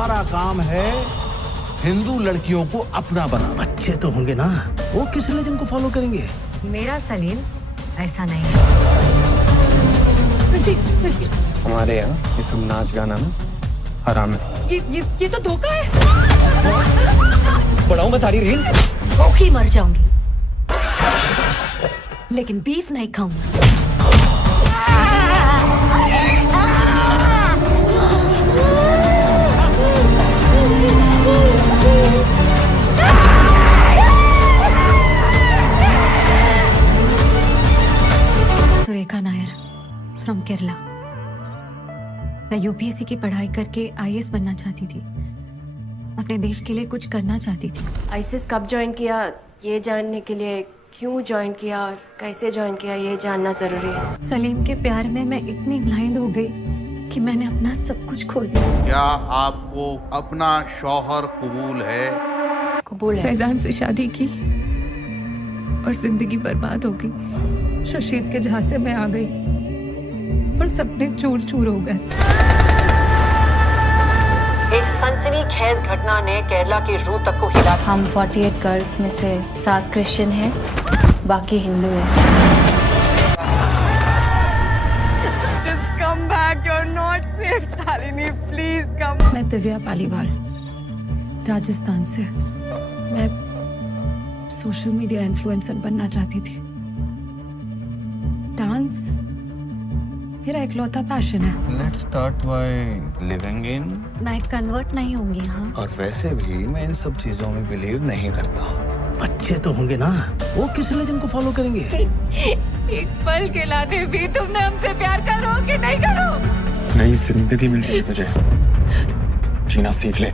हमारा काम है हिंदू लड़कियों को अपना बनाना। अच्छे तो होंगे ना, वो किस रिलीजन को फॉलो करेंगे? मेरा सलीम ऐसा नहीं है। हमारे यहाँ ये सब नाच गाना ना हराम है। ये तो धोखा है। बढ़ाऊं मैं तारी रील? भूखी मर जाऊंगी, लेकिन बीफ नहीं खाऊंगी। सुरेखा नायर फ्रॉम केरला। मैं यूपीएससी की पढ़ाई करके आईएएस बनना चाहती थी। अपने देश के लिए कुछ करना चाहती थी। आईसीएस कब ज्वाइन किया ये जानने के लिए, क्यों ज्वाइन किया और कैसे ज्वाइन किया ये जानना जरूरी है। सलीम के प्यार में मैं इतनी ब्लाइंड हो गई कि मैंने अपना सब कुछ खो दिया। क्या आपको अपना शौहर कबूल है? कबूल है। फैजान से शादी की और जिंदगी बर्बाद हो गई। रशीद के झांसे में आ गई और सपने चूर चूर हो गए। एक सनसनीखेज घटना ने केरला की रूह तक को हिला। हम 48 गर्ल्स में से 7 क्रिश्चियन हैं, बाकी हिंदू हैं। Just come back, you're not safe, Shalini, please come. मैं दिव्या पालीवाल, राजस्थान से। मैं सोशल मीडिया इन्फ्लुएंसर बनना चाहती थी। डांस मेरा इकलौता पैशन है। Let's start by living in। मैं कन्वर्ट नहीं होंगी। हाँ, और वैसे भी मैं इन सब चीजों में बिलीव नहीं करता। अच्छे तो होंगे ना, वो किस रिलीजन को फॉलो करेंगे? एक पल के लाने भी तुमने हमसे प्यार करो कि नहीं करो? नई जिंदगी मिल रही है तुझे, जीना सीख ले।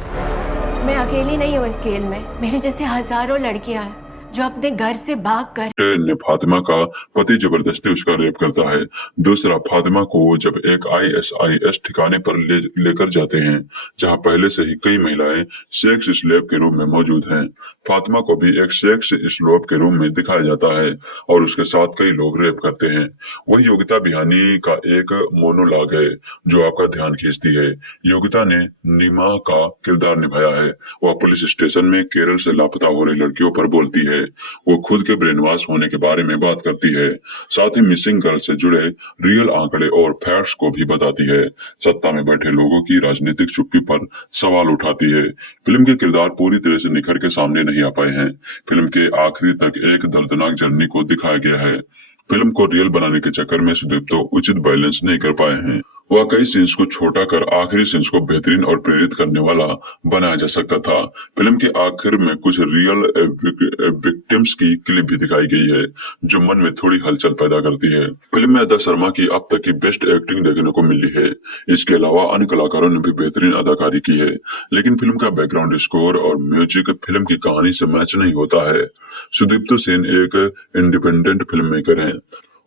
मैं अकेली नहीं हूँ इस खेल में। मेरे जैसे हजारों लड़कियां हैं जो अपने घर से भागकर ने फातिमा का पति जबरदस्ती उसका रेप करता है। दूसरा, फातिमा को जब एक आईएसआईएस ठिकाने पर लेकर जाते हैं जहां पहले से ही कई महिलाएं सेक्स स्लेव के रूप में मौजूद हैं। फातिमा को भी एक सेक्स स्लेव के रूप में दिखाया जाता है और उसके साथ कई लोग रेप करते हैं। वही योगिता बिहानी का एक मोनोलॉग है जो आपका ध्यान खींचती है। योगिता ने नीमा का किरदार निभाया है। वह पुलिस स्टेशन में केरल से लापता हो रही लड़कियों पर बोलती है। वो खुद के ब्रेन वॉश होने के बारे में बात करती है, साथ ही मिसिंग गर्ल से जुड़े रियल आंकड़े और फैक्ट्स को भी बताती है। सत्ता में बैठे लोगों की राजनीतिक चुप्पी पर सवाल उठाती है। फिल्म के किरदार पूरी तरह से निखर के सामने नहीं आ पाए हैं। फिल्म के आखिरी तक एक दर्दनाक जर्नी को दिखाया गया है। फिल्म को रियल बनाने के चक्कर में सुदीप्तो उचित बैलेंस नहीं कर पाए हैं। वह कई सीन्स को छोटा कर आखिरी सीन्स को बेहतरीन और प्रेरित करने वाला बनाया जा सकता था। फिल्म के आखिर में कुछ रियल विक्टिम्स की क्लिप भी दिखाई गई है जो मन में थोड़ी हलचल पैदा करती है। फिल्म में अदा शर्मा की अब तक की बेस्ट एक्टिंग देखने को मिली है। इसके अलावा अन्य कलाकारों ने भी बेहतरीन अदाकारी की है, लेकिन फिल्म का बैकग्राउंड स्कोर और म्यूजिक फिल्म की कहानी से मैच नहीं होता है। सुदीप्तो सेन एक इंडिपेंडेंट फिल्म मेकर हैं।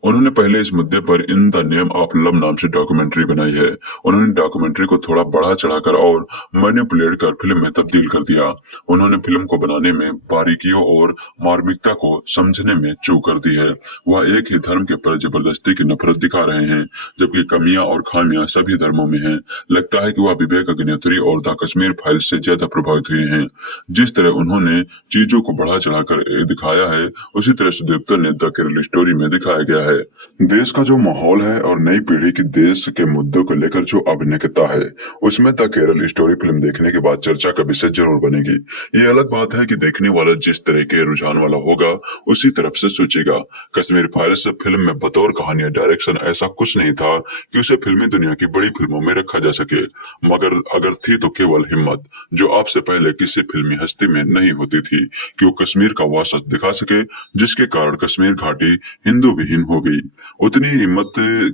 उन्होंने पहले इस मुद्दे पर in the name of love नाम से डॉक्यूमेंट्री बनाई है। उन्होंने डॉक्यूमेंट्री को थोड़ा बढ़ा चढ़ाकर और मैनिपुलेट कर फिल्म में तब्दील कर दिया। उन्होंने फिल्म को बनाने में बारीकियों और मार्मिकता को समझने में चूक कर दी है। वह एक ही धर्म के प्रति जबरदस्ती की नफरत दिखा रहे हैं, जबकि कमियां और खामियां सभी धर्मों में हैं। लगता है कि वह विवेक अग्निहोत्री और द कश्मीर फाइल्स से ज्यादा प्रभावित हुए हैं। जिस तरह उन्होंने चीजों को बढ़ा चढ़ाकर दिखाया है, उसी तरह सुदीप्तो ने द केरल स्टोरी में दिखाया गया है। देश का जो माहौल है और नई पीढ़ी की देश के मुद्दों को लेकर जो अभिनयता है, उसमें द केरल स्टोरी फिल्म देखने के बाद चर्चा का विषय जरूर बनेगी। ये अलग बात है कि देखने वाला जिस तरह के रुझान वाला होगा उसी तरफ से सोचेगा। कश्मीर फाइल्स फिल्म में बतौर कहानी या डायरेक्शन ऐसा कुछ नहीं था कि उसे फिल्मी दुनिया की बड़ी फिल्मों में रखा जा सके, मगर अगर थी तो केवल हिम्मत, जो आपसे पहले किसी फिल्मी हस्ती में नहीं होती थी कि वो कश्मीर का वह सच दिखा सके जिसके कारण कश्मीर घाटी हिंदू विहीन हो गई। उतनी हिम्मत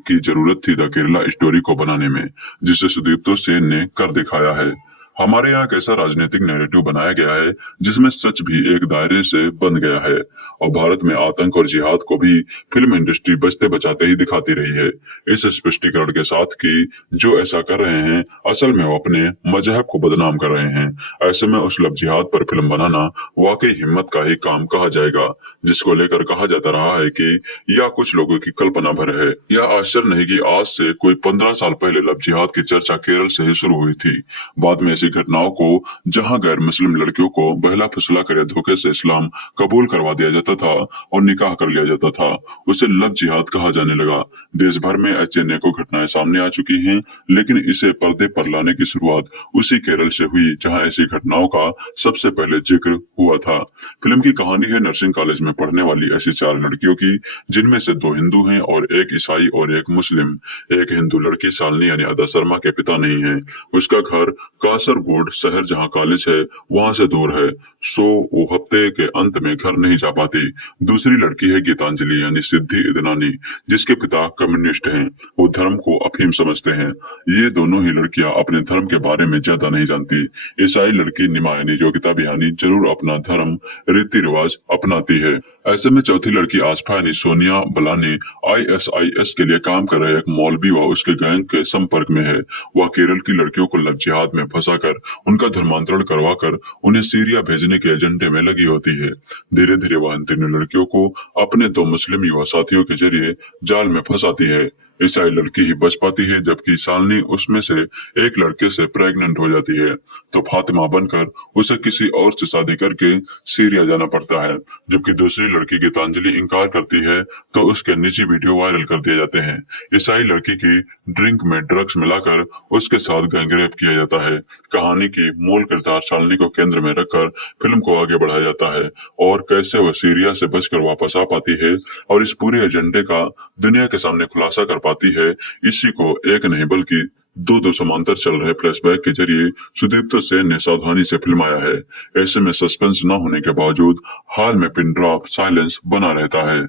की जरूरत थी द केरला स्टोरी को बनाने में, जिसे सुदीप्तो सेन ने कर दिखाया है। हमारे यहाँ एक ऐसा राजनीतिक नैरेटिव बनाया गया है जिसमें सच भी एक दायरे से बंध गया है और भारत में आतंक और जिहाद को भी फिल्म इंडस्ट्री बचते बचाते ही दिखाती रही है, इस स्पष्टीकरण के साथ कि जो ऐसा कर रहे हैं असल में वो अपने मजहब को बदनाम कर रहे हैं। ऐसे में उस लव जिहाद पर फिल्म बनाना वाकई हिम्मत का ही काम कहा जाएगा, जिसको लेकर कहा जाता रहा है कि यह कुछ लोगों की कल्पना भर है। यह आश्चर्य नहीं कि आज से कोई 15 साल पहले लव जिहाद की चर्चा केरल से ही शुरू हुई थी। बाद में ऐसी ऐसी घटनाओं को जहां गैर मुस्लिम लड़कियों को बहला फुसला कर या धोखे से इस्लाम कबूल करवा दिया जाता था और निकाह कर लिया जाता था, उसे लव जिहाद कहा जाने लगा। देश भर में ऐसे अनेकों घटनाएं सामने आ चुकी हैं, लेकिन इसे पर्दे पर लाने की शुरुआत उसी केरल से हुई जहां ऐसी घटनाओं का सबसे पहले जिक्र हुआ था। फिल्म की कहानी है नर्सिंग कॉलेज में पढ़ने वाली ऐसी 4 लड़कियों की, जिनमें से 2 हिंदू हैं और 1 ईसाई और 1 मुस्लिम। एक हिंदू लड़की शालिनी यानी अदा शर्मा के पिता नहीं है। उसका घर कासरगोड शहर जहां कॉलेज है वहां से दूर है, सो वो हफ्ते के अंत में घर नहीं जा पाती। दूसरी लड़की है गीतांजलि यानी सिद्धि इदनानी, जिसके पिता कम्युनिस्ट हैं। वो धर्म को अफीम समझते हैं। ये दोनों ही लड़कियां अपने धर्म के बारे में ज्यादा नहीं जानती। ईसाई लड़की निमा यानी योगिता बिहानी जरूर अपना धर्म रीति रिवाज अपनाती है। ऐसे में चौथी लड़की आसफा यानी सोनिया बलानी ISIS के लिए काम कर रहे एक मौलवी व उसके गैंग के संपर्क में है। वह केरल की लड़कियों को लव जिहाद में फंसाकर उनका धर्मांतरण करवाकर उन्हें सीरिया भेजने के एजेंडे में लगी होती है। धीरे धीरे वह इन तीनों लड़कियों को अपने 2 मुस्लिम युवा साथियों के जरिए जाल में फंसाती है। ईसाई लड़की ही बच पाती है, जबकि शालिनी उसमें से एक लड़के से प्रेग्नेंट हो जाती है, तो फातिमा बनकर उसे किसी और से शादी करके सीरिया जाना पड़ता है। जबकि दूसरी लड़की गीतांजलि इनकार करती है तो उसके निजी वीडियो वायरल कर दिए जाते हैं। ईसाई लड़की की ड्रिंक में ड्रग्स मिलाकर उसके साथ गैंगरेप किया जाता है। कहानी की मूल किरदार शालिनी को केंद्र में रखकर फिल्म को आगे बढ़ाया जाता है और कैसे वह सीरिया से बचकर वापस आ पाती है और इस पूरे एजेंडे का दुनिया के सामने खुलासा कर पाती है। इसी को एक नहीं बल्कि 2 समांतर चल रहे फ्लैशबैक के जरिए सुदीप्त सेन ने सावधानी से फिल्माया है। ऐसे में सस्पेंस न होने के बावजूद हाल में पिन ड्रॉप साइलेंस बना रहता है।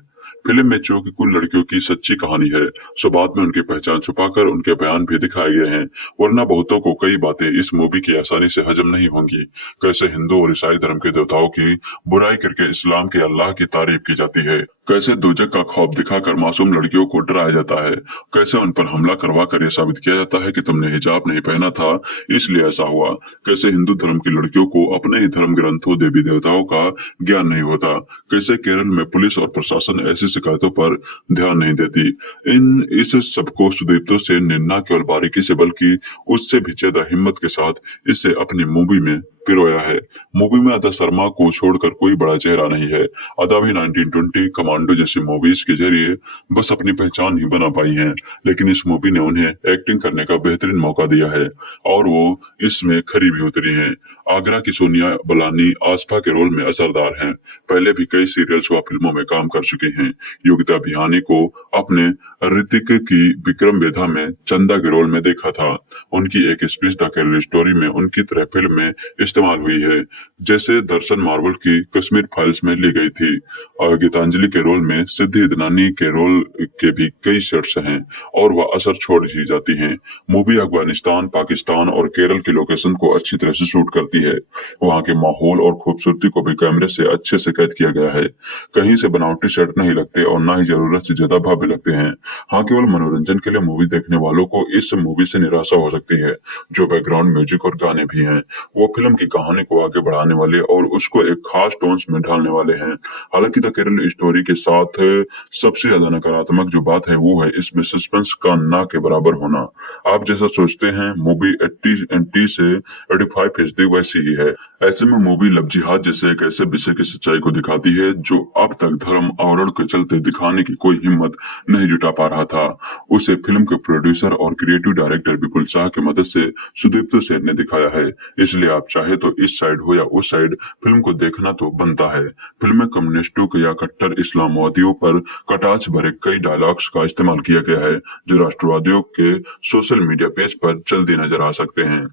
फिल्म में चूंकि कुल लड़कियों की सच्ची कहानी है, सो बाद में उनकी पहचान छुपाकर उनके बयान भी दिखाए गए हैं, वरना बहुतों को कई बातें इस मूवी की आसानी से हजम नहीं होंगी। कैसे हिंदू और ईसाई धर्म के देवताओं की बुराई करके इस्लाम के अल्लाह की तारीफ की जाती है, कैसे दोजख का खौफ दिखाकर मासूम लड़कियों को डराया जाता है, कैसे उन पर हमला करवा कर यह साबित किया जाता है कि तुमने हिजाब नहीं पहना था इसलिए ऐसा हुआ, कैसे हिंदू धर्म की लड़कियों को अपने ही धर्म ग्रंथों देवी देवताओं का ज्ञान नहीं होता, कैसे केरल में पुलिस और प्रशासन ऐसी शिकायतों पर ध्यान नहीं देती। इस सबको सुदीप्तो सेन ने न केवल बारीकी से बल्कि उससे भी ज्यादा हिम्मत के साथ इसे अपनी मूवी में पिरोया है। मूवी में अदा शर्मा को छोड़कर कोई बड़ा चेहरा नहीं है। अदा भी 1920 कमांडो जैसी मूवीज के जरिए बस अपनी पहचान ही बना पाई हैं, लेकिन इस मूवी ने उन्हें एक्टिंग करने का बेहतरीन मौका दिया है और वो इसमें खरी भी उतरी हैं। आगरा की सोनिया बलानी आसफा के रोल में असरदार हैं। पहले भी कई सीरियल्स व फिल्मों में काम कर चुकी हैं। योगिता बिहानी को अपने ऋतिक की विक्रम वेधा में चंदा के रोल में देखा था। उनकी एक स्पीच द केरल स्टोरी में उनकी तरह फिल्म में इस्तेमाल हुई है, जैसे दर्शन मार्वल की कश्मीर फाइल्स में ली गई थी। और गीतांजलि के रोल में सिद्धि इदनानी के रोल के भी कई सेट्स हैं और वह असर छोड़ ही जाती हैं। मूवी अफगानिस्तान, पाकिस्तान और केरल की लोकेशन को अच्छी तरह से शूट करती है। वहाँ के माहौल और खूबसूरती को भी कैमरे से अच्छे से कैद किया गया है। कहीं से बनावटी सेट नहीं लगते और ना ही जरूरत से ज्यादा भव्य लगते हैं। हाँ, केवल मनोरंजन के लिए मूवी देखने वालों को इस मूवी से निराशा हो सकती है। जो बैकग्राउंड म्यूजिक और गाने भी हैं, वो फिल्म की कहानी को आगे बढ़ाने वाले और उसको एक खास टोन्स में ढालने वाले हैं। हालांकि द केरल स्टोरी के साथ सबसे ज्यादा नकारात्मक जो बात है वो है इसमें सस्पेंस का ना के बराबर होना। आप जैसा सोचते हैं मूवी 80 से 85% वैसी ही है। ऐसे में मूवी लव जिहाद जैसे एक ऐसे विषय की सच्चाई को दिखाती है जो अब तक धर्म आवरण के चलते दिखाने की कोई हिम्मत नहीं जुटा पा रहा था। उसे फिल्म के प्रोड्यूसर और क्रिएटिव डायरेक्टर विपुल शाह की मदद से सुदीप्तो सेन ने दिखाया है। इसलिए आप चाहे तो इस साइड हो या उस साइड फिल्म को देखना तो बनता है। फिल्म में कम्युनिस्टों या कट्टर इस्लामवादियों पर कटाक्ष भरे कई डायलॉग्स का इस्तेमाल किया गया है जो राष्ट्रवादियों के सोशल मीडिया पेज पर जल्दी नजर आ सकते हैं।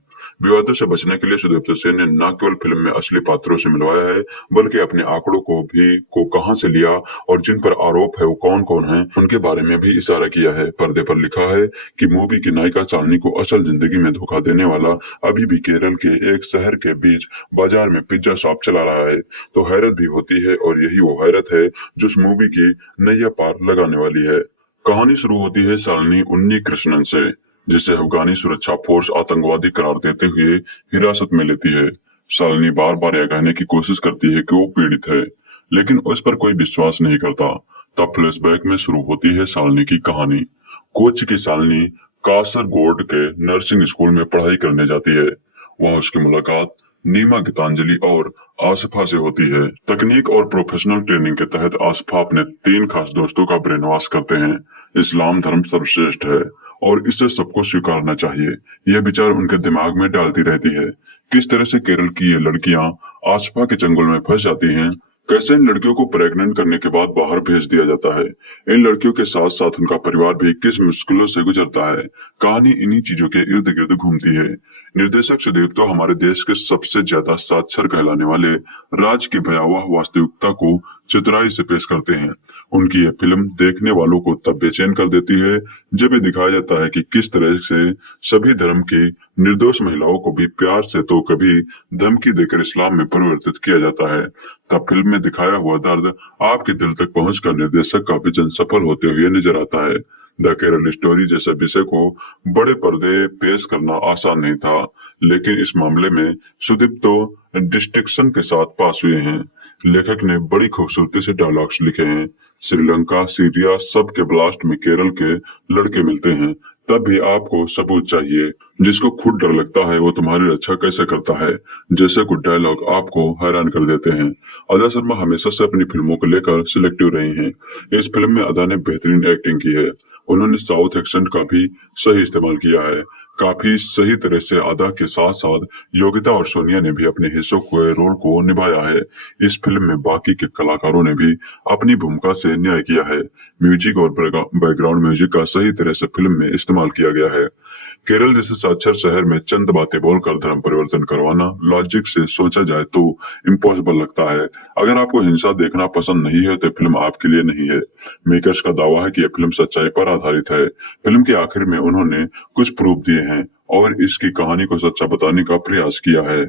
विवादों से बचने के लिए सुदीप्तो सेन ने न केवल फिल्म में असली पात्रों से मिलवाया है, बल्कि अपने आंकड़ों को कहां से लिया और जिन पर आरोप है वो कौन कौन है उनके बारे में भी इशारा किया है। पर्दे पर लिखा है कि मूवी की नायिका शालिनी को असल जिंदगी में धोखा देने वाला अभी भी केरल के एक शहर के बीच बाजार में पिज्जा शॉप चला रहा है। तो हैरत भी होती है और यही वो हैरत है जो इस मूवी की नैया पार लगाने वाली है। कहानी शुरू होती है शालिनी उन्नी कृष्णन से, जिसे अफगानी सुरक्षा फोर्स आतंकवादी करार देते हुए हिरासत में लेती है। शालिनी बार बार यह कहने की कोशिश करती है कि वो पीड़ित है, लेकिन उस पर कोई विश्वास नहीं करता। तब फ्लैशबैक में शुरू होती है शालिनी की कहानी। कोच्चि की शालिनी कासरगोड के नर्सिंग स्कूल में पढ़ाई करने जाती है। वहाँ उसकी मुलाकात नीमा, गीतांजलि और आसफा से होती है। तकनीक और प्रोफेशनल ट्रेनिंग के तहत आसफा अपने 3 खास दोस्तों का ब्रेनवॉश करते हैं। इस्लाम धर्म सर्वश्रेष्ठ है और इसे सबको स्वीकारना चाहिए, यह विचार उनके दिमाग में डालती रहती है। किस तरह से केरल की ये लड़कियां आसफा के चंगुल में फंस जाती हैं, कैसे इन लड़कियों को प्रेग्नेंट करने के बाद बाहर भेज दिया जाता है, इन लड़कियों के साथ साथ उनका परिवार भी किस मुश्किलों से गुजरता है, कहानी इन्हीं चीजों के इर्द गिर्द घूमती है। निर्देशक सुदेव तो हमारे देश के सबसे ज्यादा साक्षर कहलाने वाले राज्य की भयावह वास्तविकता को चितराई से पेश करते हैं। उनकी यह फिल्म देखने वालों को तब बेचैन कर देती है जब ये दिखाया जाता है कि किस तरह से सभी धर्म की निर्दोष महिलाओं को भी प्यार से तो कभी धमकी देकर इस्लाम में परिवर्तित किया जाता है। तब फिल्म में दिखाया हुआ दर्द आपके दिल तक पहुंचकर निर्देशक का विजन सफल होते हुए नजर आता है। द केरल स्टोरी जैसे विषय को बड़े पर्दे पेश करना आसान नहीं था, लेकिन इस मामले में सुदीप तो डिस्टिंक्शन के साथ पास हुए हैं। लेखक ने बड़ी खूबसूरती से डायलॉग्स लिखे हैं। श्रीलंका, सीरिया, सब के ब्लास्ट में केरल के लड़के मिलते हैं, तब भी आपको सबूत चाहिए। जिसको खुद डर लगता है वो तुम्हारी रक्षा कैसे करता है, जैसे कुछ डायलॉग आपको हैरान कर देते हैं। अदा शर्मा हमेशा से अपनी फिल्मों को लेकर सिलेक्टिव रही हैं। इस फिल्म में अदा ने बेहतरीन एक्टिंग की है। उन्होंने साउथ एक्सेंट का भी सही इस्तेमाल किया है। काफी सही तरह से अदा के साथ साथ योगिता और सोनिया ने भी अपने हिस्सों के रोल को निभाया है। इस फिल्म में बाकी के कलाकारों ने भी अपनी भूमिका से न्याय किया है। म्यूजिक और बैकग्राउंड म्यूजिक का सही तरह से फिल्म में इस्तेमाल किया गया है। केरल जैसे साक्षर शहर में चंद बातें बोलकर धर्म परिवर्तन करवाना लॉजिक से सोचा जाए तो इम्पॉसिबल लगता है। अगर आपको हिंसा देखना पसंद नहीं है तो फिल्म आपके लिए नहीं है। मेकर्स का दावा है कि यह फिल्म सच्चाई पर आधारित है। फिल्म के आखिर में उन्होंने कुछ प्रूफ दिए हैं और इसकी कहानी को सच्चा बताने का प्रयास किया है।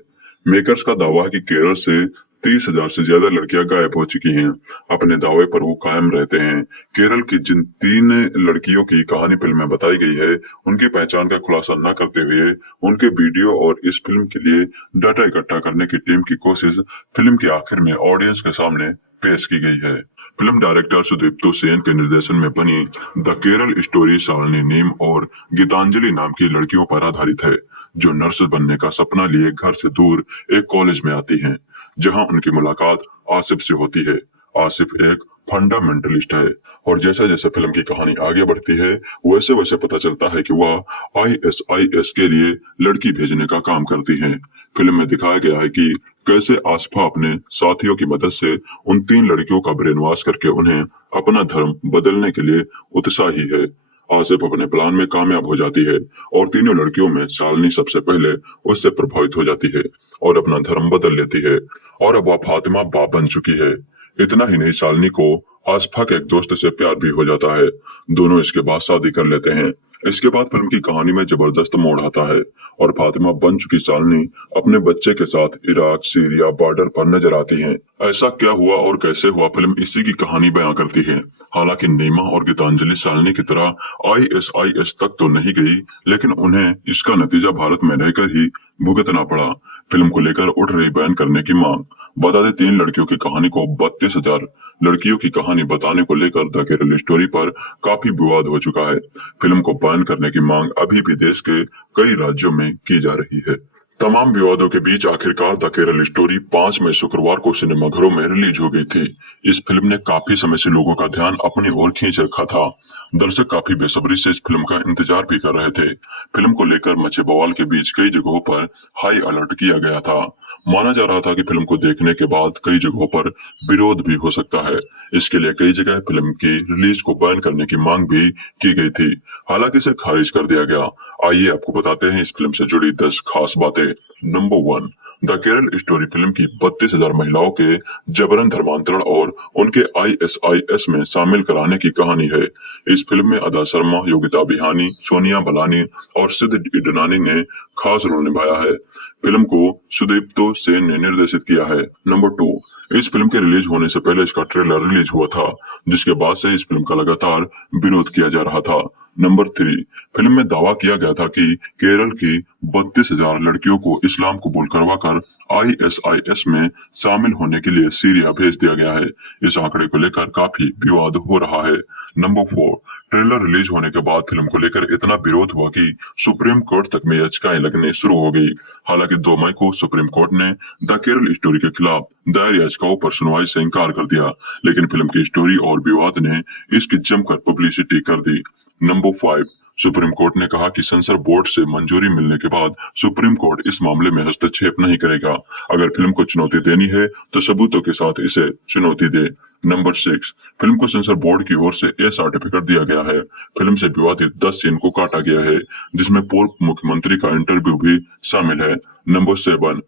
मेकर्स का दावा है कि केरल से 30,000 से ज्यादा लड़कियां गायब हो चुकी हैं। अपने दावे पर वो कायम रहते हैं। केरल की जिन 3 लड़कियों की कहानी फिल्म में बताई गई है, उनकी पहचान का खुलासा न करते हुए उनके वीडियो और इस फिल्म के लिए डाटा इकट्ठा करने की टीम की कोशिश फिल्म के आखिर में ऑडियंस के सामने पेश की गई है। फिल्म डायरेक्टर सुदीप्तो सेन के निर्देशन में बनी द केरल स्टोरी शालिनी नीम और गीतांजलि नाम की लड़कियों पर आधारित है, जो नर्स बनने का सपना लिए घर से दूर एक कॉलेज में आती हैं, जहां उनकी मुलाकात आसिफ से होती है। आसिफ एक फंडामेंटलिस्ट है और जैसे जैसे फिल्म की कहानी आगे बढ़ती है वैसे वैसे पता चलता है कि वह ISIS के लिए लड़की भेजने का काम करती हैं। फिल्म में दिखाया गया है कि कैसे आसफा अपने साथियों की मदद से उन 3 लड़कियों का ब्रेन वॉश करके उन्हें अपना धर्म बदलने के लिए उत्साही है। आसिफ अपने प्लान में कामयाब हो जाती है और तीनों लड़कियों में शालिनी सबसे पहले उससे प्रभावित हो जाती है और अपना धर्म बदल लेती है और अब वह फातिमा बाप बन चुकी है। इतना ही नहीं, शालिनी को आसफा के एक दोस्त से प्यार भी हो जाता है। दोनों इसके बाद शादी कर लेते हैं। इसके बाद फिल्म की कहानी में जबरदस्त मोड़ आता है और फातिमा बन चुकी शालिनी अपने बच्चे के साथ इराक, सीरिया बॉर्डर पर नजर आती हैं। ऐसा क्या हुआ और कैसे हुआ, फिल्म इसी की कहानी बयां करती है। हालांकि नीमा और गीतांजलि शालिनी की तरह ISIS तक तो नहीं गई, लेकिन उन्हें इसका नतीजा भारत में रहकर ही भुगतना पड़ा। फिल्म को लेकर उठ रही बैन करने की मांग। बता दें, 3 लड़कियों की कहानी को 32,000 लड़कियों की कहानी बताने को लेकर द केरल स्टोरी पर काफी विवाद हो चुका है। फिल्म को बैन करने की मांग अभी भी देश के कई राज्यों में की जा रही है। तमाम विवादों के बीच आखिरकार द केरल स्टोरी 5 मई शुक्रवार को सिनेमाघरों में रिलीज हो गई थी। इस फिल्म ने काफी समय से लोगों का ध्यान अपनी ओर खींच रखा था। दर्शक काफी बेसब्री से इस फिल्म का इंतजार भी कर रहे थे। फिल्म को लेकर मचे बवाल के बीच कई जगहों पर हाई अलर्ट किया गया था। माना जा रहा था कि फिल्म को देखने के बाद कई जगहों पर विरोध भी हो सकता है। इसके लिए कई जगह फिल्म की रिलीज को बैन करने की मांग भी की गई थी। हालांकि इसे खारिज कर दिया गया। आइए आपको बताते हैं इस फिल्म से जुड़ी 10 खास बातें। Number 1, the Kerala story film की 32,000 महिलाओं के जबरन धर्मांतरण और उनके ISIS में शामिल कराने की कहानी है। इस फिल्म में अदा शर्मा, योगिता बिहानी, सोनिया बलानी और सिद्ध इडनानी ने खास रोल निभाया है। फिल्म को सुदीप्तो सेन ने निर्देशित किया है। नंबर 2, इस फिल्म के रिलीज होने से पहले इसका ट्रेलर रिलीज हुआ था, जिसके बाद से इस फिल्म का लगातार विरोध किया जा रहा था। नंबर 3, फिल्म में दावा किया गया था कि केरल की 32,000 लड़कियों को इस्लाम कबूल करवाकर ISIS में शामिल होने के लिए सीरिया भेज दिया गया है। इस आंकड़े को लेकर काफी विवाद हो रहा है। नंबर 4, ट्रेलर रिलीज होने के बाद फिल्म को लेकर इतना विरोध हुआ कि सुप्रीम कोर्ट तक में याचिकाएं लगने शुरू हो गई। हालांकि 2 मई को सुप्रीम कोर्ट ने द केरल स्टोरी के खिलाफ दायर याचिकाओं पर सुनवाई से इनकार कर दिया, लेकिन फिल्म की स्टोरी और विवाद ने इसकी जमकर पब्लिसिटी कर दी। नंबर 5, सुप्रीम कोर्ट ने कहा कि सेंसर बोर्ड से मंजूरी मिलने के बाद सुप्रीम कोर्ट इस मामले में हस्तक्षेप नहीं करेगा। अगर फिल्म को चुनौती देनी है तो सबूतों के साथ इसे चुनौती दे। नंबर 6, फिल्म को सेंसर बोर्ड की ओर से ए सर्टिफिकेट दिया गया है। फिल्म से विवादित 10 सीन को काटा गया है, जिसमें पूर्व मुख्यमंत्री का इंटरव्यू भी शामिल है। नंबर 7,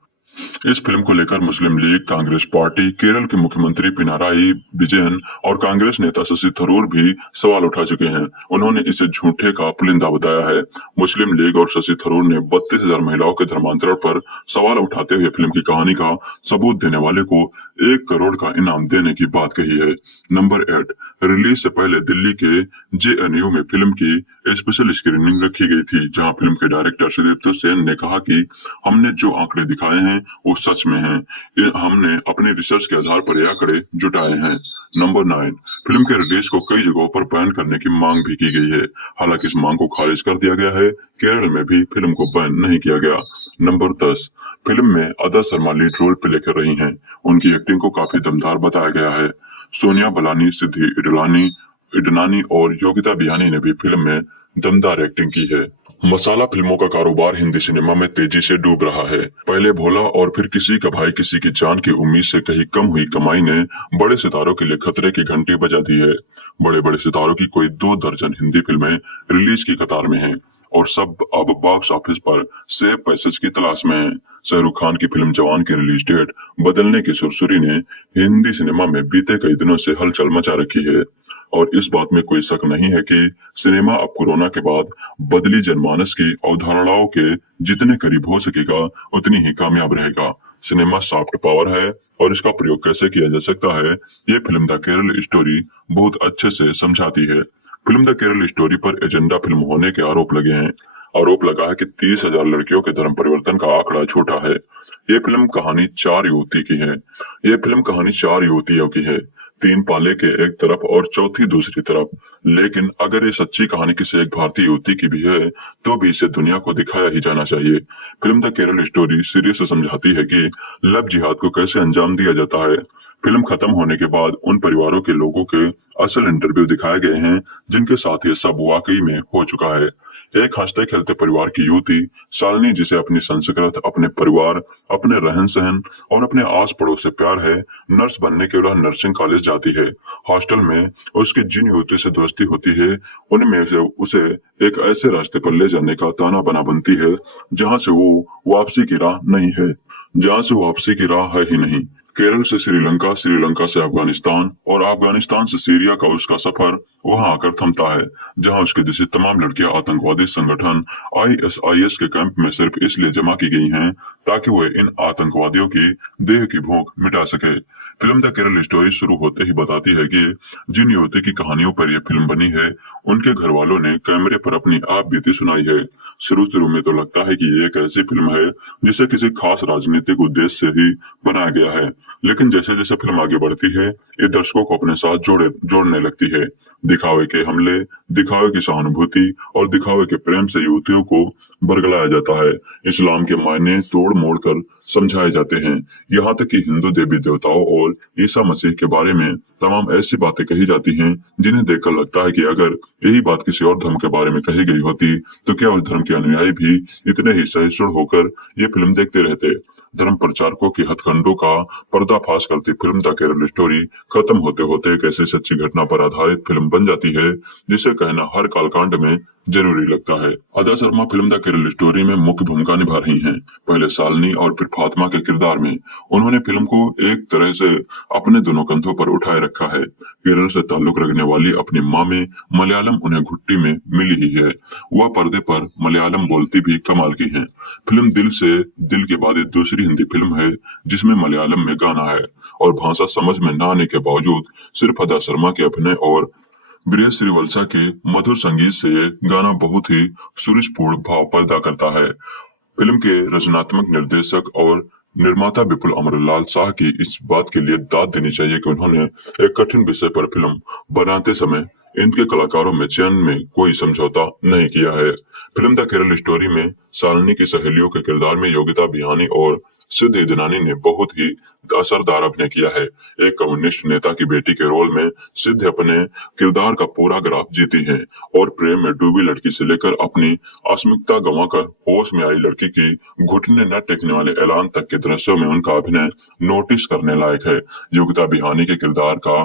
इस फिल्म को लेकर मुस्लिम लीग, कांग्रेस पार्टी, केरल के मुख्यमंत्री पिनाराई विजयन और कांग्रेस नेता शशि थरूर भी सवाल उठा चुके हैं। उन्होंने इसे झूठे का पुलिंदा बताया है। मुस्लिम लीग और शशि थरूर ने 32,000 महिलाओं के धर्मांतरण पर सवाल उठाते हुए फिल्म की कहानी का सबूत देने वाले को 1 करोड़ का इनाम देने की बात कही है। नंबर 8, रिलीज से पहले दिल्ली के JNU में फिल्म की स्पेशल स्क्रीनिंग रखी गई थी, जहां फिल्म के डायरेक्टर सुदीप्त सेन ने कहा कि हमने जो आंकड़े दिखाए हैं वो सच में हैं। हमने अपनी रिसर्च के आधार पर ये आंकड़े जुटाए हैं। नंबर 9, फिल्म के रिलीज को कई जगहों पर बैन करने की मांग भी की गई है। हालांकि इस मांग को खारिज कर दिया गया है। केरल में भी फिल्म को बैन नहीं किया गया। नंबर 10, फिल्म में अदा शर्मा लीड रोल प्ले कर रही हैं। उनकी एक्टिंग को काफी दमदार बताया गया है। सोनिया बलानी, सिद्धि इडनानी और योगिता बियानी ने भी फिल्म में दमदार एक्टिंग की है। मसाला फिल्मों का कारोबार हिंदी सिनेमा में तेजी से डूब रहा है। पहले भोला और फिर किसी का भाई किसी की जान की उम्मीद से कहीं कम हुई कमाई ने बड़े सितारों के लिए खतरे की घंटी बजा दी है। बड़े बड़े सितारों की कोई 2 दर्जन हिंदी फिल्में रिलीज की कतार में हैं और सब अब बॉक्स ऑफिस पर सेफ पैसेज की तलाश में हैं। शाहरुख खान की फिल्म जवान की रिलीज डेट बदलने की सुरसुरी ने हिंदी सिनेमा में बीते कई दिनों से हलचल मचा रखी है और इस बात में कोई शक नहीं है कि सिनेमा अब कोरोना के बाद बदली जनमानस की अवधारणाओं के जितने करीब हो सकेगा उतनी ही कामयाब रहेगा। सिनेमा सॉफ्ट पावर है और इसका प्रयोग कैसे किया जा सकता है, ये फिल्म द केरल स्टोरी बहुत अच्छे से समझाती है। फिल्म द केरल स्टोरी पर एजेंडा फिल्म होने के आरोप लगे हैं। आरोप लगा है कि 30,000 लड़कियों के धर्म परिवर्तन का आंकड़ा छोटा है। ये फिल्म कहानी 4 युवतियों की है, 3 पाले के एक तरफ और चौथी दूसरी तरफ। लेकिन अगर ये सच्ची कहानी किसी एक भारतीय युवती की भी है तो भी इसे दुनिया को दिखाया ही जाना चाहिए। Film the Kerala story serious से समझाती है कि लव जिहाद को कैसे अंजाम दिया जाता है। फिल्म खत्म होने के बाद उन परिवारों के लोगों के असल इंटरव्यू दिखाए गए हैं जिनके साथ ये सब वाकई में हो चुका है। एक हंसते खेलते परिवार की युवती शालिनी, जिसे अपनी संस्कृत, अपने परिवार, अपने रहन सहन और अपने आस पड़ोस से प्यार है, नर्स बनने के लिए नर्सिंग कॉलेज जाती है। हॉस्टल में उसकी जिन युवती से दोस्ती होती है उनमें से उसे एक ऐसे रास्ते पर ले जाने का ताना बना बनती है जहां से वापसी की राह है ही नहीं। केरल से श्रीलंका, श्रीलंका से अफगानिस्तान और अफगानिस्तान से सीरिया का उसका सफर वहां आकर थमता है, जहां उसके जैसी तमाम लड़कियां आतंकवादी संगठन ISIS के कैंप में सिर्फ इसलिए जमा की गई हैं ताकि वह इन आतंकवादियों की देह की भूख मिटा सके। फिल्म द केरल स्टोरी शुरू होते ही बताती है कि जिन युवती की कहानियों पर यह फिल्म बनी है उनके घर वालों ने कैमरे पर अपनी आप बीती सुनाई है। शुरू में तो लगता है कि ये एक ऐसी फिल्म है जिसे किसी खास राजनीतिक उद्देश्य से ही बनाया गया है, लेकिन जैसे जैसे फिल्म आगे बढ़ती है ये दर्शकों को अपने साथ जोड़ने लगती है। दिखावे के हमले, दिखावे की सहानुभूति और दिखावे के प्रेम से युवतियों को बरगलाया जाता है। इस्लाम के मायने तोड़ मोड़ कर समझाए जाते हैं। यहाँ तक कि हिंदू देवी देवताओं और ईसा मसीह के बारे में तमाम ऐसी बातें कही जाती हैं जिन्हें देखकर लगता है कि अगर यही बात किसी और धर्म के बारे में कही गई होती तो क्या उस धर्म के अनुयायी भी इतने ही सहिष्णु होकर ये फिल्म देखते रहते। धर्म प्रचारकों की हथकंडों का पर्दाफाश करती फिल्म द केरल स्टोरी खत्म होते होते एक ऐसी सच्ची घटना पर आधारित फिल्म बन जाती है जिसे कहना हर कालकांड में जरूरी लगता है। अदा Sharma film the Kerala story में मुख्य भूमिका निभा रही हैं, पहले शालिनी और फिर फातिमा के किरदार में। उन्होंने फिल्म को एक तरह से अपने दोनों कंधों पर उठाए रखा है। केरल से ताल्लुक रखने वाली अपनी माँ में मलयालम उन्हें घुट्टी में मिली ही है। वह पर्दे पर मलयालम बोलती भी कमाल की है। फिल्म दिल से दिल के बाद एक दूसरी हिंदी फिल्म है जिसमें मलयालम में गाना है और भाषा समझ में न आने के बावजूद सिर्फ अदा शर्मा के अभिनय और ब्रिजेश श्रीवत्सा के मधुर संगीत से ये गाना बहुत ही सुरुचिपूर्ण भाव पैदा करता है। फिल्म के रचनात्मक निर्देशक और निर्माता विपुल अमरलाल शाह की इस बात के लिए दाद देनी चाहिए कि उन्होंने एक कठिन विषय पर फिल्म बनाते समय इनके कलाकारों में चयन में कोई समझौता नहीं किया है। फिल्म द केरल स्टोरी में शालिनी की सहेलियों के किरदार में योगिता बिहानी और सिद्ध इदनानी ने बहुत ही असरदार अभिनय किया है। एक कम्युनिस्ट नेता की बेटी के रोल में सिद्ध अपने किरदार का पूरा ग्राफ जीती हैं और प्रेम में डूबी लड़की से लेकर अपनी अस्मिता गंवाकर होश में आई लड़की की घुटने न टेकने वाले ऐलान तक के दृश्यों में उनका अभिनय नोटिस करने लायक है। योगिता बिहानी के किरदार का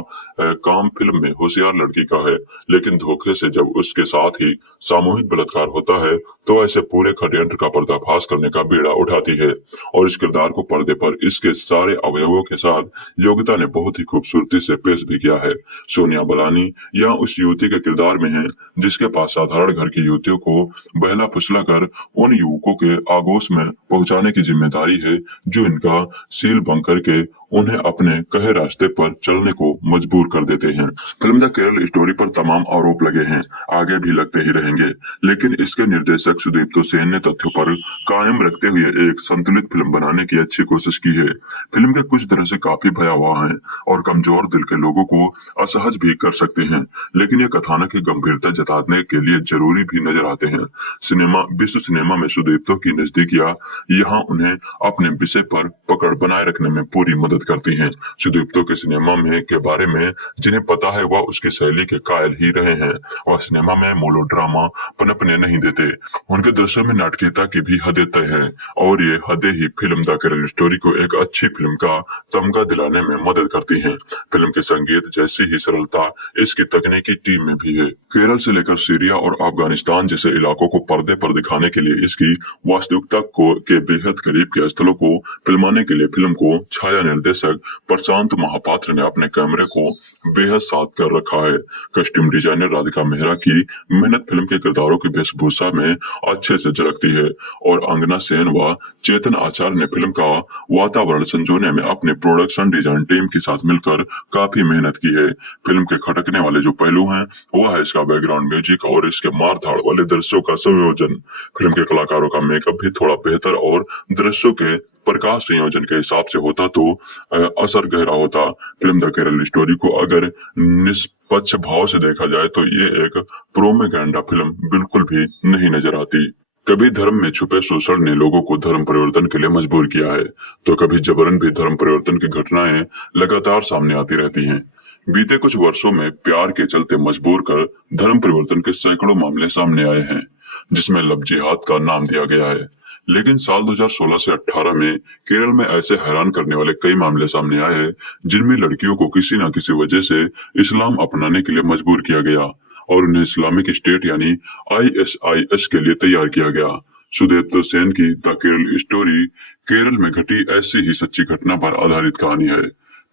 काम फिल्म में होशियार लड़की का है, लेकिन धोखे से जब उसके साथ ही सामूहिक बलात्कार होता है तो ऐसे पूरे षड्यंत्र का पर्दाफाश करने का बीड़ा उठाती है और इस किरदार को पर्दे पर इसके सारे अवयवों के साथ योगिता ने बहुत ही खूबसूरती से पेश भी किया है। सोनिया बलानी यहाँ उस युवती के किरदार में है जिसके पास साधारण घर की युवतियों को बहला फुसला कर उन युवकों के आगोश में पहुंचाने की जिम्मेदारी है जो इनका सील भंग करके उन्हें अपने कहे रास्ते पर चलने को मजबूर कर देते हैं। फिल्म द केरल स्टोरी पर तमाम आरोप लगे हैं, आगे भी लगते ही रहेंगे, लेकिन इसके निर्देशक सुदीप्तो सेन ने तथ्यों पर कायम रखते हुए एक संतुलित फिल्म बनाने की अच्छी कोशिश की है। फिल्म के कुछ दृश्य काफी भयावह हैं और कमजोर दिल के लोगों को असहज भी कर सकते हैं, लेकिन ये कथानक की गंभीरता जताने के लिए जरूरी भी नजर आते हैं। विश्व सिनेमा में सुदीप्तो की नजदीकियां यहाँ उन्हें अपने विषय पर पकड़ बनाए रखने में पूरी मदद करती हैं। सुदीप्तो के सिनेमा में के बारे में जिन्हें पता है वह उसकी शैली के कायल ही रहे हैं और सिनेमा में मोलोड्रामा पनपने नहीं देते। उनके दृश्यों में नाटकीयता की भी हदें तय है और ये हदें ही फिल्म द केरल स्टोरी को एक अच्छी फिल्म का तमगा दिलाने में मदद करती हैं। फिल्म के संगीत जैसी ही सरलता इसकी तकनीकी टीम में भी है। केरल से लेकर सीरिया और अफगानिस्तान जैसे इलाकों को पर्दे पर दिखाने के लिए इसकी वास्तविकता के बेहद करीब के स्थलों को फिल्माने के लिए फिल्म को छाया निर्देशक प्रशांत महापात्र ने अपने कैमरे को बेहद साफ कर रखा है। कस्ट्यूम डिजाइनर राधिका मेहरा की मेहनत फिल्म के किरदारों की वेशभूषा में अच्छे से झलकती है और अंगना सेन व चेतन आचार्य ने फिल्म का वातावरण संजोने में अपने प्रोडक्शन डिजाइन टीम के साथ मिलकर काफी मेहनत की है। फिल्म के खटकने वाले जो पहलू हैं वह है इसका बैकग्राउंड म्यूजिक और इसके मारधाड़ वाले दृश्यों का संयोजन। फिल्म के कलाकारों का मेकअप भी थोड़ा बेहतर और दृश्यों के प्रकाश संयोजन के हिसाब से होता तो असर गहरा होता। फिल्म द केरल स्टोरी को अगर निष्पक्ष भाव से देखा जाए तो ये एक प्रोपेगेंडा फिल्म बिल्कुल भी नहीं नजर आती। कभी धर्म में छुपे शोषण ने लोगों को धर्म परिवर्तन के लिए मजबूर किया है तो कभी जबरन भी धर्म परिवर्तन की घटनाएं लगातार सामने आती रहती हैं। बीते कुछ वर्षों में प्यार के चलते मजबूर कर धर्म परिवर्तन के सैकड़ों मामले सामने आए हैं जिसमें लव जिहाद का नाम दिया गया है, लेकिन साल 2016 से 18 में केरल में ऐसे हैरान करने वाले कई मामले सामने आए जिनमें लड़कियों को किसी न किसी वजह से इस्लाम अपनाने के लिए मजबूर किया गया और उन्हें इस्लामिक स्टेट यानी ISIS के लिए तैयार किया गया। सुदीप्तो सेन की द केरल स्टोरी केरल में घटी ऐसी ही सच्ची घटना पर आधारित कहानी है।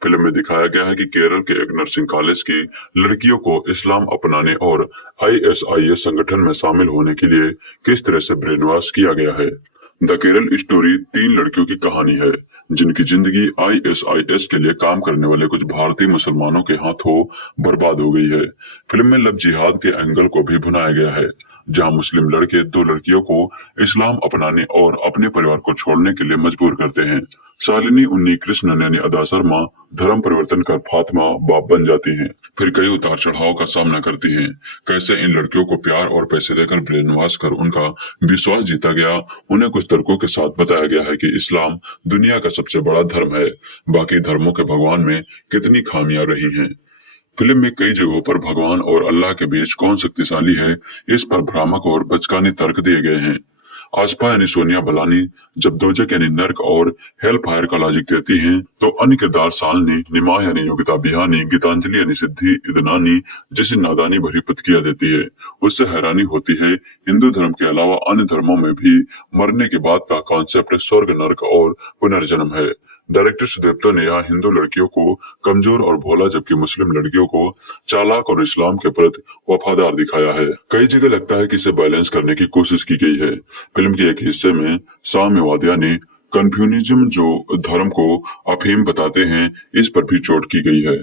फिल्म में दिखाया गया है कि केरल के एक नर्सिंग कॉलेज की लड़कियों को इस्लाम अपनाने और ISIS संगठन में शामिल होने के लिए किस तरह से ब्रेन वॉश किया गया है। द केरल स्टोरी 3 लड़कियों की कहानी है जिनकी जिंदगी ISIS के लिए काम करने वाले कुछ भारतीय मुसलमानों के हाथों बर्बाद हो गई है। फिल्म में लव जिहाद के एंगल को भी भुनाया गया है जहां मुस्लिम लड़के 2 लड़कियों को इस्लाम अपनाने और अपने परिवार को छोड़ने के लिए मजबूर करते हैं। शालिनी उन्नी कृष्णन यानी अदा शर्मा धर्म परिवर्तन कर फातिमा बाप बन जाती हैं, फिर कई उतार चढ़ाव का सामना करती हैं। कैसे इन लड़कियों को प्यार और पैसे देकर ब्रेन वॉश कर उनका विश्वास जीता गया, उन्हें कुछ तर्कों के साथ बताया गया है कि इस्लाम दुनिया का सबसे बड़ा धर्म है, बाकी धर्मों के भगवान में कितनी खामियां रही हैं। फिल्म में कई जगहों पर भगवान और अल्लाह के बीच कौन शक्तिशाली है इस पर भ्रामक और बचकाने तर्क दिए गए हैं। आसपा यानी सोनिया बलानी जब दोजक यानी नर्क और हेल फायर का लॉजिक देती हैं तो अन्य किरदार शालिनी, निमाह यानी योगिता बिहानी, गीतांजलि यानी सिद्धि इदनानी जैसी नादानी भरी प्रतिक्रिया देती है। उससे हैरानी होती है हिंदू धर्म के अलावा अन्य धर्मों में भी मरने के बाद का कॉन्सेप्ट स्वर्ग, नर्क और पुनर्जन्म है। डायरेक्टर सुदीप्तो ने यहाँ हिंदू लड़कियों को कमजोर और भोला जबकि मुस्लिम लड़कियों को चालाक और इस्लाम के प्रति वफादार दिखाया है। कई जगह लगता है कि इसे बैलेंस करने की कोशिश की गई है। फिल्म के एक हिस्से में साम्यवाद यानी कन्फ्यूनिज्म जो धर्म को अफीम बताते हैं इस पर भी चोट की गई है।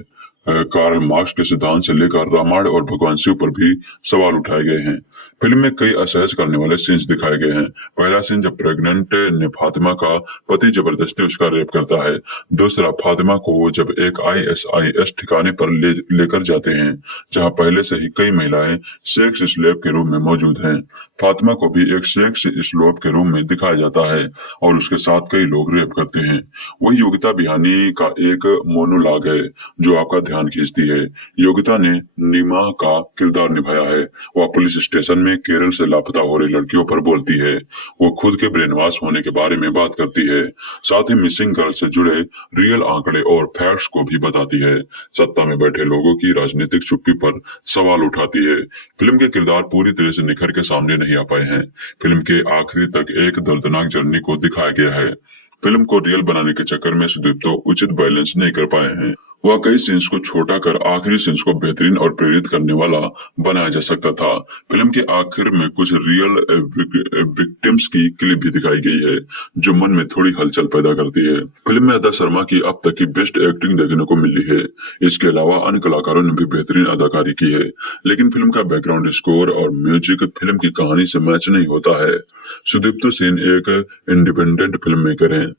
कार्ल मार्क्स के सिद्धांत से लेकर रामायण और भगवान शिव पर भी सवाल उठाए गए हैं। फिल्म में कई असहज करने वाले सीन्स दिखाए गए हैं। पहला सीन जब प्रेग्नेंट ने फातिमा का पति जबरदस्ती उसका रेप करता है। दूसरा, फातिमा को जब एक ISIS ठिकाने पर लेकर जाते हैं जहां पहले से ही कई महिलाएं सेक्स स्लेव के रूप में मौजूद हैं। फातिमा को भी एक सेक्स स्लेव के रूप में दिखाया जाता है और उसके साथ कई लोग रेप करते हैं। वही योगिता बिहानी का एक मोनोलॉग है जो आपका ध्यान खींचती है। योगिता ने नीमा का किरदार निभाया है। वह पुलिस स्टेशन में केरल से लापता हो रही लड़कियों पर बोलती है। वो खुद के ब्रेन वॉश होने के बारे में बात करती है, साथ ही मिसिंग गर्ल से जुड़े रियल आंकड़े और फैक्ट्स को भी बताती है। सत्ता में बैठे लोगों की राजनीतिक चुप्पी पर सवाल उठाती है। फिल्म के किरदार पूरी तरह से निखर के सामने नहीं आ पाए हैं। फिल्म के आखिरी तक एक दर्दनाक जर्नी को दिखाया गया है। फिल्म को रियल बनाने के चक्कर में सुदीप तो उचित बैलेंस नहीं कर पाए हैं। वह कई सीन्स को छोटा कर आखिरी सीन्स को बेहतरीन और प्रेरित करने वाला बनाया जा सकता था। फिल्म के आखिर में कुछ रियल विक्टिम्स की क्लिप भी दिखाई गई है जो मन में थोड़ी हलचल पैदा करती है। फिल्म में अदा शर्मा की अब तक की बेस्ट एक्टिंग देखने को मिली है। इसके अलावा अन्य कलाकारों ने भी बेहतरीन अदाकारी की है, लेकिन फिल्म का बैकग्राउंड स्कोर और म्यूजिक फिल्म की कहानी से मैच नहीं होता है। सुदीप्तो सेन एक इंडिपेंडेंट फिल्म मेकर हैं।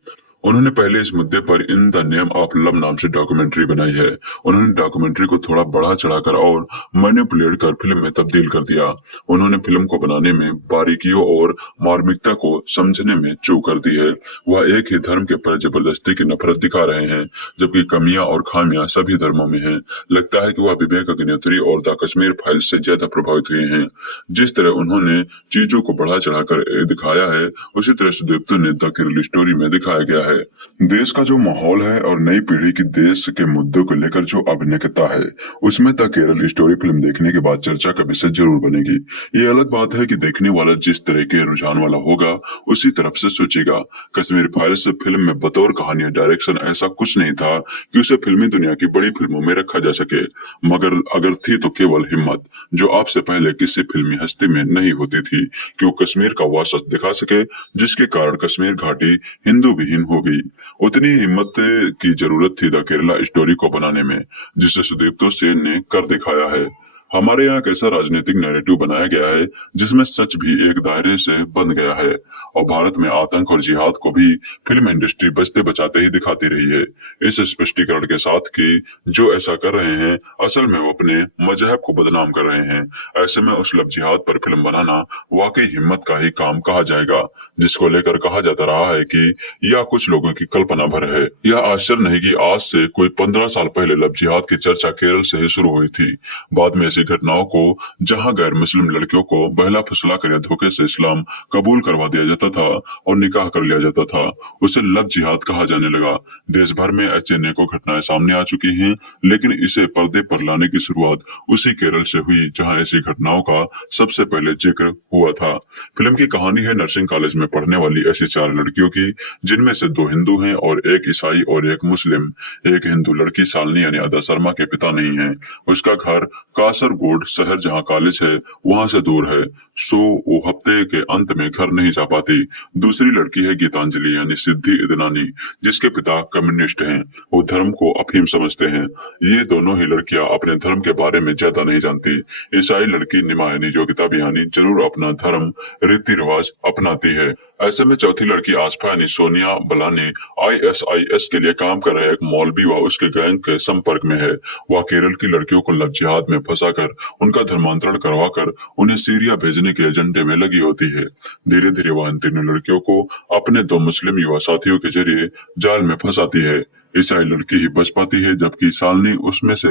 उन्होंने पहले इस मुद्दे पर in the name of love नाम से डॉक्यूमेंट्री बनाई है। उन्होंने डॉक्यूमेंट्री को थोड़ा बढ़ा चढ़ाकर और मैनिपुलेट कर फिल्म में तब्दील कर दिया। उन्होंने फिल्म को बनाने में बारीकियों और मार्मिकता को समझने में चूक कर दी है। वह एक ही धर्म के पर जबरदस्ती की नफरत दिखा रहे हैं, जबकि कमियां और खामियां सभी धर्मों में हैं। लगता है कि वह विवेक अग्निहोत्री और द कश्मीर फाइल्स से ज्यादा प्रभावित हुए हैं। जिस तरह उन्होंने चीजों को बढ़ा चढ़ाकर दिखाया है, उसी तरह सुदीप्तो ने द केरल स्टोरी में दिखाया गया है। देश का जो माहौल है और नई पीढ़ी की देश के मुद्दों को लेकर जो अभिनयता है, उसमें द केरल स्टोरी फिल्म देखने के बाद चर्चा का विषय जरूर बनेगी। ये अलग बात है कि देखने वाला जिस तरह के रुझान वाला होगा उसी तरफ से सोचेगा। कश्मीर फाइल्स फिल्म में बतौर कहानी और डायरेक्शन ऐसा कुछ नहीं था कि उसे फिल्मी दुनिया की बड़ी फिल्मों में रखा जा सके, मगर अगर थी तो केवल हिम्मत, जो आपसे पहले किसी फिल्मी हस्ती में नहीं होती थी कि वो कश्मीर का वह सच दिखा सके जिसके कारण कश्मीर घाटी हिंदू विहीन हो गई। उतनी हिम्मत की जरूरत थी द केरला स्टोरी को बनाने में, जिसे सुदीप्तो सेन ने कर दिखाया है। हमारे यहाँ एक ऐसा राजनीतिक नैरेटिव बनाया गया है जिसमें सच भी एक दायरे से बंध गया है, और भारत में आतंक और जिहाद को भी फिल्म इंडस्ट्री बचते बचाते ही दिखाती रही है, इस स्पष्टीकरण के साथ कि जो ऐसा कर रहे हैं असल में वो अपने मजहब को बदनाम कर रहे हैं। ऐसे में उस लव जिहाद पर फिल्म बनाना वाकई हिम्मत का ही काम कहा जाएगा, जिसको लेकर कहा जाता रहा है कि यह कुछ लोगों की कल्पना भर है। यह आश्चर्य नहीं कि आज से कोई 15 साल पहले लव जिहाद की चर्चा केरल से ही शुरू हुई थी। बाद में ऐसी घटनाओं को जहां गैर मुस्लिम लड़कियों को बहला फुसला कर या धोखे से इस्लाम कबूल करवा दिया जाता था और निकाह कर लिया जाता था, उसे लव जिहाद कहा जाने लगा। देश भर में ऐसे अनेकों घटनाएं सामने आ चुकी हैं, लेकिन इसे पर्दे पर लाने की शुरुआत उसी केरल से हुई जहां ऐसी घटनाओं का सबसे पहले जिक्र हुआ था। फिल्म की कहानी है नर्सिंग कॉलेज में पढ़ने वाली ऐसी 4 लड़कियों की, जिनमें से 2 हिंदू हैं और एक ईसाई और एक मुस्लिम। एक हिंदू लड़की शालिनी यानी अदा शर्मा के पिता नहीं है। उसका घर कासरगोड शहर जहां कॉलेज है वहां से दूर है, सो वो हफ्ते के अंत में घर नहीं जा पाती। दूसरी लड़की है गीतांजलि यानी सिद्धि इदनानी, जिसके पिता कम्युनिस्ट हैं। वो धर्म को अफीम समझते हैं। ये दोनों ही लड़कियां अपने धर्म के बारे में ज्यादा नहीं जानती। ईसाई लड़की निमा यानी योगिता बिहानी जरूर अपना धर्म रीति रिवाज अपनाती है। ऐसे में चौथी लड़की आसफा यानी सोनिया बलानी ISIS के लिए काम कर रहे एक मौलवी व उसके गैंग के संपर्क में है। वह केरल की लड़कियों को लव जिहाद में फंसाकर उनका धर्मांतरण करवाकर उन्हें सीरिया भेजने के एजेंडे में लगी होती है। धीरे धीरे वह इन तीनों लड़कियों को अपने 2 मुस्लिम युवा साथियों के जरिए जाल में फंसाती है। ईसाई लड़की ही बच पाती है, जबकि शालिनी उसमें से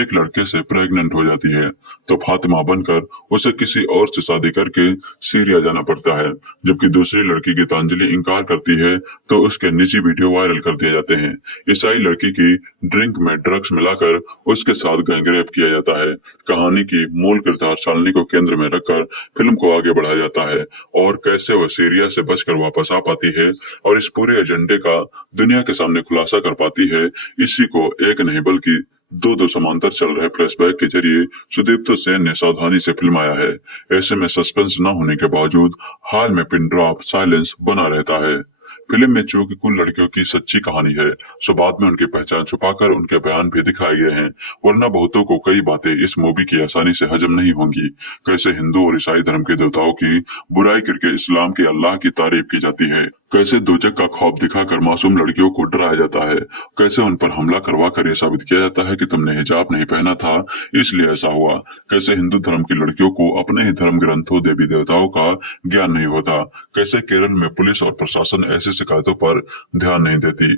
एक लड़के से प्रेग्नेंट हो जाती है, तो फातिमा बनकर उसे किसी और से शादी करके सीरिया जाना पड़ता है। जबकि दूसरी लड़की गीतांजलि इंकार करती है तो उसके निजी वीडियो वायरल कर दिए जाते हैं। ईसाई लड़की की ड्रिंक में ड्रग्स मिलाकर उसके साथ गैंगरेप किया जाता है। कहानी की मूल किरदार शालिनी को केंद्र में रखकर फिल्म को आगे बढ़ाया जाता है और कैसे वह सीरिया से बचकर वापस आ पाती है और इस पूरे एजेंडे का दुनिया के सामने खुलासा कर पाती है। इसी को एक नहीं बल्कि 2 समांतर चल रहे फ्लैशबैक के जरिए सुदीप्तो सेन ने सावधानी से फिल्माया है। ऐसे में सस्पेंस न होने के बावजूद हाल में पिन ड्रॉप साइलेंस बना रहता है। फिल्म में चो की कुल लड़कियों की सच्ची कहानी है, सो बाद में उनकी पहचान छुपाकर उनके बयान भी दिखाए गए हैं, वरना बहुतों को कई बातें इस मूवी की आसानी से हजम नहीं होंगी। कैसे हिंदू और ईसाई धर्म के देवताओं की बुराई करके इस्लाम के अल्लाह की तारीफ की जाती है, कैसे दोजक का खौफ दिखाकर मासूम लड़कियों को डराया जाता है, कैसे उन पर हमला करवा कर यह साबित किया जाता है कि तुमने हिजाब नहीं पहना था इसलिए ऐसा हुआ, कैसे हिंदू धर्म की लड़कियों को अपने ही धर्म ग्रंथों देवी देवताओं का ज्ञान नहीं होता, कैसे केरल में पुलिस और प्रशासन ऐसी शिकायतों पर ध्यान नहीं देती।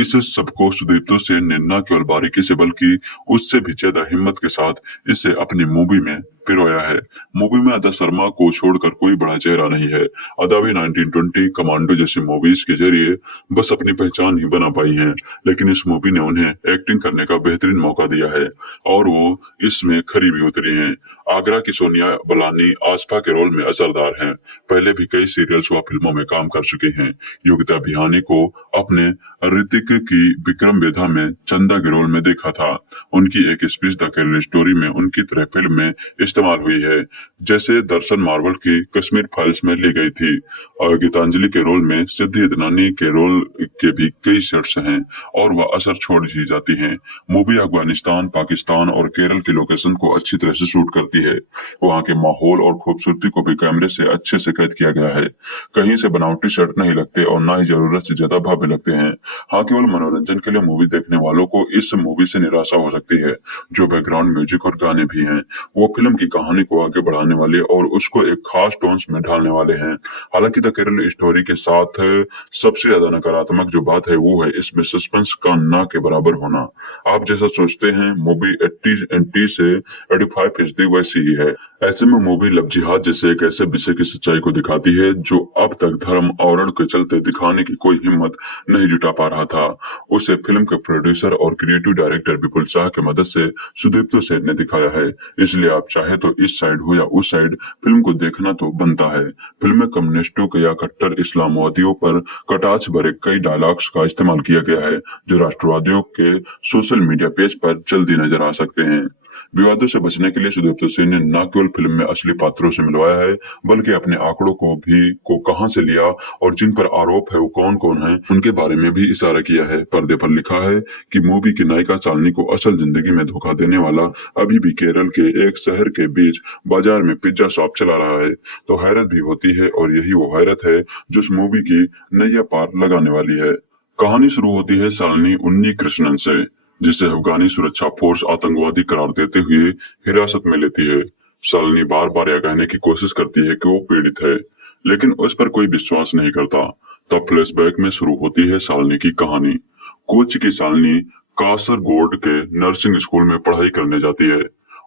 इस सबको सुदीप्तो से ने न केवल बारीकी से बल्कि उससे भी ज्यादा हिम्मत के साथ इसे अपनी मूवी में पिरोया है। मूवी में अदा शर्मा को छोड़कर कोई बड़ा चेहरा नहीं है। अदा भी 1920 कमांडो जैसी मूवीज के जरिए बस अपनी पहचान ही बना पाई हैं, लेकिन इस मूवी ने उन्हें एक्टिंग करने का बेहतरीन मौका दिया है और वो इसमें खरी भी उतरी हैं। आगरा की सोनिया बलानी आसफा के रोल में असरदार हैं। पहले भी कई सीरियल्स व फिल्मों में काम कर चुकी हैं। योगिता बिहानी को अपने ऋतिक की विक्रम वेधा में चंदा के रोल में देखा था। उनकी एक स्पीच द केरल स्टोरी में उनकी तरह फिल्म में इस्तेमाल हुई है, जैसे दर्शन मार्वल की कश्मीर फाइल्स में ली गई थी। और गीतांजलि के रोल में सिद्धि इदनानी के रोल के भी कई सेट्स हैं और वह असर छोड़ दी जाती हैं। मूवी अफगानिस्तान, पाकिस्तान और केरल के लोकेशन को अच्छी तरह से शूट करती है। वहाँ के माहौल और खूबसूरती को भी कैमरे से अच्छे से कैद किया गया है। कहीं से बनावटी शर्ट नहीं लगते और ना ही जरूरत से ज्यादा भव्य लगते हैं। हाँ, केवल मनोरंजन के लिए मूवी देखने वालों को इस मूवी से निराशा हो सकती है। जो बैकग्राउंड म्यूजिक और गाने भी हैं, वो फिल्म की कहानी को आगे बढ़ाने वाले और उसको एक खास टोन्स में ढालने वाले हैं। हालांकि द केरल स्टोरी के साथ सबसे ज्यादा नकारात्मक जो बात है वो है इसमें सस्पेंस का ना के बराबर होना। आप जैसा सोचते हैं मूवी 80 से 85% वैसी ही है। ऐसे में मूवी लव जिहाद जैसे एक ऐसे विषय की सच्चाई को दिखाती है जो अब तक धर्म आवरण के चलते दिखाने की कोई हिम्मत नहीं जुटा पा रहा था। उसे फिल्म के प्रोड्यूसर और क्रिएटिव डायरेक्टर विपुल शाह की मदद से सुदीप्तो सेठ ने दिखाया है। इसलिए आप चाहे तो इस साइड हो या उस साइड फिल्म को देखना तो बनता है। फिल्म में कम्युनिस्टों के या कट्टर इस्लामवादियों पर कटाक्ष भरे कई डायलॉग्स का इस्तेमाल किया गया है जो राष्ट्रवादियों के सोशल मीडिया पेज पर जल्दी नजर आ सकते हैं। विवादों से बचने के लिए सुदीप्तो सेठ ने न केवल फिल्म में असली पात्रों से मिलवाया है बल्कि अपने आंकड़ों को कहां से लिया और जिन पर आरोप है वो कौन कौन है उनके बारे में भी इशारा किया है। पर्दे पर लिखा है कि मूवी की नायिका शालिनी को असल जिंदगी में धोखा देने वाला अभी भी केरल के एक शहर के बीच बाजार में पिज्जा शॉप चला रहा है। तो हैरत भी होती है और यही वो हैरत है जो इस मूवी की नैया पार लगाने वाली है। कहानी शुरू होती है शालिनी उन्नी कृष्णन से, जिसे अफगानी सुरक्षा फोर्स आतंकवादी करार देते हुए हिरासत में लेती है। शालिनी बार बार यह कहने की कोशिश करती है कि वो पीड़ित है, लेकिन उस पर कोई विश्वास नहीं करता। तब फ्लैशबैक में शुरू होती है शालिनी की कहानी। कोच की शालिनी कासरगोड के नर्सिंग स्कूल में पढ़ाई करने जाती है।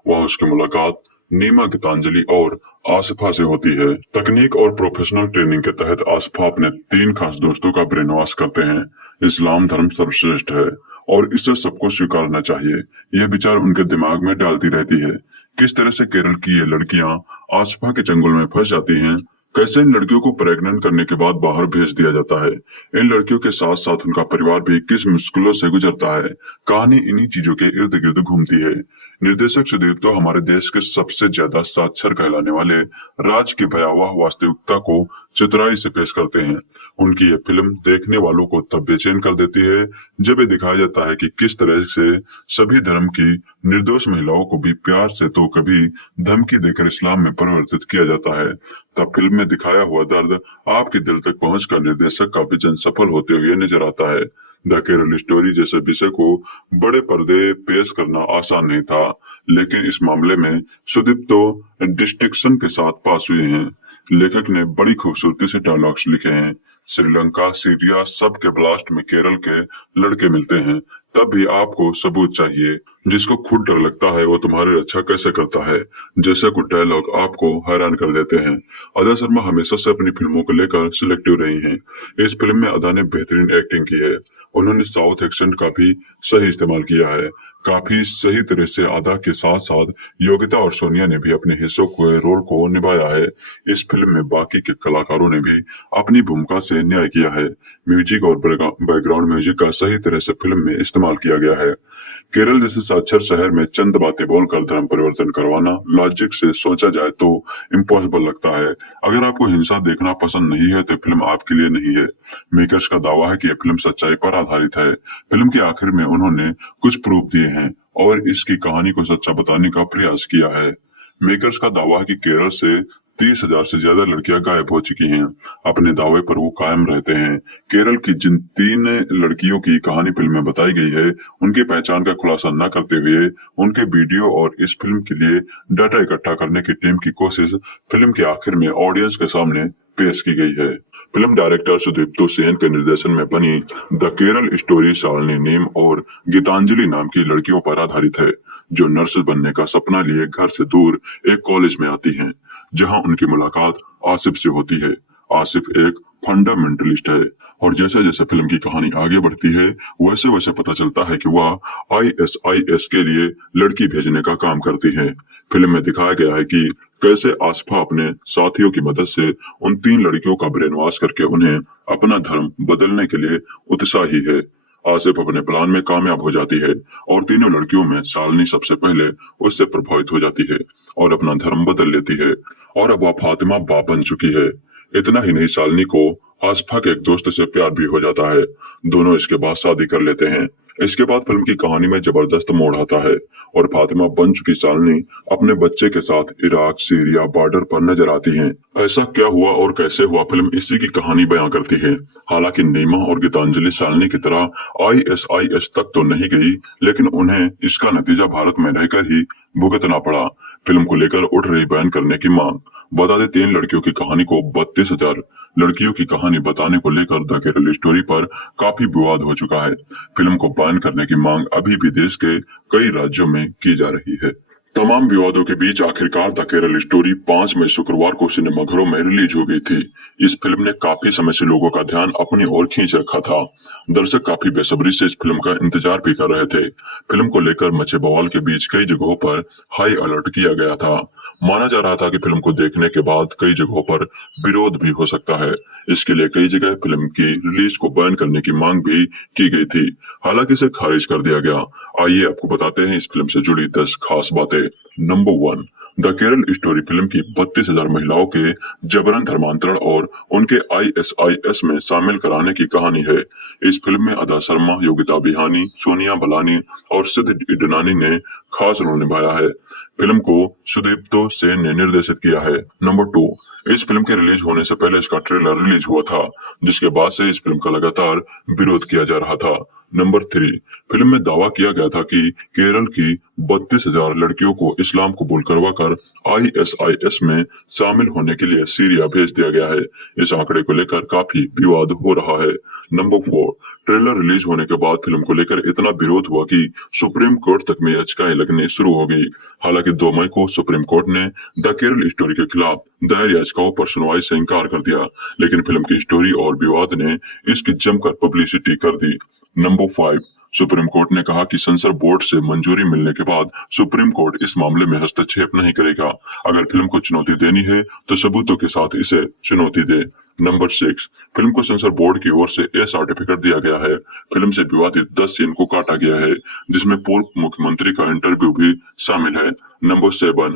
वहाँ उसकी मुलाकात नीमा, गीतांजलि और आसफा से होती है। तकनीक और प्रोफेशनल ट्रेनिंग के तहत आसफा अपने 3 खास दोस्तों का ब्रेन वॉश करते हैं। इस्लाम धर्म सर्वश्रेष्ठ है और इसे सबको स्वीकारना चाहिए, यह विचार उनके दिमाग में डालती रहती है। किस तरह से केरल की ये लड़कियां आसफा के चंगुल में फंस जाती हैं, कैसे इन लड़कियों को प्रेग्नेंट करने के बाद बाहर भेज दिया जाता है, इन लड़कियों के साथ साथ उनका परिवार भी किस मुश्किलों से गुजरता है। कहानी इन्हीं चीजों के इर्द गिर्द घूमती है। निर्देशक सुदीप्तो हमारे देश के सबसे ज्यादा साक्षर कहलाने वाले राज्य की भयावह वास्तविकता को चितराई से पेश करते हैं। उनकी ये फिल्म देखने वालों को तब बेचैन कर देती है जब ये दिखाया जाता है कि किस तरह से सभी धर्म की निर्दोष महिलाओं को भी प्यार से तो कभी धमकी देकर इस्लाम में परिवर्तित किया जाता है। तब फिल्म में दिखाया हुआ दर्द आपके दिल तक पहुंचकर निर्देशक का विजन सफल होते हुए नजर आता है। द केरल स्टोरी जैसे विषय को बड़े पर्दे पेश करना आसान नहीं था, लेकिन इस मामले में सुदीप्तो डिस्टिंक्शन के साथ पास हुए हैं। लेखक ने बड़ी खूबसूरती से डायलॉग्स लिखे हैं। श्रीलंका, सीरिया सब के ब्लास्ट में केरल के लड़के मिलते हैं, तब भी आपको सबूत चाहिए। जिसको खुद डर लगता है वो तुम्हारी रक्षा कैसे करता है, जैसे कुछ डायलॉग आपको हैरान कर देते हैं। अदा शर्मा हमेशा से अपनी फिल्मों को लेकर सिलेक्टिव रही हैं। इस फिल्म में अदा ने बेहतरीन एक्टिंग की है। उन्होंने साउथ एक्सेंट का भी सही इस्तेमाल किया है। काफी सही तरह से अदा के साथ साथ योगिता और सोनिया ने भी अपने हिस्सों के रोल को निभाया है। इस फिल्म में बाकी के कलाकारों ने भी अपनी भूमिका से न्याय किया है। म्यूजिक और बैकग्राउंड म्यूजिक का सही तरह से फिल्म में इस्तेमाल किया गया है। केरल जैसे साक्षर शहर में चंद बातें बोलकर धर्म परिवर्तन करवाना लॉजिक से सोचा जाए तो इम्पॉसिबल लगता है। अगर आपको हिंसा देखना पसंद नहीं है तो फिल्म आपके लिए नहीं है। मेकर्स का दावा है कि यह फिल्म सच्चाई पर आधारित है। फिल्म के आखिर में उन्होंने कुछ प्रूफ दिए हैं और इसकी कहानी को सच्चा बताने का प्रयास किया है। मेकर्स का दावा है कि केरल से 30,000 से ज्यादा लड़कियां गायब हो चुकी हैं। अपने दावे पर वो कायम रहते हैं। केरल की जिन 3 लड़कियों की कहानी फिल्म में बताई गई है, उनकी पहचान का खुलासा न करते हुए उनके वीडियो और इस फिल्म के लिए डाटा इकट्ठा करने की टीम की कोशिश फिल्म के आखिर में ऑडियंस के सामने पेश की गई है। फिल्म डायरेक्टर सुदीप्तो सेन के निर्देशन में बनी the Kerala story Shalini name और गीतांजलि नाम की लड़कियों पर आधारित है, जो नर्स बनने का सपना लिए घर से दूर एक कॉलेज में आती हैं, जहां उनकी मुलाकात आसिफ से होती है। आसिफ एक फंडामेंटलिस्ट है और जैसे जैसे फिल्म की कहानी आगे बढ़ती है वैसे वैसे पता चलता है कि वह ISIS के लिए लड़की भेजने का काम करती है। फिल्म में दिखाया गया है कि कैसे आसफा अपने साथियों की मदद से उन 3 लड़कियों का ब्रेन वॉश करके उन्हें अपना धर्म बदलने के लिए उत्साही है। आसिफ अपने प्लान में कामयाब हो जाती है और तीनों लड़कियों में शालिनी सबसे पहले उससे प्रभावित हो जाती है और अपना धर्म बदल लेती है और अब वह फातिमा बाप बन चुकी है। इतना ही नहीं, शालिनी को आसफा के एक दोस्त से प्यार भी हो जाता है। दोनों इसके बाद शादी कर लेते हैं। इसके बाद फिल्म की कहानी में जबरदस्त मोड़ आता है और फातिमा बन चुकी शालिनी अपने बच्चे के साथ इराक सीरिया बॉर्डर पर नजर आती हैं। ऐसा क्या हुआ और कैसे हुआ, फिल्म इसी की कहानी बयां करती है। हालांकि नीमा और गीतांजलि शालिनी की तरह ISIS तक तो नहीं गई, लेकिन उन्हें इसका नतीजा भारत में रहकर ही भुगतना पड़ा। फिल्म को लेकर उठ रही बैन करने की मांग। बता दें, 3 लड़कियों की कहानी को 32,000 लड़कियों की कहानी बताने को लेकर द केरल स्टोरी पर काफी विवाद हो चुका है। फिल्म को बैन करने की मांग अभी भी देश के कई राज्यों में की जा रही है। तमाम विवादों के बीच आखिरकार द केरल स्टोरी 5 मई शुक्रवार को सिनेमाघरों में रिलीज हो गई थी। इस फिल्म ने काफी समय से लोगों का ध्यान अपनी ओर खींच रखा था। दर्शक काफी बेसब्री से इस फिल्म का इंतजार भी कर रहे थे। फिल्म को लेकर मचे बवाल के बीच कई जगहों पर हाई अलर्ट किया गया था। माना जा रहा था कि फिल्म को देखने के बाद कई जगहों पर विरोध भी हो सकता है। इसके लिए कई जगह फिल्म की रिलीज को बैन करने की मांग भी की गई थी। हालांकि इसे खारिज कर दिया गया। आइए आपको बताते हैं इस फिल्म से जुड़ी 10 खास बातें। Number 1, the Kerala story film की 32,000 महिलाओं के जबरन धर्मांतरण और उनके ISIS में शामिल कराने की कहानी है। इस फिल्म में अदा शर्मा, योगिता बिहानी, सोनिया बलानी और सिद्ध इडनानी ने खास रोल निभाया है। फिल्म को सुदीप्तो सेन ने निर्देशित किया है। नंबर 2, इस फिल्म के रिलीज होने से पहले इसका ट्रेलर रिलीज हुआ था, जिसके बाद से इस फिल्म का लगातार विरोध किया जा रहा था। नंबर 3, फिल्म में दावा किया गया था कि केरल की 32,000 लड़कियों को इस्लाम कबूल करवाकर ISIS में शामिल होने के लिए सीरिया भेज दिया गया है। इस आंकड़े को लेकर काफी विवाद हो रहा है। नंबर 4, ट्रेलर रिलीज होने के बाद फिल्म को लेकर इतना विरोध हुआ कि सुप्रीम कोर्ट तक में याचिकाएं लगने शुरू हो गई। हालांकि 2 मई को सुप्रीम कोर्ट ने द केरल स्टोरी के खिलाफ दायर याचिकाओं पर सुनवाई से इंकार कर दिया, लेकिन फिल्म की स्टोरी और विवाद ने इसकी जमकर पब्लिसिटी कर दी। नंबर 5, सुप्रीम कोर्ट ने कहा कि सेंसर बोर्ड से मंजूरी मिलने के बाद सुप्रीम कोर्ट इस मामले में हस्तक्षेप नहीं करेगा। अगर फिल्म को चुनौती देनी है तो सबूतों के साथ इसे चुनौती दे। नंबर 6, फिल्म को सेंसर बोर्ड की ओर से ए सर्टिफिकेट दिया गया है। फिल्म से विवादित 10 सीन को काटा गया है, जिसमें पूर्व मुख्यमंत्री का इंटरव्यू भी शामिल है। नंबर 7,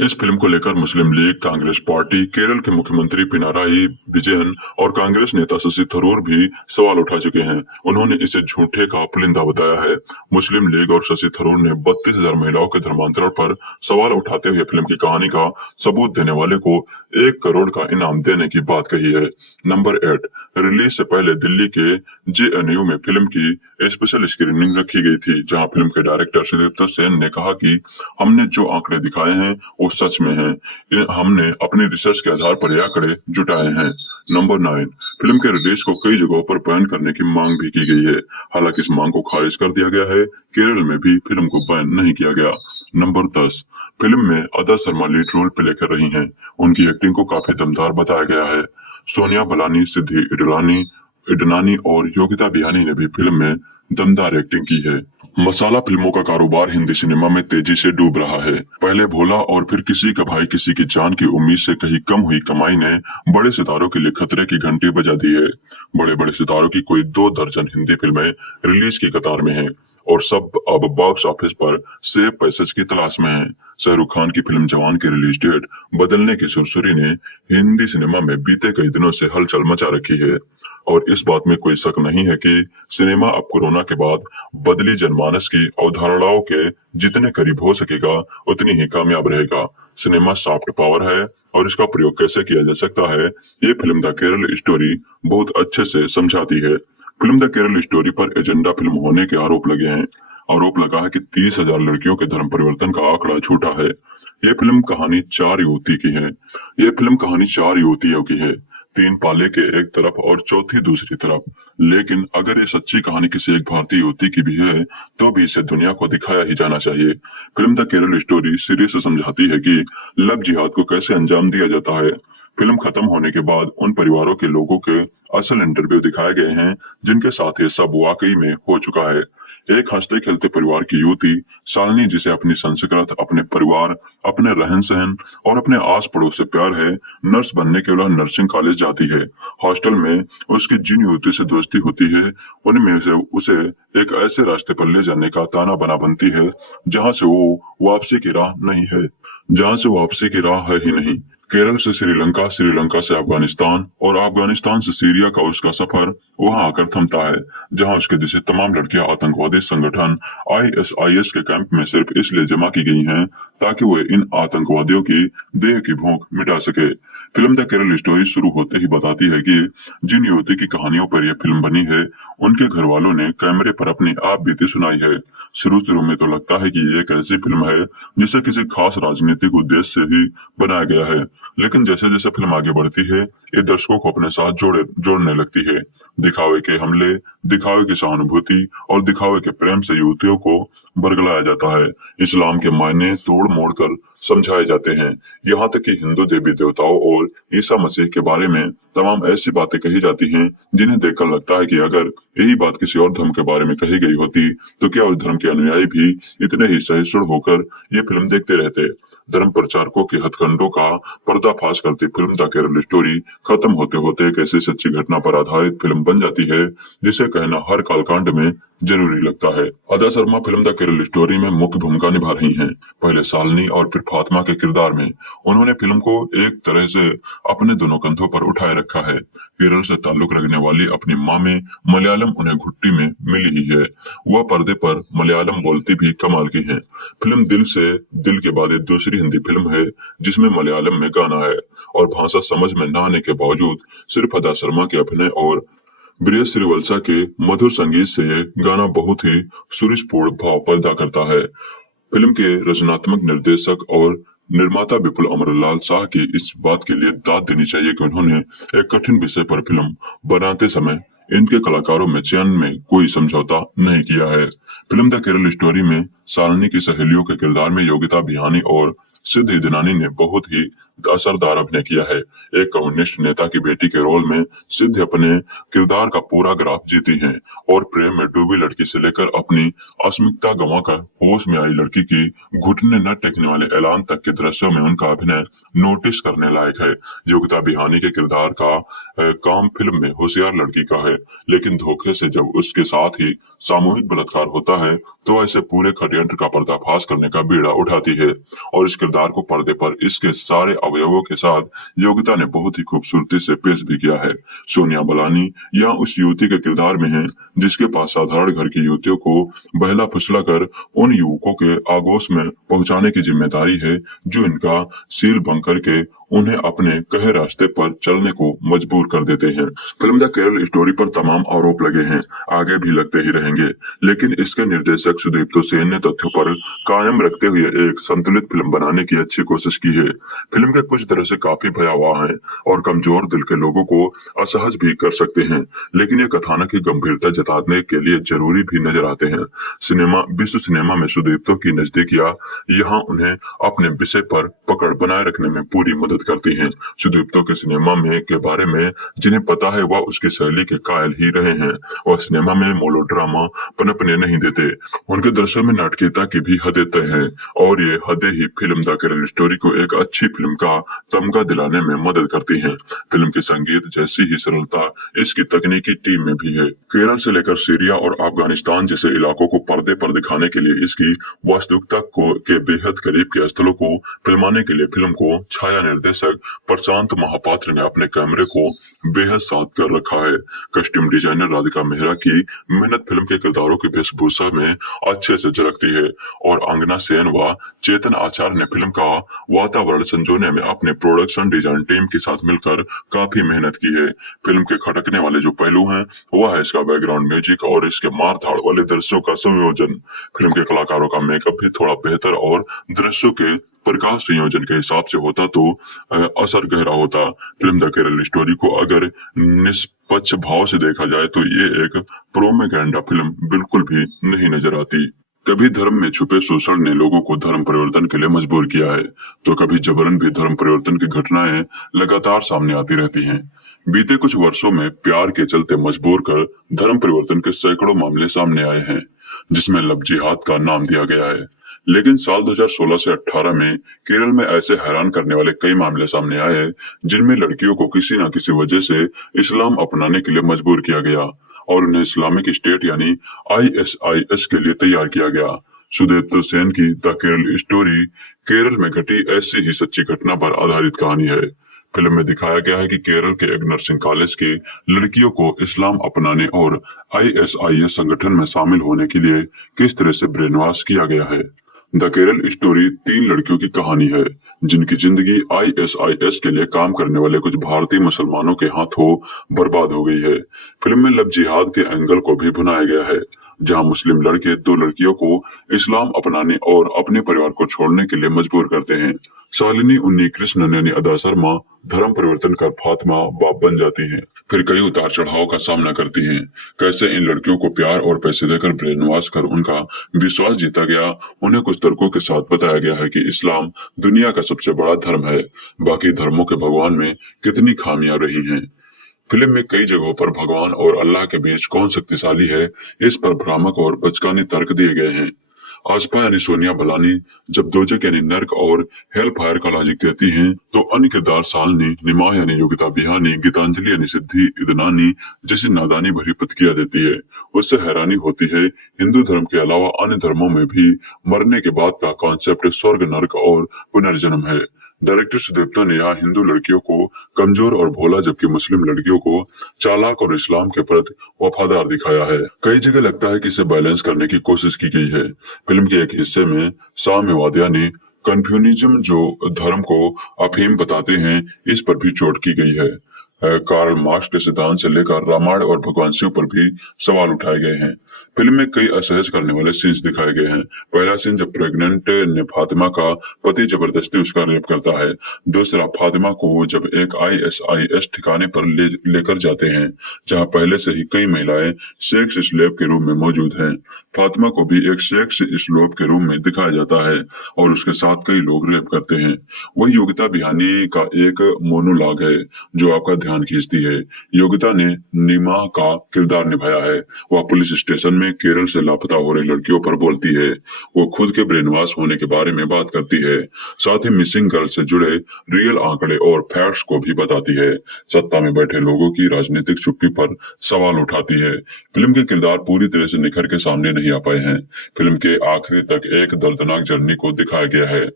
इस फिल्म को लेकर मुस्लिम लीग, कांग्रेस पार्टी, केरल के मुख्यमंत्री पिनाराई विजयन और कांग्रेस नेता शशि थरूर भी सवाल उठा चुके हैं। उन्होंने इसे झूठे का पुलिंदा बताया है। मुस्लिम लीग और शशि थरूर ने 32,000 महिलाओं के धर्मांतरण पर सवाल उठाते हुए फिल्म की कहानी का सबूत देने वाले को 1 करोड़ का इनाम देने की बात कही है। नंबर 8, रिलीज से पहले दिल्ली के JNU में फिल्म की स्पेशल स्क्रीनिंग रखी गई थी, जहां फिल्म के डायरेक्टर सुदीप्तो सेन ने कहा कि हमने जो आंकड़े दिखाए हैं वो सच में हैं। हमने अपनी रिसर्च के आधार पर ये आंकड़े जुटाए हैं। नंबर 9, फिल्म के रिलीज को कई जगहों पर बैन करने की मांग भी की गई है। हालांकि इस मांग को खारिज कर दिया गया है। केरल में भी फिल्म को बैन नहीं किया गया। नंबर 10, फिल्म में अदा शर्मा लीड रोल प्ले कर रही हैं। उनकी एक्टिंग को काफी दमदार बताया गया है। सोनिया बलानी, सिद्धि इडनानी और योगिता बिहानी ने भी फिल्म में दमदार एक्टिंग की है। मसाला फिल्मों का कारोबार हिंदी सिनेमा में तेजी से डूब रहा है। पहले भोला और फिर किसी का भाई किसी की जान की उम्मीद से कहीं कम हुई कमाई ने बड़े सितारों के लिए खतरे की घंटी बजा दी है। बड़े बड़े सितारों की कोई 2 दर्जन हिंदी फिल्में रिलीज की कतार में हैं और सब अब बॉक्स ऑफिस पर सेफ पैसेज की तलाश में हैं। शाहरुख खान की फिल्म जवान की रिलीज डेट बदलने की सुरसुरी ने हिंदी सिनेमा में बीते कई दिनों से हलचल मचा रखी है और इस बात में कोई शक नहीं है कि सिनेमा अब कोरोना के बाद बदली जनमानस की अवधारणाओं के जितने करीब हो सकेगा उतनी ही कामयाब रहेगा। सिनेमा सॉफ्ट पावर है और इसका प्रयोग कैसे किया जा सकता है ये फिल्म द केरल स्टोरी बहुत अच्छे से समझाती है। फिल्म द केरल स्टोरी पर एजेंडा फिल्म होने के आरोप लगे हैं। आरोप लगा है कि 30,000 लड़कियों के धर्म परिवर्तन का आंकड़ा झूठा है। ये फिल्म कहानी चार युवतियों की है, 3 पाले के एक तरफ और चौथी दूसरी तरफ। लेकिन अगर ये सच्ची कहानी किसी एक भारतीय युवती की भी है तो भी इसे दुनिया को दिखाया ही जाना चाहिए। फिल्म द केरल स्टोरी सिरे से समझाती है कि लव जिहाद को कैसे अंजाम दिया जाता है। फिल्म खत्म होने के बाद उन परिवारों के लोगों के असल इंटरव्यू दिखाए गए हैं जिनके साथ ये सब वाकई में हो चुका है। एक हंसते खेलते परिवार की युवती शालिनी, जिसे अपनी संस्कृत, अपने परिवार, अपने रहन सहन और अपने आस पड़ोस से प्यार है, नर्स बनने के लिए नर्सिंग कॉलेज जाती है। हॉस्टल में उसकी जिन युवती से दोस्ती होती है उनमें से उसे एक ऐसे रास्ते पर ले जाने का ताना बना बनती है जहाँ से वापसी की राह है ही नहीं। केरल से श्रीलंका, श्रीलंका से अफगानिस्तान और अफगानिस्तान से सीरिया का उसका सफर वहां आकर थमता है जहां उसके जैसे तमाम लड़कियां आतंकवादी संगठन ISIS के कैंप में सिर्फ इसलिए जमा की गई हैं ताकि वे इन आतंकवादियों की देह की भूख मिटा सके। फिल्म द केरल स्टोरी शुरू होते ही बताती है कि जिन युवती की कहानियों पर यह फिल्म बनी है उनके घर वालों ने कैमरे पर अपनी आप बीती सुनाई है। शुरू में तो लगता है कि ये एक ऐसी फिल्म है जिसे किसी खास राजनीतिक उद्देश्य से ही बनाया गया है, लेकिन जैसे जैसे फिल्म आगे बढ़ती है ये दर्शकों को अपने साथ जोड़ने लगती है। दिखावे के हमले, दिखावे की सहानुभूति और दिखावे के प्रेम से युवतियों को बरगलाया जाता है। इस्लाम के मायने तोड़ मोड़ कर समझाए जाते हैं। यहाँ तक कि हिंदू देवी देवताओं और ईसा मसीह के बारे में तमाम ऐसी बातें कही जाती हैं जिन्हें देखकर लगता है कि अगर यही बात किसी और धर्म के बारे में कही गई होती तो क्या उस धर्म के अनुयायी भी इतने ही सहिष्णु होकर ये फिल्म देखते रहते। धर्म प्रचारकों के हथकंडों का पर्दाफाश करती फिल्म द केरल स्टोरी खत्म होते होते एक ऐसी सच्ची घटना पर आधारित फिल्म बन जाती है जिसे कहना हर कालकांड में जरूरी लगता है। अदा Sharma film the Kerala story में मुख्य भूमिका निभा रही हैं, पहले शालिनी और फिर फातिमा के किरदार में। उन्होंने फिल्म को एक तरह से अपने दोनों कंधों पर उठाए रखा है। केरल से ताल्लुक रखने वाली अपनी माँ में मलयालम उन्हें घुट्टी में मिली ही है। वह पर्दे पर मलयालम बोलती भी कमाल की है। फिल्म दिल से दिल के बाद एक दूसरी हिंदी फिल्म है जिसमें मलयालम में गाना है और भाषा समझ में न आने के बावजूद सिर्फ अदा शर्मा के अभिनय और ब्रियस श्रीवत्सा के मधुर संगीत से ये गाना बहुत ही सुरुचिपूर्ण भाव पैदा करता है। फिल्म के रचनात्मक निर्देशक और निर्माता विपुल अमरलाल शाह की इस बात के लिए दाद देनी चाहिए कि उन्होंने एक कठिन विषय पर फिल्म बनाते समय इनके कलाकारों में चयन में कोई समझौता नहीं किया है। फिल्म द केरल स्टोरी में शालिनी की सहेलियों के किरदार में योगिता बिहानी और सिद्धि दिनानी ने बहुत ही असरदार अभिनय किया है। एक कम्युनिस्ट नेता की बेटी के रोल में सिद्धि अपने किरदार का पूरा ग्राफ जीती हैं और प्रेम में डूबी लड़की से लेकर अपनी अस्मिता गंवाकर होश में आई लड़की की घुटने न टेकने वाले ऐलान तक के दृश्यों में उनका अभिनय नोटिस करने लायक है। योगिता बिहानी के किरदार का काम फिल्म में होशियार लड़की का है, लेकिन धोखे से जब उसके साथ ही सामूहिक बलात्कार होता है तो ऐसे पूरे षड्यंत्र का पर्दाफाश करने का बीड़ा उठाती है और इस किरदार को पर्दे पर इसके सारे अवयवों के साथ योगिता ने बहुत ही खूबसूरती से पेश भी किया है। सोनिया बलानी यहाँ उस युवती के किरदार में है जिसके पास साधारण घर की युवतियों को बहला फुसला कर उन युवकों के आगोश में पहुंचाने की जिम्मेदारी है जो इनका सील भंग करके उन्हें अपने कहे रास्ते पर चलने को मजबूर कर देते हैं। फिल्म द केरल स्टोरी पर तमाम आरोप लगे हैं, आगे भी लगते ही रहेंगे, लेकिन इसके निर्देशक सुदीप्तो सेन ने तथ्यों पर कायम रखते हुए एक संतुलित फिल्म बनाने की अच्छी कोशिश की है। फिल्म के कुछ तरह से काफी भयावह हैं और कमजोर दिल के लोगों को असहज भी कर सकते हैं, लेकिन ये कथानक की गंभीरता जताने के लिए जरूरी भी नजर आते हैं। विश्व सिनेमा में सुदीप्तो की नजदीकियां यहाँ उन्हें अपने विषय पर पकड़ बनाए रखने में पूरी मदद मदद करती हैं। सुदीप्तो के सिनेमा में के बारे में जिन्हें पता है वह उसकी शैली के कायल ही रहे हैं। वह सिनेमा में मोलोड्रामा पनपने नहीं देते। उनके दृश्यों में नाटकीयता की भी हदें तय है और ये हदें ही फिल्म द केरल स्टोरी को एक अच्छी फिल्म का तमगा दिलाने में मदद करती हैं। फिल्म के संगीत जैसी ही सरलता इसकी तकनीकी टीम में भी है। केरल से लेकर सीरिया और अफगानिस्तान जैसे इलाकों को पर्दे पर दिखाने के लिए इसकी वास्तविकता के बेहद करीब के स्थलों को फिल्माने के लिए फिल्म को छाया निर्देशक प्रशांत महापात्र ने अपने कैमरे को बेहद साथ कर रखा है। कस्ट्यूम डिजाइनर राधिका मेहरा की मेहनत फिल्म के किरदारों की वेशभूषा में अच्छे से झलकती है और अंगना सेन व चेतन आचार्य ने फिल्म का वातावरण संजोने में अपने प्रोडक्शन डिजाइन टीम के साथ मिलकर काफी मेहनत की है। फिल्म के खटकने वाले जो पहलू हैं वह है इसका बैकग्राउंड म्यूजिक और इसके मार धाड़ वाले दृश्यों का संयोजन। फिल्म के कलाकारों का मेकअप भी थोड़ा बेहतर और दृश्यों के प्रकाश संयोजन के हिसाब से होता तो असर गहरा होता। फिल्म द केरल स्टोरी को अगर निष्पक्ष भाव से देखा जाए तो ये एक प्रोपेगेंडा फिल्म बिल्कुल भी नहीं नजर आती। कभी धर्म में छुपे शोषण ने लोगों को धर्म परिवर्तन के लिए मजबूर किया है तो कभी जबरन भी धर्म परिवर्तन की घटनाएं लगातार सामने आती रहती हैं। बीते कुछ वर्षों में प्यार के चलते मजबूर कर धर्म परिवर्तन के सैकड़ों मामले सामने आए हैं जिसमें लव जिहाद का नाम दिया गया है। लेकिन साल 2016 से 18 में केरल में ऐसे हैरान करने वाले कई मामले सामने आए जिनमें लड़कियों को किसी न किसी वजह से इस्लाम अपनाने के लिए मजबूर किया गया और उन्हें इस्लामिक स्टेट यानी ISIS के लिए तैयार किया गया। सुदीप्तो सेन की द केरल स्टोरी केरल में घटी ऐसी ही सच्ची घटना पर आधारित कहानी है। फिल्म में दिखाया गया है कि केरल के एक नर्सिंग कॉलेज की लड़कियों को इस्लाम अपनाने और ISIS संगठन में शामिल होने के लिए किस तरह से ब्रेन वॉश किया गया है। द केरल स्टोरी 3 लड़कियों की कहानी है जिनकी जिंदगी ISIS के लिए काम करने वाले कुछ भारतीय मुसलमानों के हाथों बर्बाद हो गई है। फिल्म में लव जिहाद के एंगल को भी भुनाया गया है जहां मुस्लिम लड़के 2 लड़कियों को इस्लाम अपनाने और अपने परिवार को छोड़ने के लिए मजबूर करते हैं। शालिनी उन्नी कृष्णन यानी अदा शर्मा धर्म परिवर्तन कर फातिमा बाप बन जाती हैं, फिर कई उतार चढ़ाव का सामना करती हैं। कैसे इन लड़कियों को प्यार और पैसे देकर ब्रेन वॉश कर उनका विश्वास जीता गया, उन्हें कुछ तर्कों के साथ बताया गया है कि इस्लाम दुनिया का सबसे बड़ा धर्म है, बाकी धर्मों के भगवान में कितनी खामियां रही हैं। फिल्म में कई जगहों पर भगवान और अल्लाह के बीच कौन शक्तिशाली है इस पर भ्रामक और बचकाने तर्क दिए गए हैं। आसपा यानी सोनिया बलानी जब दोजक यानी नर्क और हेल फायर का लॉजिक देती हैं तो अन्य किरदार शालिनी, निमाह यानी योगिता बिहानी, गीतांजलि यानी सिद्धि इदनानी जैसी नादानी भरी प्रतिक्रिया देती है। उससे हैरानी होती है हिंदू धर्म के अलावा अन्य धर्मों में भी मरने के बाद का कॉन्सेप्ट स्वर्ग, नर्क और पुनर्जन्म है। डायरेक्टर सुदीप्तो ने यहाँ हिंदू लड़कियों को कमजोर और भोला जबकि मुस्लिम लड़कियों को चालाक और इस्लाम के प्रति वफादार दिखाया है। कई जगह लगता है कि इसे बैलेंस करने की कोशिश की गई है। फिल्म के एक हिस्से में साम्यवाद यानी कन्फ्यूनिज्म जो धर्म को अफीम बताते हैं इस पर भी चोट की गई है। कार्ल मार्क्स के सिद्धांत से लेकर रामायण और भगवान शिव पर भी सवाल उठाए गए हैं। फिल्म में कई असहज करने वाले सीन्स दिखाए गए हैं। पहला सीन जब प्रेग्नेंट ने फातिमा का पति जबरदस्ती उसका रेप करता है। दूसरा फातिमा को जब एक ISIS ठिकाने पर लेकर जाते हैं जहां पहले से ही कई महिलाएं सेक्स स्लेव के रूप में मौजूद हैं। फातिमा को भी एक सेक्स स्लेव के रूप में दिखाया जाता है और उसके साथ कई लोग रेप करते हैं। वही योगिता बिहानी का एक मोनोलॉग है जो आपका ध्यान खींचती है। योगिता ने निमा का किरदार निभाया है। वह पुलिस स्टेशन में केरल से लापता हो रही लड़कियों पर बोलती है। वो खुद के ब्रेन वॉश होने के बारे में बात करती है, साथ ही मिसिंग गर्ल से जुड़े रियल आंकड़े और फैक्ट्स को भी बताती है। सत्ता में बैठे लोगों की राजनीतिक चुप्पी पर सवाल उठाती है। फिल्म के किरदार पूरी तरह से निखर के सामने नहीं आ पाए हैं। फिल्म के आखिरी तक एक दर्दनाक जर्नी को दिखाया गया है।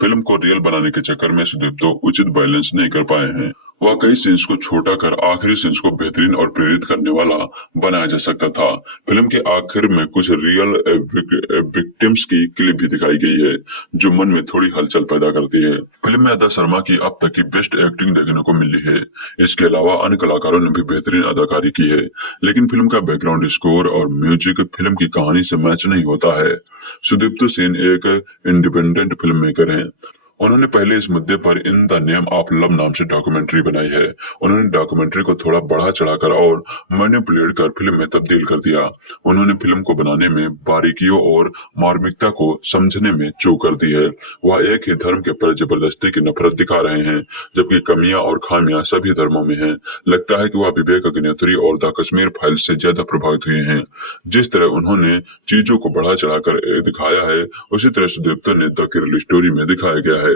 फिल्म को रियल बनाने के चक्कर में सुदीप्तो उचित बैलेंस नहीं कर पाए हैं। वह कई सीन्स को छोटा कर आखिरी सीन्स को बेहतरीन और प्रेरित करने वाला बनाया जा सकता था। फिल्म के आखिर में कुछ रियल विक्टिम्स की क्लिप भी दिखाई गई है जो मन में थोड़ी हलचल पैदा करती है। फिल्म में अदा शर्मा की अब तक की बेस्ट एक्टिंग देखने को मिली है। इसके अलावा अन्य कलाकारों ने भी बेहतरीन अदाकारी की है, लेकिन फिल्म का बैकग्राउंड स्कोर और म्यूजिक फिल्म की कहानी से मैच नहीं होता है। सुदीप्तो सेन एक इंडिपेंडेंट फिल्म मेकर हैं उन्होंने पहले इस मुद्दे पर in the name of love नाम से डॉक्यूमेंट्री बनाई है। उन्होंने डॉक्यूमेंट्री को थोड़ा बढ़ा चढ़ाकर और मैनिपुलेट कर फिल्म में तब्दील कर दिया। उन्होंने फिल्म को बनाने में बारीकियों और मार्मिकता को समझने में चूक कर दी है। वह एक ही धर्म के पर जबरदस्ती की नफरत दिखा रहे हैं, जबकि कमियां और खामियां सभी धर्मों में हैं। लगता है कि वह विवेक अग्निहोत्री और द कश्मीर फाइल्स से ज्यादा प्रभावित हुए हैं। जिस तरह उन्होंने चीजों को बढ़ा चढ़ाकर दिखाया है, उसी तरह सुदीप्ता ने द केरल स्टोरी में दिखाया गया है।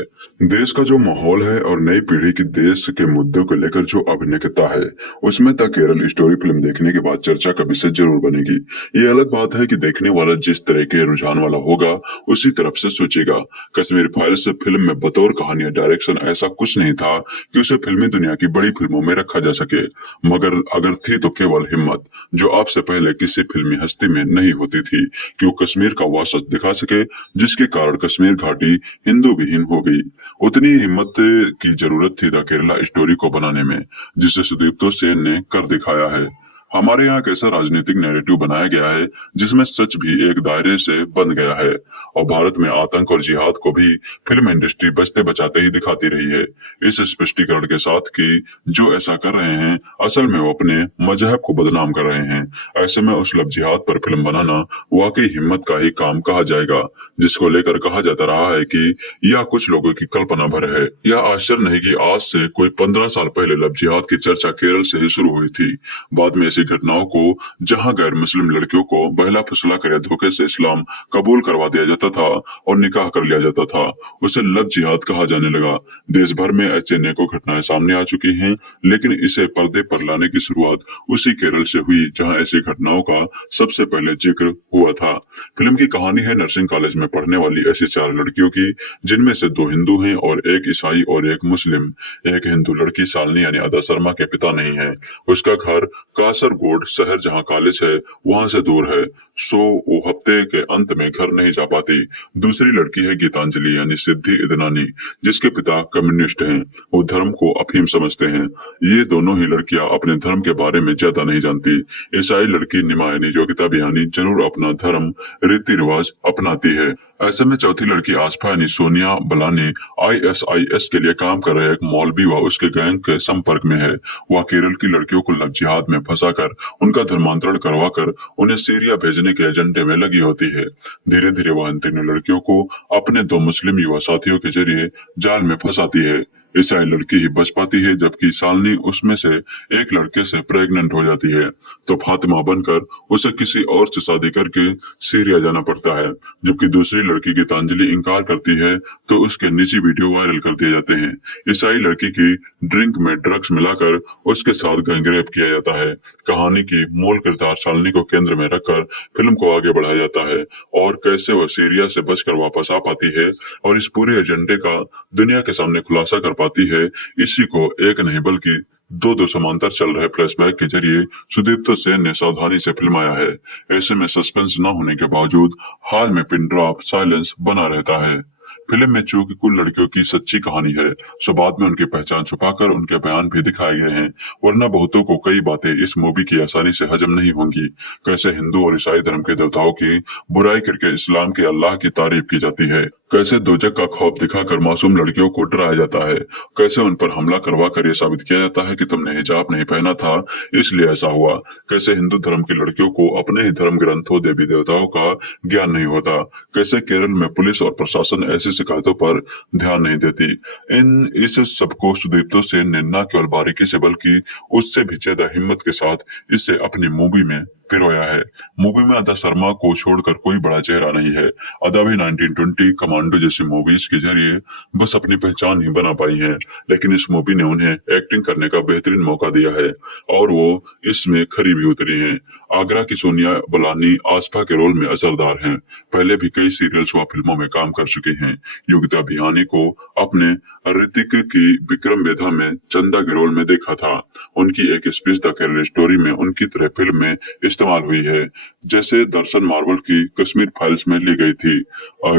देश का जो माहौल है और नई पीढ़ी की देश के मुद्दों को लेकर जो अभिनयता है, उसमें द केरल स्टोरी फिल्म देखने के बाद चर्चा का विषय जरूर बनेगी। ये अलग बात है कि देखने वाला जिस तरह के रुझान वाला होगा उसी तरफ से सोचेगा। कश्मीर फाइल्स फिल्म में बतौर कहानी डायरेक्शन ऐसा कुछ नहीं था कि उसे फिल्मी दुनिया की बड़ी फिल्मों में रखा जा सके, मगर अगर थी तो केवल हिम्मत, जो आपसे पहले किसी फिल्मी हस्ती में नहीं होती थी, कि वो कश्मीर का वह सच दिखा सके जिसके कारण कश्मीर घाटी हिंदू विहीन हो गई। उतनी हिम्मत की जरूरत थी द केरला स्टोरी को बनाने में, जिसे सुदीप्तो सेन ने कर दिखाया है। हमारे यहाँ कैसा राजनीतिक नैरेटिव बनाया गया है जिसमें सच भी एक दायरे से बंद गया है, और भारत में आतंक और जिहाद को भी फिल्म इंडस्ट्री बचते बचाते ही दिखाती रही है, इस स्पष्टीकरण के साथ कि जो ऐसा कर रहे हैं असल में वो अपने मजहब को बदनाम कर रहे हैं। ऐसे में उस लव जिहाद पर फिल्म बनाना वाकई हिम्मत का ही काम कहा जाएगा, जिसको लेकर कहा जाता रहा है कि यह कुछ लोगों की कल्पना भर है। यह आश्चर्य नहीं कि आज से कोई 15 साल पहले लव जिहाद की चर्चा केरल से ही शुरू हुई थी। बाद में ऐसी घटनाओं को जहां गैर मुस्लिम लड़कियों को बहला फुसला कर धोखे से इस्लाम कबूल करवा दिया जाता था और निकाह कर लिया जाता था, उसे लव जिहाद कहा जाने लगा। देश भर में ऐसे अनेकों घटनाएं सामने आ चुकी हैं, लेकिन इसे पर्दे पर लाने की शुरुआत उसी केरल से हुई जहां ऐसी घटनाओं का सबसे पहले जिक्र हुआ था। फिल्म की कहानी है नर्सिंग कॉलेज में पढ़ने वाली ऐसी 4 लड़कियों की, जिनमें से 2 हिंदू हैं और एक ईसाई और एक मुस्लिम। एक हिंदू लड़की शालिनी यानी अदा शर्मा के पिता नहीं है, उसका घर कासरगोड शहर जहां कॉलेज है वहां से दूर है, सो वो हफ्ते के अंत में घर नहीं जा पाती। दूसरी लड़की है गीतांजलि यानी सिद्धि इदनानी, जिसके पिता कम्युनिस्ट हैं, वो धर्म को अफीम समझते हैं। ये दोनों ही लड़कियां अपने धर्म के बारे में ज्यादा नहीं जानती। ईसाई लड़की निमा यानी योगिता बिहानी जरूर अपना धर्म रीति रिवाज अपनाती है। ऐसे में चौथी लड़की आसफा यानी सोनिया बलानी ISIS के लिए काम कर रहे एक मौलवी व उसके गैंग के संपर्क में है। वह केरल की लड़कियों को लव जिहाद में फंसाकर उनका धर्मांतरण करवाकर उन्हें सीरिया भेजने के एजेंडे में लगी होती है। धीरे धीरे वह इन तीनों लड़कियों को अपने 2 मुस्लिम युवा साथियों के जरिए जाल में फंसाती है। ईसाई लड़की ही बच पाती है, जबकि शालिनी उसमें से एक लड़के से प्रेग्नेंट हो जाती है, तो फातिमा बनकर उसे किसी और से शादी करके सीरिया जाना पड़ता है। जबकि दूसरी लड़की गीतांजलि इंकार करती है तो उसके निजी वीडियो वायरल कर दिए जाते हैं। ईसाई लड़की की ड्रिंक में ड्रग्स मिलाकर उसके साथ गैंगरेप किया जाता है। कहानी की मूल किरदार शालिनी को केंद्र में रखकर फिल्म को आगे बढ़ाया जाता है और कैसे वह सीरिया से बचकर वापस आ पाती है और इस पूरे एजेंडे का दुनिया के सामने खुलासा कर पाती है। इसी को एक नहीं बल्कि 2 समांतर चल रहे फ्लैशबैक के जरिए सुदीप्तो सेन ने सावधानी से फिल्माया है। ऐसे में सस्पेंस न होने के बावजूद हाल में पिन ड्रॉप साइलेंस बना रहता है। फिल्म में चूंकि कुल लड़कियों की सच्ची कहानी है, सो बाद में उनकी पहचान छुपाकर उनके बयान भी दिखाए गए हैं, वरना बहुतों को कई बातें इस मूवी की आसानी से हजम नहीं होंगी। कैसे हिंदू और ईसाई धर्म के देवताओं की बुराई करके इस्लाम के अल्लाह की तारीफ की जाती है, कैसे दोजक का खौफ दिखाकर मासूम लड़कियों को डराया जाता है, कैसे उन पर हमला करवा कर यह साबित किया जाता है कि तुमने हिजाब नहीं पहना था इसलिए ऐसा हुआ, कैसे हिंदू धर्म की लड़कियों को अपने ही धर्म ग्रंथों देवी देवताओं का ज्ञान नहीं होता, कैसे केरल में पुलिस और प्रशासन ऐसी शिकायतों पर ध्यान नहीं देती। इस सबको सुदीप्तो सेन ने न केवल बारीकी से बल्कि उससे भी ज्यादा हिम्मत के साथ इसे अपनी मूवी में पिरोया है। मूवी में अदा शर्मा को छोड़कर कोई बड़ा चेहरा नहीं है। अदा भी 1920 कमांडो जैसी मूवीज के जरिए बस अपनी पहचान ही बना पाई है, लेकिन इस मूवी ने उन्हें एक्टिंग करने का बेहतरीन मौका दिया है और वो इसमें खरी भी उतरी हैं। आगरा की सोनिया बलानी आसफा के रोल में असरदार हैं। पहले भी कई सीरियल्स व फिल्मों में काम कर चुके हैं। योगिता बिहानी को अपने ऋतिक की विक्रम वेधा में चंदा के रोल में देखा था। उनकी एक स्पीच द केरल स्टोरी में उनकी तरह फिल्म में इस्तेमाल हुई है, जैसे दरअसल मार्वल की कश्मीर फाइल्स में ली गई थी।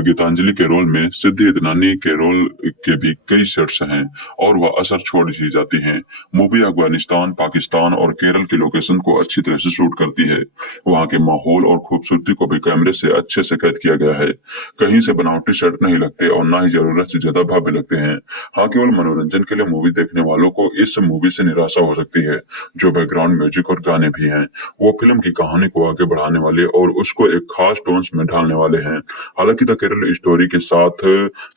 गीतांजलि के रोल में सिद्धि इदनानी के रोल के भी कई सेट्स हैं और वह असर छोड़ दी जाती हैं। मूवी अफगानिस्तान, पाकिस्तान और केरल के लोकेशन को अच्छी तरह से शूट करती है। वहाँ के माहौल और खूबसूरती को भी कैमरे से अच्छे से कैद किया गया है। कहीं से बनावटी सेट नहीं लगते और ना ही जरूरत से ज्यादा भव्य लगते हैं। हाँ, केवल मनोरंजन के लिए मूवी देखने वालों को इस मूवी से निराशा हो सकती है। जो बैकग्राउंड म्यूजिक और गाने भी हैं, वो फिल्म की कहानी को आगे बढ़ाने वाले और उसको एक खास टोन्स में ढालने वाले हैं। हालांकि द केरल स्टोरी के साथ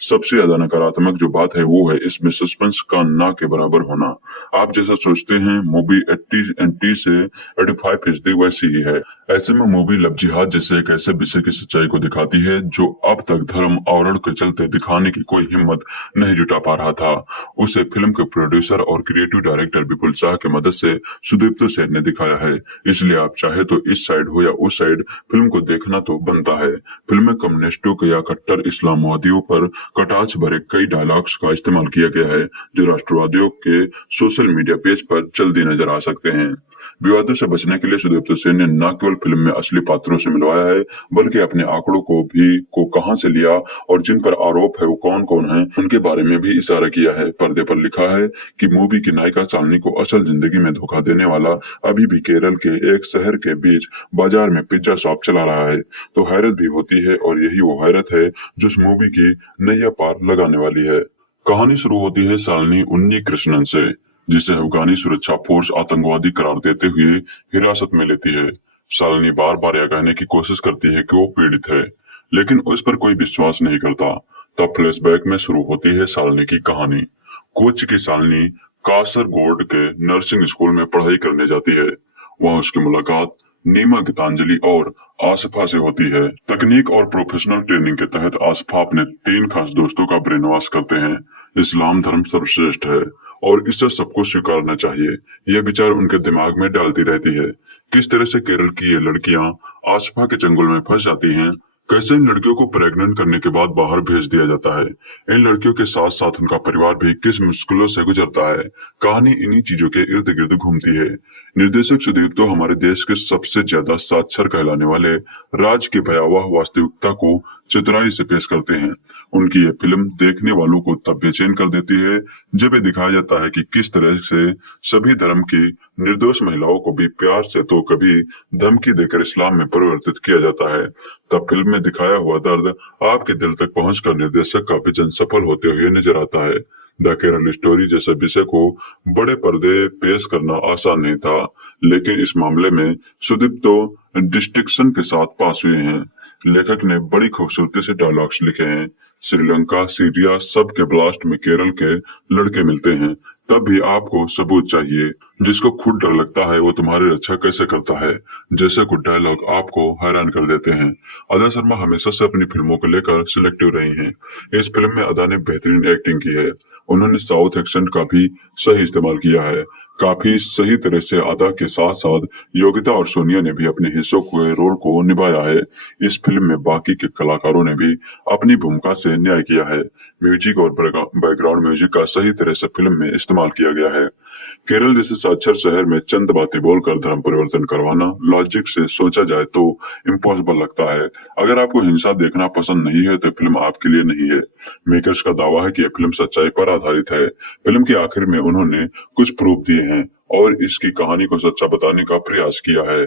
सबसे ज्यादा नकारात्मक जो बात है वो है इसमें सस्पेंस का ना के बराबर होना। आप जैसा सोचते हैं मूवी 80 से 85% वैसी ही है। ऐसे में मूवी लव जिहाद जैसे एक ऐसे विषय की सच्चाई को दिखाती है जो अब तक धर्म आवरण के चलते दिखाने की कोई हिम्मत नहीं जुटा पा रहा था। उसे फिल्म के प्रोड्यूसर और क्रिएटिव डायरेक्टर विपुल शाह की मदद से सुदीप्तो सेन ने दिखाया है। इसलिए आप चाहे तो इस साइड हो या उस साइड फिल्म को देखना तो बनता है। फिल्म में कम्युनिस्टों के या कट्टर इस्लामवादियों पर कटाक्ष भरे कई डायलॉग्स का इस्तेमाल किया गया है जो राष्ट्रवादियों के सोशल मीडिया पेज पर जल्दी नजर आ सकते हैं। विवादों से बचने के लिए सुदीप्तो सेन ने न केवल फिल्म में असली पात्रों से मिलवाया है बल्कि अपने आंकड़ों को कहां से लिया और जिन पर आरोप है वो कौन कौन है उनके बारे में भी इशारा किया है। पर्दे पर लिखा है कि मूवी की नायिका शालिनी को असल जिंदगी में धोखा देने वाला अभी भी केरल के एक शहर के बीच बाजार में पिज्जा शॉप चला रहा है। तो हैरत भी होती है और यही वो हैरत है जो इस मूवी की नैया पार लगाने वाली है। कहानी शुरू होती है शालिनी उन्नी कृष्णन से, जिसे अफगानी सुरक्षा फोर्स आतंकवादी करार देते हुए हिरासत में लेती है। शालिनी बार बार यह कहने की कोशिश करती है कि वो पीड़ित है, लेकिन उस पर कोई विश्वास नहीं करता। तब फ्लैशबैक में शुरू होती है शालिनी की कहानी। कोच्चि की शालिनी कासरगोड के नर्सिंग स्कूल में पढ़ाई करने जाती है। वहाँ उसकी मुलाकात नीमा, गीतांजलि और आसफा से होती है। तकनीक और प्रोफेशनल ट्रेनिंग के तहत आसफा अपने 3 खास दोस्तों का ब्रेन वॉश करते हैं। इस्लाम धर्म सर्वश्रेष्ठ है और इसे सबको स्वीकारना चाहिए, यह विचार उनके दिमाग में डालती रहती है। किस तरह से केरल की ये लड़कियां आसफा के चंगुल में फंस जाती हैं, कैसे इन लड़कियों को प्रेग्नेंट करने के बाद बाहर भेज दिया जाता है, इन लड़कियों के साथ साथ उनका परिवार भी किस मुश्किलों से गुजरता है। कहानी इन्हीं चीजों के इर्द गिर्द घूमती है। निर्देशक सुदीप्तो हमारे देश के सबसे ज्यादा साक्षर कहलाने वाले राज्य की भयावह वास्तविकता को चतुराई से पेश करते हैं। उनकी ये फिल्म देखने वालों को तब बेचैन कर देती है जब ये दिखाया जाता है कि किस तरह से सभी धर्म की निर्दोष महिलाओं को भी प्यार से तो कभी धमकी देकर इस्लाम में परिवर्तित किया जाता है। तब फिल्म में दिखाया हुआ दर्द आपके दिल तक पहुंचकर निर्देशक का विजन सफल होते हुए नजर आता है। द केरल स्टोरी जैसे विषय को बड़े पर्दे पेश करना आसान नहीं था, लेकिन इस मामले में सुदीप्तो डिस्टिंक्शन के साथ पास हुए हैं। लेखक ने बड़ी खूबसूरती से डायलॉग्स लिखे हैं। श्रीलंका, सीरिया सब के ब्लास्ट में केरल के लड़के मिलते हैं, तब भी आपको सबूत चाहिए। जिसको खुद डर लगता है वो तुम्हारी रक्षा कैसे करता है, जैसे कुछ डायलॉग आपको हैरान कर देते हैं। अदा शर्मा हमेशा से अपनी फिल्मों को लेकर सिलेक्टिव रही हैं। इस फिल्म में अदा ने बेहतरीन एक्टिंग की है। उन्होंने साउथ एक्सेंट का भी सही इस्तेमाल किया है। काफी सही तरह से अदा के साथ साथ योगिता और सोनिया ने भी अपने हिस्सों के रोल को निभाया है। इस फिल्म में बाकी के कलाकारों ने भी अपनी भूमिका से न्याय किया है। म्यूजिक और बैकग्राउंड म्यूजिक का सही तरह से फिल्म में इस्तेमाल किया गया है। केरल जैसे साक्षर शहर में चंद बातें बोलकर धर्म परिवर्तन करवाना लॉजिक से सोचा जाए तो इम्पॉसिबल लगता है। अगर आपको हिंसा देखना पसंद नहीं है तो फिल्म आपके लिए नहीं है। मेकर्स का दावा है कि यह फिल्म सच्चाई पर आधारित है। फिल्म के आखिर में उन्होंने कुछ प्रूफ दिए हैं और इसकी कहानी को सच्चा बताने का प्रयास किया है।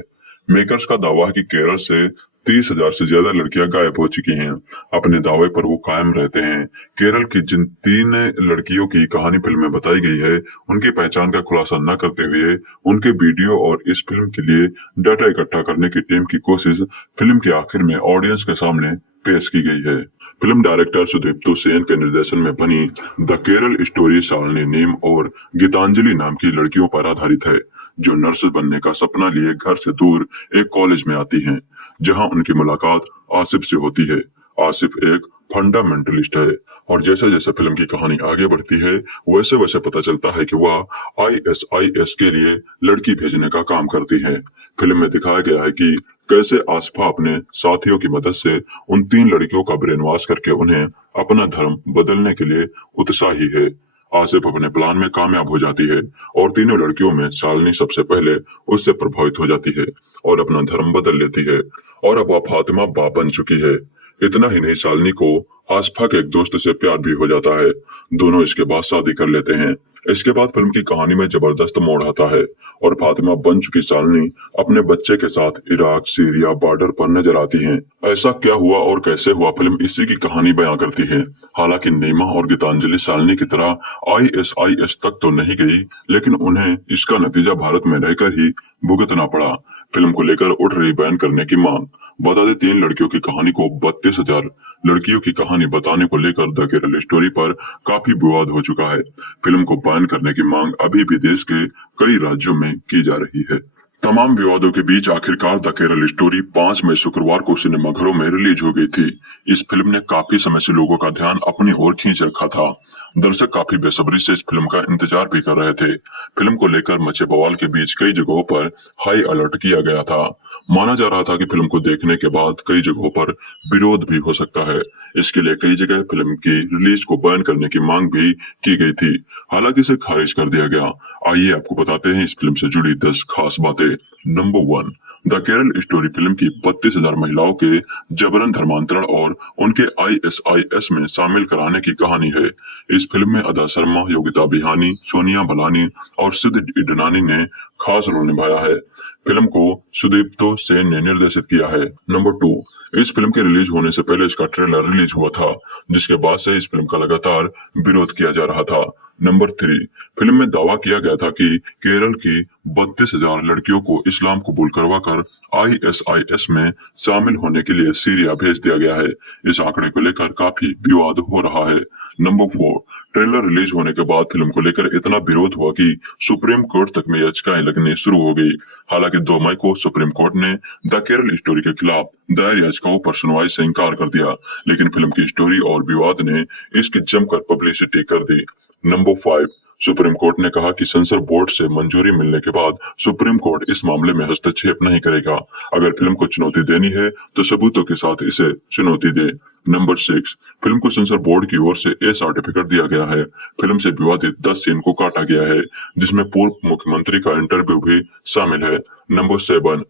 मेकर्स का दावा है कि केरल से 30,000 से ज्यादा लड़कियां गायब हो चुकी हैं। अपने दावे पर वो कायम रहते हैं। केरल की जिन 3 लड़कियों की कहानी फिल्म में बताई गई है उनकी पहचान का खुलासा न करते हुए उनके वीडियो और इस फिल्म के लिए डाटा इकट्ठा करने की टीम की कोशिश फिल्म के आखिर में ऑडियंस के सामने पेश की गई है। फिल्म डायरेक्टर सुदीप्तो सेन के निर्देशन में बनी द केरल स्टोरी शालिनी नीम और गीतांजलि नाम की लड़कियों पर आधारित है, जो नर्स बनने का सपना लिए घर से दूर एक कॉलेज में आती हैं, जहां उनकी मुलाकात आसिफ से होती है। आसिफ एक फंडामेंटलिस्ट है और जैसे जैसे फिल्म की कहानी आगे बढ़ती है वैसे वैसे पता चलता है कि वह ISIS के लिए लड़की भेजने का काम करती है। फिल्म में दिखाया गया है कि कैसे आसफा अपने साथियों की मदद से उन 3 लड़कियों का ब्रेन वॉश करके उन्हें अपना धर्म बदलने के लिए उत्साही है। आसिफ अपने प्लान में कामयाब हो जाती है और तीनों लड़कियों में शालिनी सबसे पहले उससे प्रभावित हो जाती है और अपना धर्म बदल लेती है और अब वह फातिमा बाप बन चुकी है। इतना ही नहीं, शालिनी को आसफा के एक दोस्त से प्यार भी हो जाता है। दोनों इसके बाद शादी कर लेते हैं। इसके बाद फिल्म की कहानी में जबरदस्त मोड़ आता है और फातिमा बन चुकी शालिनी अपने बच्चे के साथ इराक सीरिया बॉर्डर पर नजर आती हैं। ऐसा क्या हुआ और कैसे हुआ, फिल्म इसी की कहानी बयां करती है। हालांकि नीमा और गीतांजलि शालिनी की तरह ISIS तक तो नहीं गई, लेकिन उन्हें इसका नतीजा भारत में रहकर ही भुगतना पड़ा। फिल्म को लेकर उठ रही बैन करने की मांग। बता दें, 3 लड़कियों की कहानी को 32,000 लड़कियों की कहानी बताने को लेकर द केरल स्टोरी पर काफी विवाद हो चुका है। फिल्म को बैन करने की मांग अभी भी देश के कई राज्यों में की जा रही है। तमाम विवादों के बीच आखिरकार द केरल स्टोरी 5 मई शुक्रवार को सिनेमाघरों में रिलीज हो गई थी। इस फिल्म ने काफी समय से लोगों का ध्यान अपनी ओर खींच रखा था। दर्शक काफी बेसब्री से इस फिल्म का इंतजार भी कर रहे थे। फिल्म को लेकर मचे बवाल के बीच कई जगहों पर हाई अलर्ट किया गया था। माना जा रहा था कि फिल्म को देखने के बाद कई जगहों पर विरोध भी हो सकता है। इसके लिए कई जगह फिल्म की रिलीज को बैन करने की मांग भी की गई थी। हालांकि इसे खारिज कर दिया गया। आइए आपको बताते हैं इस फिल्म से जुड़ी 10 खास बातें। Number 1, the Kerala story film की 32,000 महिलाओं के जबरन धर्मांतरण और उनके ISIS में शामिल कराने की कहानी है। इस फिल्म में अदा शर्मा, योगिता बिहानी, सोनिया बलानी और सिद्ध इडनानी ने खास रोल निभाया है। फिल्म को सुदीप्तो सेन ने निर्देशित किया है। नंबर 2, इस फिल्म के रिलीज होने से पहले इसका ट्रेलर रिलीज हुआ था, जिसके बाद से इस फिल्म का लगातार विरोध किया जा रहा था। नंबर 3, फिल्म में दावा किया गया था कि केरल की 32,000 लड़कियों को इस्लाम कबूल करवाकर ISIS में शामिल होने के लिए सीरिया भेज दिया गया है। इस आंकड़े को लेकर काफी विवाद हो रहा है। नंबर 4, ट्रेलर रिलीज होने के बाद फिल्म को लेकर इतना विरोध हुआ कि सुप्रीम कोर्ट तक में याचिकाएं लगनी शुरू हो गई। हालांकि 2 मई को सुप्रीम कोर्ट ने द केरल स्टोरी के खिलाफ दायर याचिकाओं पर सुनवाई से इंकार कर दिया, लेकिन फिल्म की स्टोरी और विवाद ने इसकी जमकर पब्लिसिटी कर दी। नंबर 5, सुप्रीम कोर्ट ने कहा कि सेंसर बोर्ड से मंजूरी मिलने के बाद सुप्रीम कोर्ट इस मामले में हस्तक्षेप नहीं करेगा। अगर फिल्म को चुनौती देनी है तो सबूतों के साथ इसे चुनौती दे। नंबर 6, फिल्म को सेंसर बोर्ड की ओर से A सर्टिफिकेट दिया गया है। फिल्म से विवादित 10 सीन को काटा गया है, जिसमें पूर्व मुख्यमंत्री का इंटरव्यू भी शामिल है। नंबर 7,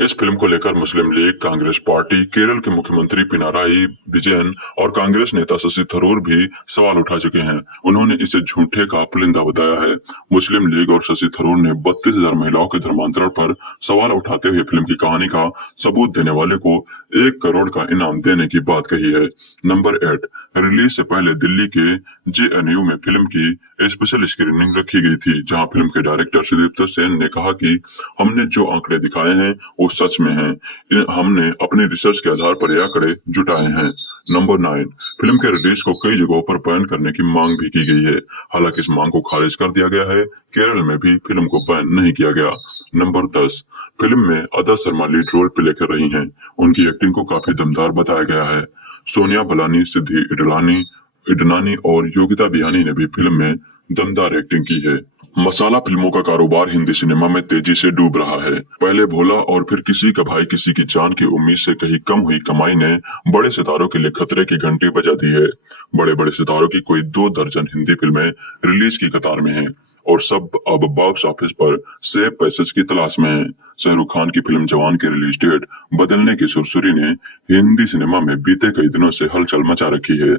इस फिल्म को लेकर मुस्लिम लीग, कांग्रेस पार्टी, केरल के मुख्यमंत्री पिनाराई विजयन और कांग्रेस नेता शशि थरूर भी सवाल उठा चुके हैं। उन्होंने इसे झूठे का पुलिंदा बताया है। मुस्लिम लीग और शशि थरूर ने 32,000 महिलाओं के धर्मांतरण पर सवाल उठाते हुए फिल्म की कहानी का सबूत देने वाले को 1 करोड़ का इनाम देने की बात कही है। नंबर 8, रिलीज से पहले दिल्ली के JNU में फिल्म की स्पेशल स्क्रीनिंग रखी गई थी, जहां फिल्म के डायरेक्टर सुदीप्तो सेन ने कहा कि हमने जो आंकड़े दिखाए हैं वो सच में हैं। हमने अपनी रिसर्च के आधार पर ये आंकड़े जुटाए हैं। नंबर 9, फिल्म के रिलीज को कई जगहों पर बैन करने की मांग भी की गई है। हालांकि इस मांग को खारिज कर दिया गया है। केरल में भी फिल्म को बैन नहीं किया गया। नंबर 10, फिल्म में अदा शर्मा लीड रोल प्ले कर रही हैं। उनकी एक्टिंग को काफी दमदार बताया गया है। सोनिया बलानी, सिद्धि इडनानी और योगिता बिहानी ने भी फिल्म में दमदार एक्टिंग की है। मसाला फिल्मों का कारोबार हिंदी सिनेमा में तेजी से डूब रहा है। पहले भोला और फिर किसी का भाई किसी की जान की उम्मीद से कहीं कम हुई कमाई ने बड़े सितारों के लिए खतरे की घंटी बजा दी है। बड़े बड़े सितारों की कोई 2 दर्जन हिंदी फिल्में रिलीज की कतार में हैं और सब अब बॉक्स ऑफिस पर सेफ पैसेज की तलाश में हैं। शाहरुख खान की फिल्म जवान की रिलीज डेट बदलने की सुरसुरी ने हिंदी सिनेमा में बीते कई दिनों से हलचल मचा रखी है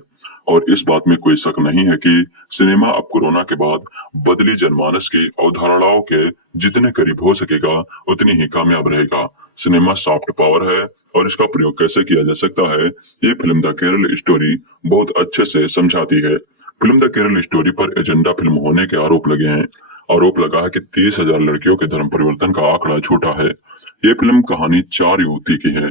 और इस बात में कोई शक नहीं है कि सिनेमा अब कोरोना के बाद बदली जनमानस की अवधारणाओं के जितने करीब हो सकेगा उतनी ही कामयाब रहेगा। सिनेमा सॉफ्ट पावर है और इसका प्रयोग कैसे किया जा सकता है, ये फिल्म द केरल स्टोरी बहुत अच्छे से समझाती है। फिल्म द केरल स्टोरी पर एजेंडा फिल्म होने के आरोप लगे हैं। आरोप लगा है कि 30,000 लड़कियों के धर्म परिवर्तन का आंकड़ा झूठा है। ये फिल्म कहानी 4 युवती की है।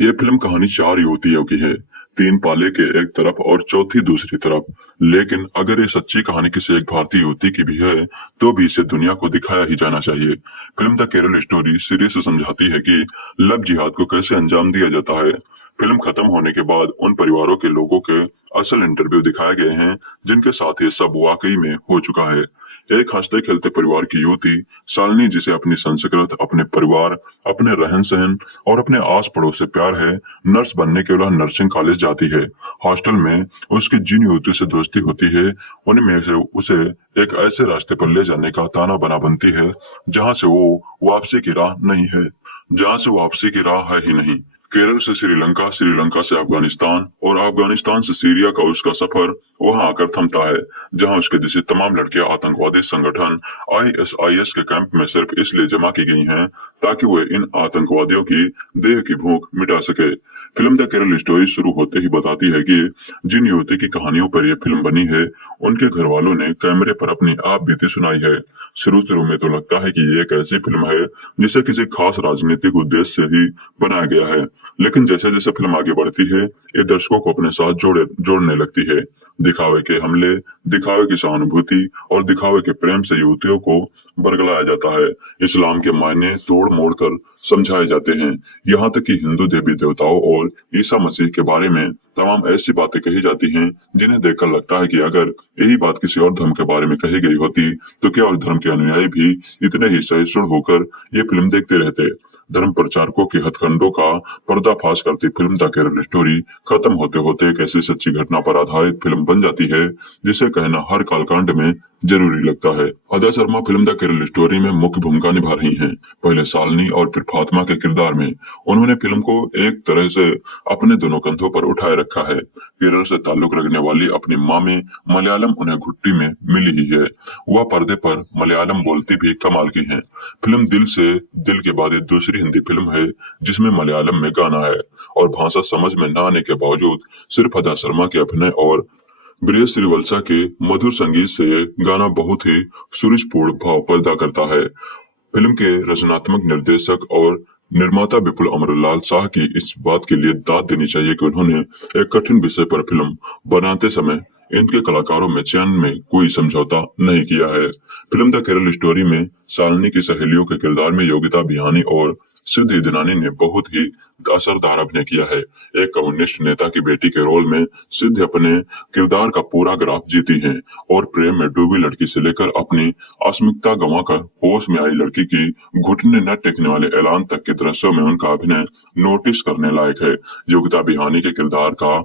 ये फिल्म कहानी 4 युवतियों की है, 3 पाले के एक तरफ और चौथी दूसरी तरफ। लेकिन अगर ये सच्ची कहानी किसी एक भारतीय युवती की भी है तो भी इसे दुनिया को दिखाया ही जाना चाहिए। फिल्म द केरल स्टोरी सिरे से समझाती है कि लव जिहाद को कैसे अंजाम दिया जाता है। फिल्म खत्म होने के बाद उन परिवारों के लोगों के असल इंटरव्यू दिखाए गए हैं जिनके साथ ये सब वाकई में हो चुका है। एक हंसते खेलते परिवार की युवती शालिनी, जिसे अपनी संस्कृत, अपने परिवार, अपने रहन सहन और अपने आस पड़ोस से प्यार है, नर्स बनने के लिए नर्सिंग कॉलेज जाती है। हॉस्टल में उसकी जिन युवतियों से दोस्ती होती है, उनमें से उसे एक ऐसे रास्ते पर ले जाने का ताना बना बनती है जहां से वो वापसी की राह नहीं है, जहां से वापसी की राह है ही नहीं। केरल से श्रीलंका, श्रीलंका से अफगानिस्तान और अफगानिस्तान से सीरिया का उसका सफर वहां आकर थमता है, जहां उसके जैसे तमाम लड़कियां आतंकवादी संगठन ISIS के कैंप में सिर्फ इसलिए जमा की गई हैं ताकि वे इन आतंकवादियों की देह की भूख मिटा सके। फिल्म द केरल स्टोरी शुरू होते ही बताती है कि जिन युवती की कहानियों पर यह फिल्म बनी है, उनके घर वालों ने कैमरे पर अपनी आप बीती सुनाई है। शुरू में तो लगता है कि ये एक ऐसी फिल्म है जिसे किसी खास राजनीतिक उद्देश्य से ही बनाया गया है, लेकिन जैसे जैसे फिल्म आगे बढ़ती है, ये दर्शकों को अपने साथ जोड़ने लगती है। दिखावे के हमले, दिखावे की सहानुभूति और दिखावे के प्रेम से युवतियों को बरगलाया जाता है। इस्लाम के मायने तोड़ मोड़ कर समझाए जाते हैं, यहाँ तक कि हिंदू देवी देवताओं और ईसा मसीह के बारे में तमाम ऐसी बातें कही जाती हैं जिन्हें देखकर लगता है कि अगर यही बात किसी और धर्म के बारे में कही गई होती तो क्या और धर्म के अनुयायी भी इतने ही सहिष्णु होकर ये फिल्म देखते रहते। धर्म प्रचारकों के हथकंडों का पर्दाफाश करती फिल्म द केरल स्टोरी खत्म होते होते एक ऐसी सच्ची घटना पर आधारित फिल्म बन जाती है जिसे कहना हर कालकांड में जरूरी लगता है। अदा Sharma film the Kerala story में मुख्य भूमिका निभा रही हैं, पहले शालिनी और फिर फातिमा के किरदार में। उन्होंने फिल्म को एक तरह से अपने दोनों कंधों पर उठाए रखा है। केरल से ताल्लुक रखने वाली अपनी माँ में मलयालम उन्हें घुट्टी में मिली ही है। वह पर्दे पर मलयालम बोलती भी कमाल की हैं। फिल्म दिल से दिल के बाद एक दूसरी हिंदी फिल्म है जिसमें मलयालम में गाना है, और भाषा समझ में न आने के बावजूद सिर्फ अदा शर्मा के अभिनय और ब्रिजेश श्रीवत्सा के मधुर संगीत से ये गाना बहुत ही सुरुचिपूर्ण भाव पैदा करता है। फिल्म के रचनात्मक निर्देशक और निर्माता विपुल अमरलाल शाह की इस बात के लिए दाद देनी चाहिए कि उन्होंने एक कठिन विषय पर फिल्म बनाते समय इनके कलाकारों में चयन में कोई समझौता नहीं किया है। फिल्म द केरल स्टोरी में शालिनी की सहेलियों के किरदार में योगिता बिहानी और सिद्धि दीनानी ने बहुत ही असरदार अभिनय किया है। एक कम्युनिस्ट नेता की बेटी के रोल में सिद्धि अपने किरदार का पूरा ग्राफ जीती हैं और प्रेम में डूबी लड़की से लेकर अपनी अस्मिता गंवाकर होश में आई लड़की की घुटने न टेकने वाले ऐलान तक के दृश्यों में उनका अभिनय नोटिस करने लायक है। योगिता बिहानी के किरदार का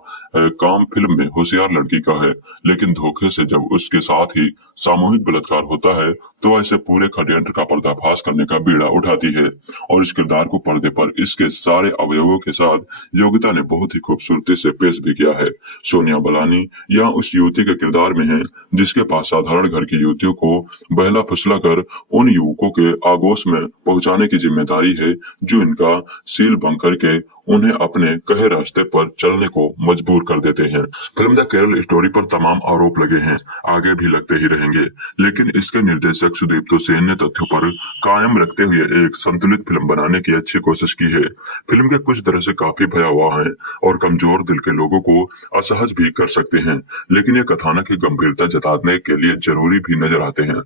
काम फिल्म में होशियार लड़की का है, लेकिन धोखे से जब उसके साथ ही सामूहिक बलात्कार होता है तो ऐसे पूरे षड्यंत्र का पर्दाफाश करने का बीड़ा उठाती है, और इस किरदार को पर्दे पर इसके सारे अवयवों के साथ योगिता ने बहुत ही खूबसूरती से पेश भी किया है। सोनिया बलानी यहाँ उस युवती के किरदार में है जिसके पास साधारण घर की युवतियों को बहला फुसला कर उन युवकों के आगोश में पहुंचाने की जिम्मेदारी है जो इनका सील भंग करके उन्हें अपने कहे रास्ते पर चलने को मजबूर कर देते हैं। फिल्म द केरल स्टोरी पर तमाम आरोप लगे हैं, आगे भी लगते ही रहेंगे, लेकिन इसके निर्देशक सुदीप्तो सेन ने तथ्यों पर कायम रखते हुए एक संतुलित फिल्म बनाने की अच्छी कोशिश की है। फिल्म के कुछ तरह से काफी भयावह हैं और कमजोर दिल के लोगों को असहज भी कर सकते हैं, लेकिन ये कथानक की गंभीरता जताने के लिए जरूरी भी नजर आते हैं।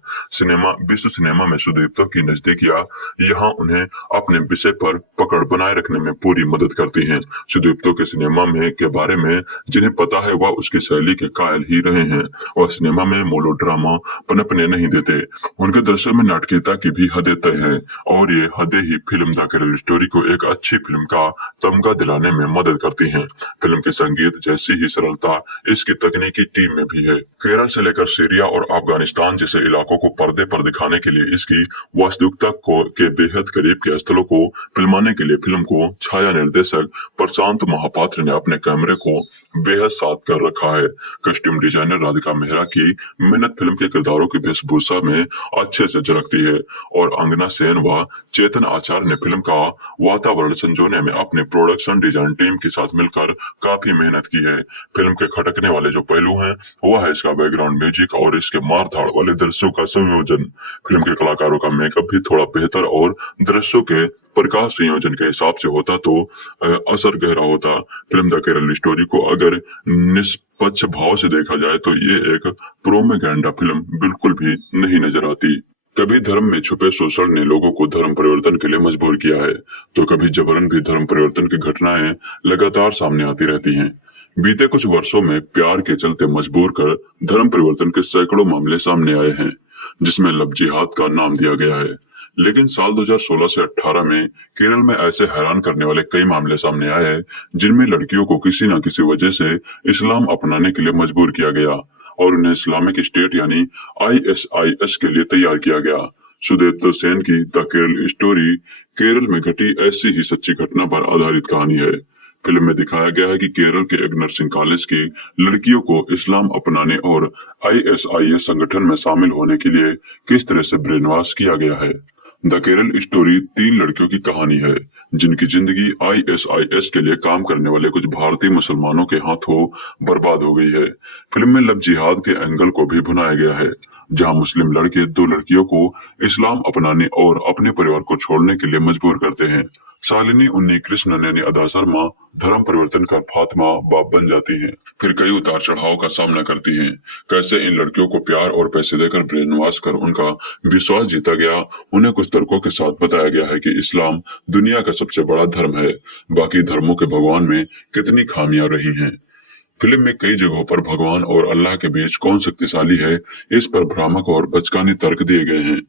विश्व सिनेमा में सुदीप्तो की नजदीकियां यहाँ उन्हें अपने विषय पर पकड़ बनाए रखने में पूरी मदद करती हैं। सुदीप्तो के सिनेमा में के बारे में जिन्हें पता है वह उसकी शैली के कायल ही रहे हैं। वह सिनेमा में मोलोड्रामा पनपने नहीं देते, उनके दृश्य में नाटकीयता की भी हदें तय है, और ये हदें ही फिल्म द केरल स्टोरी को एक अच्छी फिल्म का तमगा दिलाने में मदद करती हैं। फिल्म के संगीत जैसी ही सरलता इसकी तकनीकी टीम में भी है। केरल से लेकर सीरिया और अफगानिस्तान जैसे इलाकों को पर्दे पर दिखाने के लिए इसकी वास्तविकता के बेहद करीब के स्थलों को फिल्माने के लिए फिल्म को छाया निर्देशक प्रशांत महापात्र ने अपने कैमरे को बेहद साथ कर रखा है। कस्ट्यूम डिजाइनर राधिका मेहरा की मेहनत फिल्म के किरदारों की वेशभूषा में अच्छे से झलकती है, और अंगना सेन व चेतन आचार्य ने फिल्म का वातावरण संजोने में अपने प्रोडक्शन डिजाइन टीम के साथ मिलकर काफी मेहनत की है। फिल्म के खटकने वाले जो पहलू हैं वह है इसका बैकग्राउंड म्यूजिक और इसके मारधाड़ वाले दृश्यों का संयोजन। फिल्म के कलाकारों का मेकअप भी थोड़ा बेहतर और दृश्यों के प्रकाश संयोजन के हिसाब से होता तो असर गहरा होता। फिल्म द केरल स्टोरी को अगर निष्पक्ष भाव से देखा जाए तो ये एक प्रोपेगेंडा फिल्म बिल्कुल भी नहीं नजर आती। कभी धर्म में छुपे शोषण ने लोगों को धर्म परिवर्तन के लिए मजबूर किया है, तो कभी जबरन भी धर्म परिवर्तन की घटनाएं लगातार सामने आती रहती हैं। बीते कुछ वर्षों में प्यार के चलते मजबूर कर धर्म परिवर्तन के सैकड़ों मामले सामने आए हैं। जिसमें लव जिहाद का नाम दिया गया है। लेकिन साल 2016 से 18 में केरल में ऐसे हैरान करने वाले कई मामले सामने आए हैं जिनमें लड़कियों को किसी न किसी वजह से इस्लाम अपनाने के लिए मजबूर किया गया और उन्हें इस्लामिक स्टेट यानी ISIS के लिए तैयार किया गया। सुदेप्तो सेन की द केरल स्टोरी केरल में घटी ऐसी ही सच्ची घटना पर आधारित कहानी है। फिल्म में दिखाया गया है कि केरल के एक नर्सिंग कॉलेज की लड़कियों को इस्लाम अपनाने और ISIS संगठन में शामिल होने के लिए किस तरह से ब्रेन वॉश किया गया है। द केरल स्टोरी 3 लड़कियों की कहानी है जिनकी जिंदगी ISIS के लिए काम करने वाले कुछ भारतीय मुसलमानों के हाथों बर्बाद हो गई है। फिल्म में लव जिहाद के एंगल को भी भुनाया गया है, जहां मुस्लिम लड़के 2 लड़कियों को इस्लाम अपनाने और अपने परिवार को छोड़ने के लिए मजबूर करते हैं। शालिनी उन्नीकृष्णन यानी अदा शर्मा धर्म परिवर्तन कर फातिमा बाप बन जाती हैं, फिर कई उतार चढ़ाव का सामना करती हैं। कैसे इन लड़कियों को प्यार और पैसे देकर ब्रेन वॉश कर उनका विश्वास जीता गया, उन्हें कुछ तर्कों के साथ बताया गया है कि इस्लाम दुनिया का सबसे बड़ा धर्म है, बाकी धर्मों के भगवान में कितनी खामियां रही हैं। फिल्म में कई जगहों पर भगवान और अल्लाह के बीच कौन शक्तिशाली है, इस पर भ्रामक और बचकाने तर्क दिए गए हैं।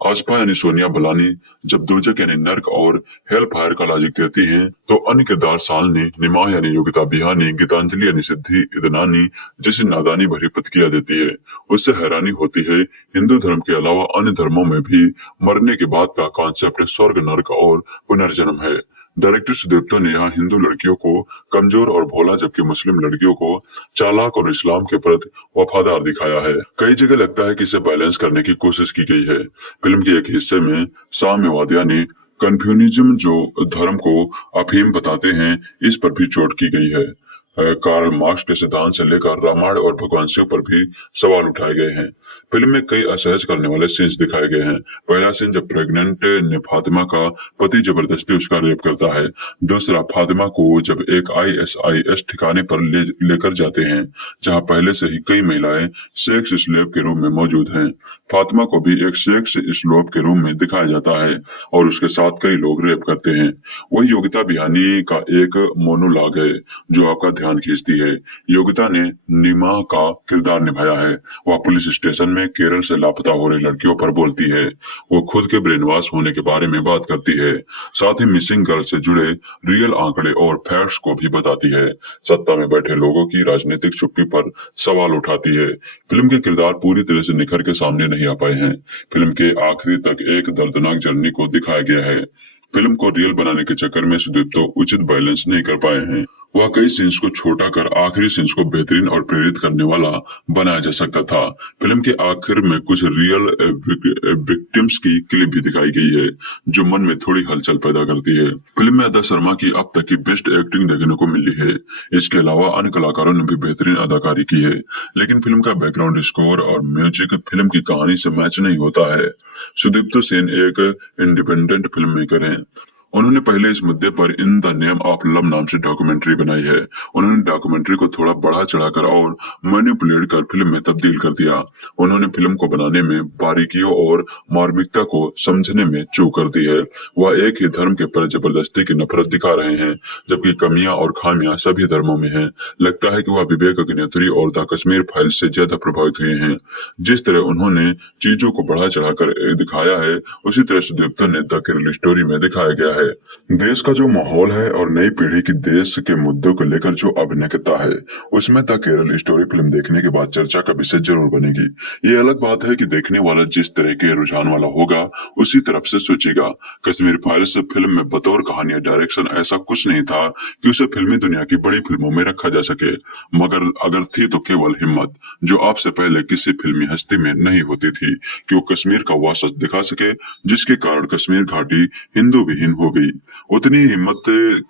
आस्पा यानी सोनिया बलानी जब दोजक यानी नर्क और हेल फायर का लॉजिक देती हैं, तो अन्य किरदार शालिनी, निमा यानी योगिता बिहानी, गीतांजलि यानी सिद्धि इदनानी जैसी नादानी भरी प्रतिक्रिया देती है। उससे हैरानी होती है हिंदू धर्म के अलावा अन्य धर्मों में भी मरने के बाद का कॉन्सेप्ट स्वर्ग, नर्क और पुनर्जन्म है। डायरेक्टर सुदेप्तो ने यहाँ हिंदू लड़कियों को कमजोर और भोला जबकि मुस्लिम लड़कियों को चालाक और इस्लाम के प्रति वफादार दिखाया है। कई जगह लगता है कि इसे बैलेंस करने की कोशिश की गई है। फिल्म के एक हिस्से में साम्यवाद यानी कन्फ्यूनिज्म जो धर्म को अफीम बताते हैं, इस पर भी चोट की गई है। कार्ल मार्क्स के सिद्धांत से लेकर रामायण और भगवान शिव पर भी सवाल उठाए गए हैं। फिल्म में कई असहज करने वाले सीन्स दिखाए गए हैं। पहला सीन जब प्रेग्नेंट ने फातिमा का पति जबरदस्ती उसका रेप करता है। दूसरा, फातिमा को जब एक ISIS ठिकाने पर लेकर जाते हैं जहां पहले से ही कई महिलाएं सेक्स स्लेव के रूप में मौजूद हैं। फातिमा को भी एक सेक्स स्लेव के रूप में दिखाया जाता है और उसके साथ कई लोग रेप करते हैं। वही योगिता बिहानी का एक मोनोलॉग है जो आपका ध्यान खींचती है। योगिता ने निमा का किरदार निभाया है। वह पुलिस स्टेशन में केरल से लापता हो रही लड़कियों पर बोलती है। वो खुद के ब्रेन वॉश होने के बारे में बात करती है, साथ ही मिसिंग गर्ल से जुड़े रियल आंकड़े और फैक्ट्स को भी बताती है। सत्ता में बैठे लोगों की राजनीतिक चुप्पी पर सवाल उठाती है। फिल्म के किरदार पूरी तरह से निखर के सामने नहीं आ पाए हैं। फिल्म के आखिरी तक एक दर्दनाक जर्नी को दिखाया गया है। फिल्म को रियल बनाने के चक्कर में सुदीप्तो उचित बैलेंस नहीं कर पाए हैं। वह कई सीन्स को छोटा कर आखिरी सीन्स को बेहतरीन और प्रेरित करने वाला बनाया जा सकता था। फिल्म के आखिर में कुछ रियल विक्टिम्स की क्लिप भी दिखाई गई है जो मन में थोड़ी हलचल पैदा करती है। फिल्म में अदा शर्मा की अब तक की बेस्ट एक्टिंग देखने को मिली है। इसके अलावा अन्य कलाकारों ने भी बेहतरीन अदाकारी की है, लेकिन फिल्म का बैकग्राउंड स्कोर और म्यूजिक फिल्म की कहानी से मैच नहीं होता है। सुदीप्तो सेन एक इंडिपेंडेंट फिल्म मेकर हैं। उन्होंने पहले इस मुद्दे पर in the name of love नाम से डॉक्यूमेंट्री बनाई है। उन्होंने डॉक्यूमेंट्री को थोड़ा बढ़ा चढ़ाकर और मैनिपुलेट कर फिल्म में तब्दील कर दिया। उन्होंने फिल्म को बनाने में बारीकियों और मार्मिकता को समझने में चूक कर दी है। वह एक ही धर्म के पर जबरदस्ती की नफरत दिखा रहे हैं, जबकि कमियां और खामियां सभी धर्मों में हैं। लगता है कि वह विवेक अग्निहोत्री और द कश्मीर फाइल से ज्यादा प्रभावित हुए हैं। जिस तरह उन्होंने चीजों को बढ़ा चढ़ाकर दिखाया है, उसी तरह सुदीप्तो ने द केरल स्टोरी में दिखाया गया है। देश का जो माहौल है और नई पीढ़ी की देश के मुद्दों को लेकर जो अभिनयता है, उसमें द केरल स्टोरी फिल्म देखने के बाद चर्चा का विषय जरूर बनेगी। ये अलग बात है कि देखने वाला जिस तरह के रुझान वाला होगा उसी तरफ से सोचेगा। कश्मीर फाइल्स फिल्म में बतौर कहानी या डायरेक्शन ऐसा कुछ नहीं था कि उसे फिल्मी दुनिया की बड़ी फिल्मों में रखा जा सके, मगर अगर थी तो केवल हिम्मत, जो आपसे पहले किसी फिल्मी हस्ती में नहीं होती थी कि वो कश्मीर का वह सच दिखा सके जिसके कारण कश्मीर घाटी हिंदू विहीन हो गई। उतनी हिम्मत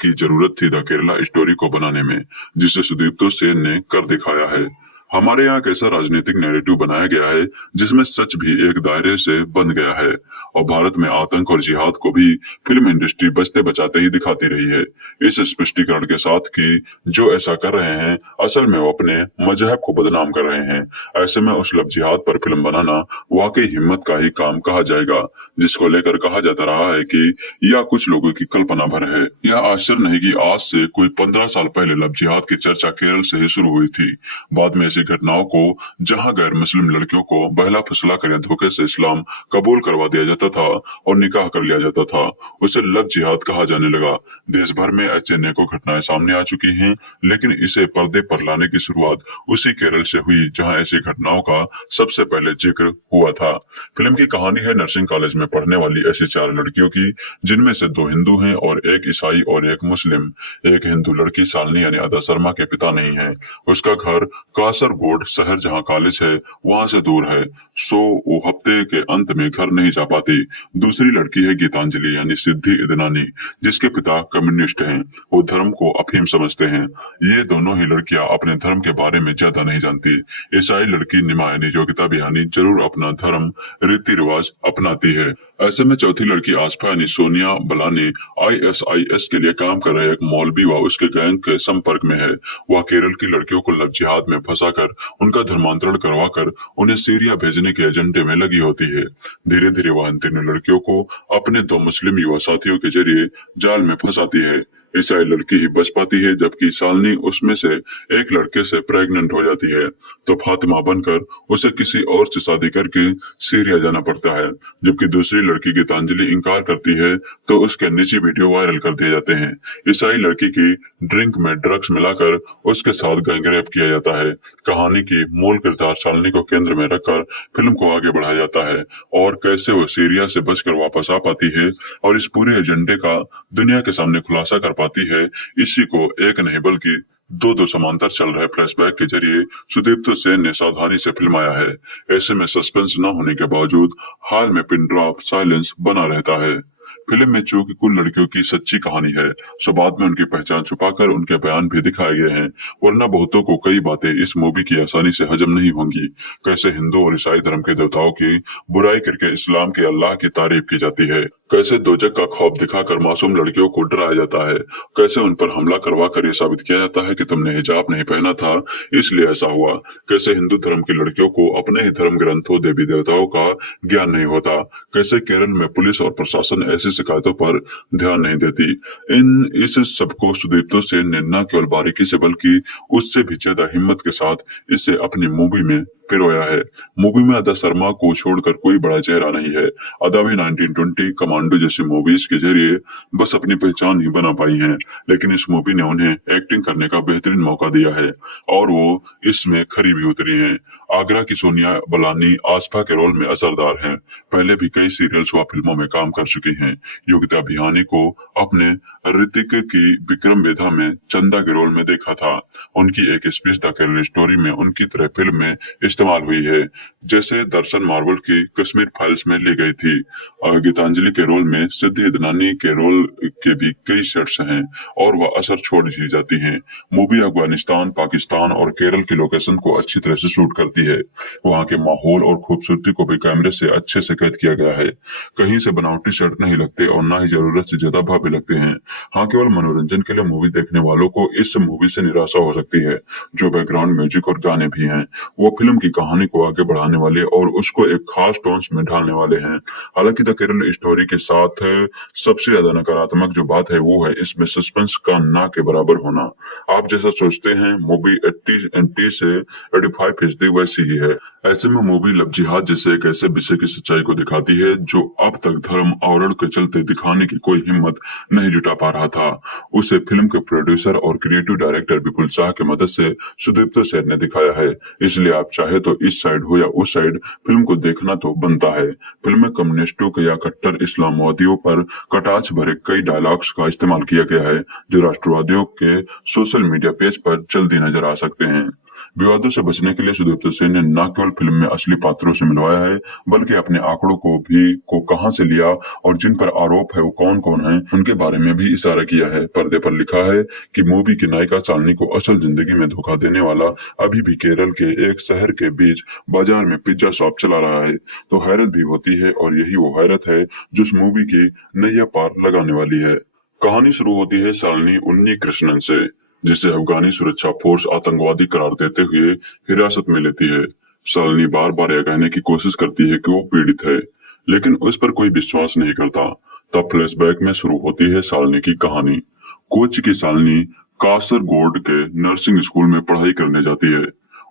की जरूरत थी द केरला स्टोरी को बनाने में, जिसे सुदीप्तो सेन ने कर दिखाया है। हमारे यहाँ कैसा राजनीतिक नैरेटिव बनाया गया है जिसमें सच भी एक दायरे से बंध गया है, और भारत में आतंक और जिहाद को भी फिल्म इंडस्ट्री बचते बचाते ही दिखाती रही है, इस स्पष्टीकरण के साथ कि जो ऐसा कर रहे हैं असल में वो अपने मजहब को बदनाम कर रहे हैं। ऐसे में उस लव जिहाद पर फिल्म बनाना वाकई हिम्मत का ही काम कहा जाएगा, जिसको लेकर कहा जाता रहा है कि यह कुछ लोगों की कल्पना भर है। यह आश्चर्य नहीं कि आज से कोई 15 साल पहले लव जिहाद की चर्चा केरल से ही शुरू हुई थी। बाद में इसे ऐसी घटनाओं को जहां गैर मुस्लिम लड़कियों को बहला फुसला कर या धोखे से इस्लाम कबूल करवा दिया जाता था और निकाह कर लिया जाता था, उसे लव जिहाद कहा जाने लगा। देश भर में ऐसे अनेकों घटनाएं सामने आ चुकी हैं, लेकिन इसे पर्दे पर लाने की शुरुआत उसी केरल से हुई जहां ऐसी घटनाओं का सबसे पहले जिक्र हुआ था। फिल्म की कहानी है नर्सिंग कॉलेज में पढ़ने वाली ऐसी 4 लड़कियों की, जिनमें से 2 हिंदू हैं और एक ईसाई और एक मुस्लिम। एक हिंदू लड़की शालिनी यानी अदा शर्मा के पिता नहीं है। उसका घर कासरगोड शहर जहां कॉलेज है वहां से दूर है, सो वो हफ्ते के अंत में घर नहीं जा पाती। दूसरी लड़की है गीतांजलि यानी सिद्धि इदनानी, जिसके पिता कम्युनिस्ट हैं। वो धर्म को अफीम समझते हैं। ये दोनों ही लड़कियां अपने धर्म के बारे में ज्यादा नहीं जानती। ईसाई लड़की निमा यानी योगिता बिहानी जरूर अपना धर्म रीति रिवाज अपनाती है। ऐसे में चौथी लड़की आसफा यानी सोनिया बलानी ISIS के लिए काम कर रहे एक मौलवी व उसके गैंग के संपर्क में है। वह केरल की लड़कियों को लव जिहाद में फंसाकर उनका धर्मांतरण करवाकर उन्हें सीरिया भेजने के एजेंडे में लगी होती है। धीरे धीरे वह इन तीनों लड़कियों को अपने 2 मुस्लिम युवा साथियों के जरिए जाल में फंसाती है। ईसाई लड़की ही बच पाती है, जबकि शालिनी उसमें से एक लड़के से प्रेग्नेंट हो जाती है, तो फातिमा बनकर उसे किसी और से शादी करके सीरिया जाना पड़ता है। जबकि दूसरी लड़की गीतांजलि इंकार करती है तो उसके निजी वीडियो वायरल कर दिए जाते हैं। ईसाई लड़की की ड्रिंक में ड्रग्स मिलाकर उसके साथ गैंगरेप किया जाता है। कहानी की मूल किरदार शालिनी को केंद्र में रखकर फिल्म को आगे बढ़ाया जाता है और कैसे वो सीरिया से बचकर वापस आ पाती है और इस पूरे एजेंडे का दुनिया के सामने खुलासा कर पाती है। इसी को एक नहीं बल्कि 2 समांतर चल रहे फ्लैशबैक के जरिए सुदीप्त सेन ने सावधानी से फिल्माया है। ऐसे में सस्पेंस न होने के बावजूद हाल में पिन ड्रॉप साइलेंस बना रहता है। फिल्म में चूंकि कुल लड़कियों की सच्ची कहानी है, सो बाद में उनकी पहचान छुपाकर उनके बयान भी दिखाए गए हैं, वरना बहुतों को कई बातें इस मूवी की आसानी से हजम नहीं होंगी। कैसे हिंदू और ईसाई धर्म के देवताओं की बुराई करके इस्लाम के अल्लाह की तारीफ की जाती है, कैसे दोजक का खौफ दिखाकर मासूम लड़कियों को डराया जाता है, कैसे उन पर हमला करवा कर यह साबित किया जाता है कि तुमने हिजाब नहीं पहना था इसलिए ऐसा हुआ, कैसे हिंदू धर्म की लड़कियों को अपने ही धर्म ग्रंथों देवी देवताओं का ज्ञान नहीं होता, कैसे केरल में पुलिस और प्रशासन ऐसी शिकायतों पर ध्यान नहीं देती। इस सबको सुदीप्तो सेन ने न केवल बारीकी से बल्कि उससे भी ज्यादा हिम्मत के साथ इसे अपनी मूवी में पिरोया है। मूवी में अदा शर्मा को छोड़कर कोई बड़ा चेहरा नहीं है। अदा भी 1920 कमांडो जैसी मूवीज के जरिए बस अपनी पहचान ही बना पाई हैं, लेकिन इस मूवी ने उन्हें एक्टिंग करने का बेहतरीन मौका दिया है और वो इसमें खरी भी उतरी हैं। आगरा की सोनिया बलानी आसफा के रोल में असरदार हैं। पहले भी कई सीरियल्स व फिल्मों में काम कर चुकी हैं। योगिता बिहानी को अपने ऋतिक की विक्रम वेधा में चंदा के रोल में देखा था। उनकी एक स्पीच द केरल स्टोरी में उनकी तरह फिल्म में इस्तेमाल हुई है, जैसे दर्शन मार्वल की कश्मीर फाइल्स में ली गई थी। गीतांजलि के रोल में सिद्धि इदनानी के रोल के भी कई सेट्स हैं और वह असर छोड़ दी जाती हैं। मूवी अफगानिस्तान, पाकिस्तान और केरल की लोकेशन को अच्छी तरह से शूट करती है। वहाँ के माहौल और खूबसूरती को भी कैमरे से अच्छे से कैद किया गया है। कहीं से बनावटी शर्ट नहीं लगते और ना ही जरूरत से ज्यादा भव्य लगते हैं। हाँ, केवल मनोरंजन के लिए मूवी देखने वालों को इस मूवी से निराशा हो सकती है। जो बैकग्राउंड म्यूजिक और गाने भी हैं, वो फिल्म की कहानी को आगे बढ़ाने वाले और उसको एक खास टोन्स में ढालने वाले हैं। हालांकि द केरल स्टोरी के साथ सबसे ज्यादा नकारात्मक जो बात है वो है इसमें सस्पेंस का ना के बराबर होना। आप जैसा सोचते हैं मूवी 80 से 85% वैसी ही है। ऐसे में मूवी लव जिहाद जैसे एक ऐसे विषय की सच्चाई को दिखाती है जो अब तक धर्म आवरण के चलते दिखाने की कोई हिम्मत नहीं जुटा पा रहा था। उसे फिल्म के प्रोड्यूसर और क्रिएटिव डायरेक्टर विपुल शाह की मदद से सुदीप्तो सेन ने दिखाया है। इसलिए आप चाहे तो इस साइड हो या उस साइड फिल्म को देखना तो बनता है। फिल्म में कम्युनिस्टों के या कट्टर इस्लामवादियों पर कटाक्ष भरे कई डायलॉग्स का इस्तेमाल किया गया है जो राष्ट्रवादियों के सोशल मीडिया पेज पर जल्दी नजर आ सकते हैं। विवादों से बचने के लिए सुदीप्तो सेन ने न केवल फिल्म में असली पात्रों से मिलवाया है, बल्कि अपने आंकड़ों को कहां से लिया और जिन पर आरोप है वो कौन कौन है उनके बारे में भी इशारा किया है। पर्दे पर लिखा है कि मूवी की नायिका शालिनी को असल जिंदगी में धोखा देने वाला अभी भी केरल के एक शहर के बीच बाजार में पिज्जा शॉप चला रहा है। तो हैरत भी होती है और यही वो हैरत है जो इस मूवी की नैया पार लगाने वाली है। कहानी शुरू होती है शालिनी उन्नी कृष्णन से, जिसे अफगानी सुरक्षा फोर्स आतंकवादी करार देते हुए हिरासत में लेती है। शालिनी बार बार यह कहने की कोशिश करती है कि वो पीड़ित है, लेकिन उस पर कोई विश्वास नहीं करता। तब फ्लैशबैक में शुरू होती है शालिनी की कहानी। कोच्चि की शालिनी कासरगोड के नर्सिंग स्कूल में पढ़ाई करने जाती है।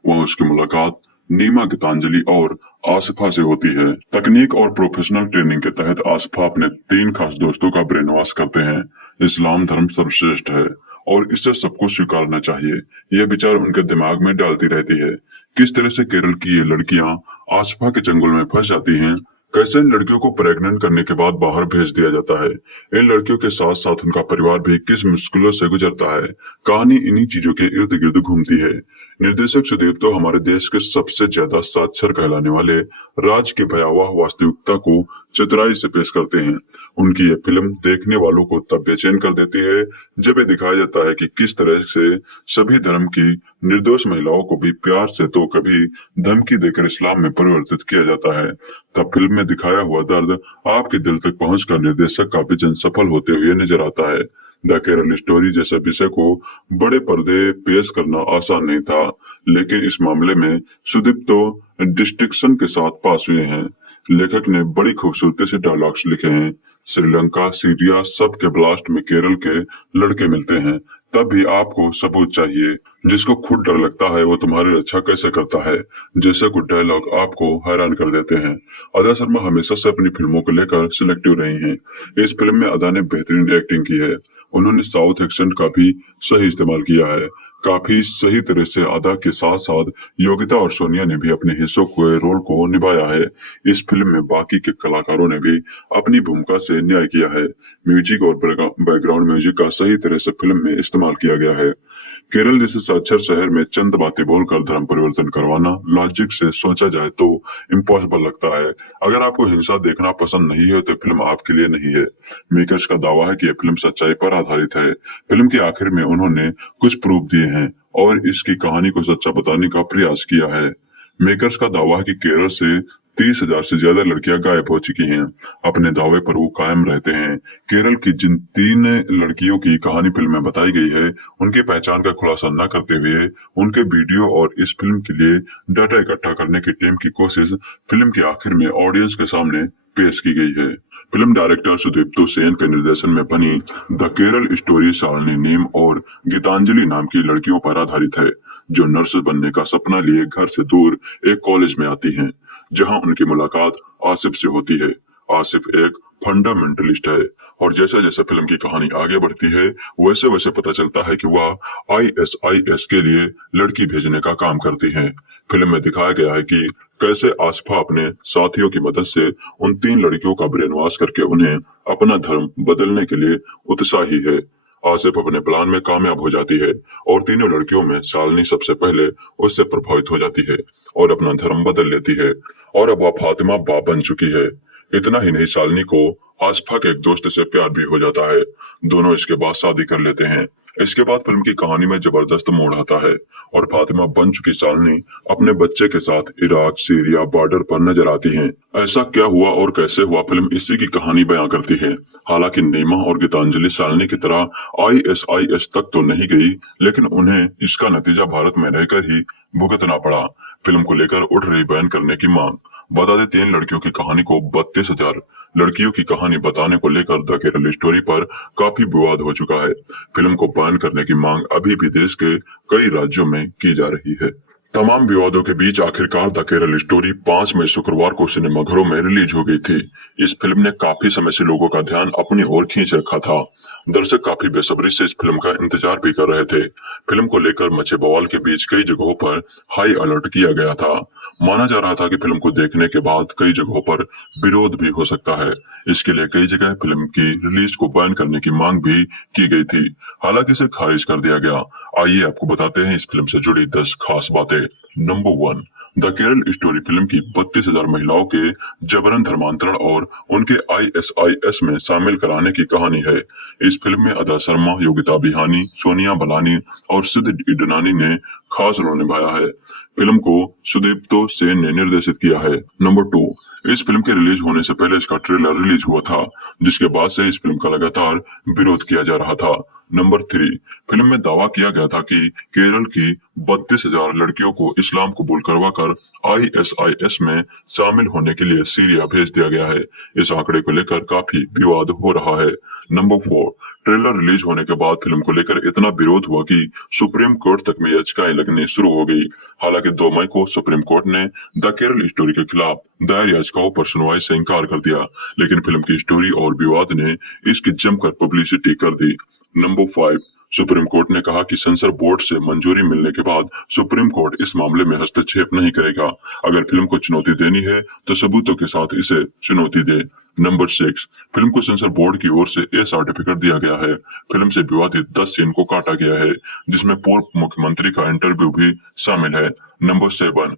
वहाँ उसकी मुलाकात नीमा, गीतांजलि और आसफा से होती है। तकनीक और प्रोफेशनल ट्रेनिंग के तहत आसफा अपने 3 खास दोस्तों का ब्रेनवॉश करते हैं। इस्लाम धर्म सर्वश्रेष्ठ है और इसे सबको स्वीकारना चाहिए, यह विचार उनके दिमाग में डालती रहती है। किस तरह से केरल की ये लड़कियां आसफा के चंगुल में फंस जाती हैं, कैसे इन लड़कियों को प्रेग्नेंट करने के बाद बाहर भेज दिया जाता है, इन लड़कियों के साथ साथ उनका परिवार भी किस मुश्किलों से गुजरता है, कहानी इन्हीं चीजों के इर्द गिर्द घूमती है। निर्देशक सुदीप तो हमारे देश के सबसे ज्यादा साक्षर कहलाने वाले राज्य की भयावह वास्तविकता को चतुराई से पेश करते हैं। उनकी ये फिल्म देखने वालों को तब बेचैन कर देती है जब ये दिखाया जाता है कि किस तरह से सभी धर्म की निर्दोष महिलाओं को भी प्यार से तो कभी धमकी देकर इस्लाम में परिवर्तित किया जाता है। तब फिल्म में दिखाया हुआ दर्द आपके दिल तक पहुंचकर निर्देशक का विजन सफल होते हुए नजर आता है। द केरल स्टोरी जैसे विषय को बड़े पर्दे पेश करना आसान नहीं था, लेकिन इस मामले में सुदीप तो डिस्टिंक्शन के साथ पास हुए हैं। लेखक ने बड़ी खूबसूरती से डायलॉग्स लिखे हैं। श्रीलंका, सीरिया, सब के ब्लास्ट में केरल के लड़के मिलते हैं, तब भी आपको सबूत चाहिए। जिसको खुद डर लगता है वो तुम्हारी रक्षा कैसे करता है, जैसे कुछ डायलॉग आपको हैरान कर देते हैं। अदा शर्मा हमेशा से अपनी फिल्मों को लेकर सिलेक्टिव रही हैं। इस फिल्म में अदा ने बेहतरीन एक्टिंग की है। उन्होंने साउथ एक्सेंट का भी सही इस्तेमाल किया है। काफी सही तरह से अदा के साथ साथ योगिता और सोनिया ने भी अपने हिस्सों के रोल को निभाया है। इस फिल्म में बाकी के कलाकारों ने भी अपनी भूमिका से न्याय किया है। म्यूजिक और बैकग्राउंड म्यूजिक का सही तरह से फिल्म में इस्तेमाल किया गया है। केरल जैसे साक्षर शहर में चंद बातें बोलकर धर्म परिवर्तन करवाना लॉजिक से सोचा जाए तो इम्पॉसिबल लगता है। अगर आपको हिंसा देखना पसंद नहीं है तो फिल्म आपके लिए नहीं है। मेकर्स का दावा है कि यह फिल्म सच्चाई पर आधारित है। फिल्म के आखिर में उन्होंने कुछ प्रूफ दिए हैं और इसकी कहानी को सच्चा बताने का प्रयास किया है। मेकर्स का दावा है कि केरल से 30,000 से ज्यादा लड़कियां गायब हो चुकी हैं। अपने दावे पर वो कायम रहते हैं। केरल की जिन 3 लड़कियों की कहानी फिल्म में बताई गई है, उनकी पहचान का खुलासा न करते हुए उनके वीडियो और इस फिल्म के लिए डाटा इकट्ठा करने की टीम की कोशिश फिल्म के आखिर में ऑडियंस के सामने पेश की गई है। फिल्म डायरेक्टर सुदीप्तो सेन के निर्देशन में बनी द केरल स्टोरी शालिनी नीम और गीतांजलि नाम की लड़कियों पर आधारित है, जो नर्स बनने का सपना लिए घर से दूर एक कॉलेज में आती हैं, जहां उनकी मुलाकात आसिफ से होती है। आसिफ एक फंडामेंटलिस्ट है और जैसे जैसे फिल्म की कहानी आगे बढ़ती है वैसे वैसे पता चलता है कि वह ISIS के लिए लड़की भेजने का काम करती हैं। फिल्म में दिखाया गया है कि कैसे आसफा अपने साथियों की मदद से उन 3 लड़कियों का ब्रेन वॉश करके उन्हें अपना धर्म बदलने के लिए उत्साही है। आसिफ अपने प्लान में कामयाब हो जाती है और तीनों लड़कियों में शालिनी सबसे पहले उससे प्रभावित हो जाती है और अपना धर्म बदल लेती है और अब वह फातिमा बाप बन चुकी है। इतना ही नहीं, शालिनी को आसफा के एक दोस्त से प्यार भी हो जाता है। दोनों इसके बाद शादी कर लेते हैं। इसके बाद फिल्म की कहानी में जबरदस्त मोड़ आता है और फातिमा बन चुकी शालिनी अपने बच्चे के साथ इराक, सीरिया बॉर्डर पर नजर आती हैं। ऐसा क्या हुआ और कैसे हुआ, फिल्म इसी की कहानी बयां करती है। हालांकि नीमा और गीतांजलि शालिनी की तरह ISIS तक तो नहीं गई, लेकिन उन्हें इसका नतीजा भारत में रहकर ही भुगतना पड़ा। फिल्म को लेकर उठ रही बैन करने की मांग। बता दें, 3 लड़कियों की कहानी को 32,000 लड़कियों की कहानी बताने को लेकर द केरल स्टोरी पर काफी विवाद हो चुका है। फिल्म को बैन करने की मांग अभी भी देश के कई राज्यों में की जा रही है। तमाम विवादों के बीच आखिरकार द केरल स्टोरी 5 मई शुक्रवार को सिनेमाघरों में रिलीज हो गई थी। इस फिल्म ने काफी समय से लोगों का ध्यान अपनी ओर खींच रखा था। दर्शक काफी बेसब्री से इस फिल्म का इंतजार भी कर रहे थे। फिल्म को लेकर मचे बवाल के बीच कई जगहों पर हाई अलर्ट किया गया था। माना जा रहा था कि फिल्म को देखने के बाद कई जगहों पर विरोध भी हो सकता है। इसके लिए कई जगह फिल्म की रिलीज को बैन करने की मांग भी की गई थी। हालांकि इसे खारिज कर दिया गया। आइए आपको बताते हैं इस फिल्म से जुड़ी 10 खास बातें। Number 1, the Kerala story film की 32,000 महिलाओं के जबरन धर्मांतरण और उनके ISIS में शामिल कराने की कहानी है। इस फिल्म में अदा शर्मा, योगिता बिहानी, सोनिया बलानी और सिद्ध इडनानी ने खास रोल निभाया है। फिल्म को सुदीप्तो सेन ने निर्देशित किया है। नंबर 2, इस फिल्म के रिलीज होने से पहले इसका ट्रेलर रिलीज हुआ था, जिसके बाद से इस फिल्म का लगातार विरोध किया जा रहा था। नंबर 3, फिल्म में दावा किया गया था कि केरल की 32,000 लड़कियों को इस्लाम कबूल करवाकर ISIS में शामिल होने के लिए सीरिया भेज दिया गया है। इस आंकड़े को लेकर काफी विवाद हो रहा है। नंबर 4, ट्रेलर रिलीज होने के बाद फिल्म को लेकर इतना विरोध हुआ कि सुप्रीम कोर्ट तक में याचिकाएं लगने शुरू हो गई। हालांकि 2 मई को सुप्रीम कोर्ट ने द केरल स्टोरी के खिलाफ दायर याचिकाओं पर सुनवाई से इनकार कर दिया, लेकिन फिल्म की स्टोरी और विवाद ने इसकी जमकर पब्लिसिटी कर दी। नंबर 5, सुप्रीम कोर्ट ने कहा कि सेंसर बोर्ड से मंजूरी मिलने के बाद सुप्रीम कोर्ट इस मामले में हस्तक्षेप नहीं करेगा। अगर फिल्म को चुनौती देनी है तो सबूतों के साथ इसे चुनौती दे। नंबर 6, फिल्म को सेंसर बोर्ड की ओर से ए सर्टिफिकेट दिया गया है। फिल्म से विवादित 10 सीन को काटा गया है, जिसमें पूर्व मुख्यमंत्री का इंटरव्यू भी शामिल है। नंबर 7,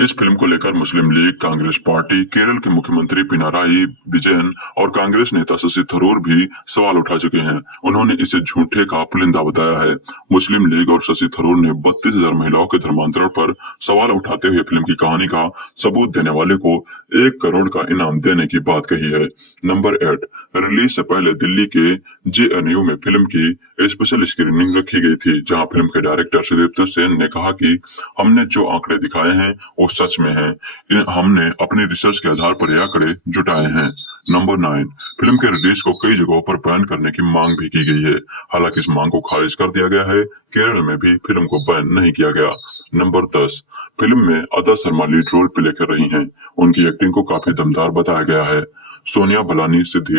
इस फिल्म को लेकर मुस्लिम लीग, कांग्रेस पार्टी, केरल के मुख्यमंत्री पिनाराई विजयन और कांग्रेस नेता शशि थरूर भी सवाल उठा चुके हैं। उन्होंने इसे झूठे का पुलिंदा बताया है। मुस्लिम लीग और शशि थरूर ने 32,000 महिलाओं के धर्मांतरण पर सवाल उठाते हुए फिल्म की कहानी का सबूत देने वाले को 1 करोड़ का इनाम देने की बात कही है। नंबर 8, रिलीज से पहले दिल्ली के JNU में फिल्म की स्पेशल स्क्रीनिंग रखी गई थी, जहां फिल्म के डायरेक्टर सुदीप्त सेन ने कहा कि हमने जो आंकड़े दिखाए हैं वो सच में हैं। हमने अपनी रिसर्च के आधार पर ये आंकड़े जुटाए हैं। नंबर 9, फिल्म के रिलीज को कई जगहों पर बैन करने की मांग भी की गई है। हालांकि इस मांग को खारिज कर दिया गया है। केरल में भी फिल्म को बैन नहीं किया गया। नंबर 10, फिल्म में अदा शर्मा लीड रोल प्ले कर रही हैं। उनकी एक्टिंग को काफी दमदार बताया गया है। सोनिया बलानी, सिद्धि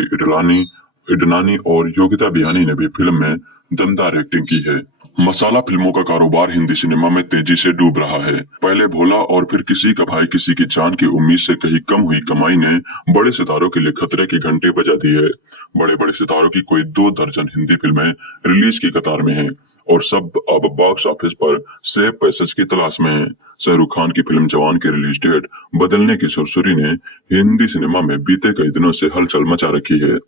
इडनानी और योगिता बियानी ने भी फिल्म में दमदार एक्टिंग की है। मसाला फिल्मों का कारोबार हिंदी सिनेमा में तेजी से डूब रहा है। पहले भोला और फिर किसी का भाई किसी की जान की उम्मीद से कहीं कम हुई कमाई ने बड़े सितारों के लिए खतरे की घंटी बजा दी है। बड़े बड़े सितारों की कोई 2 दर्जन हिंदी फिल्में रिलीज की कतार में हैं और सब अब बॉक्स ऑफिस पर सेफ पैसेज की तलाश में हैं। शाहरुख खान की फिल्म जवान की रिलीज डेट बदलने की सुरसुरी ने हिंदी सिनेमा में बीते कई दिनों से हलचल मचा रखी है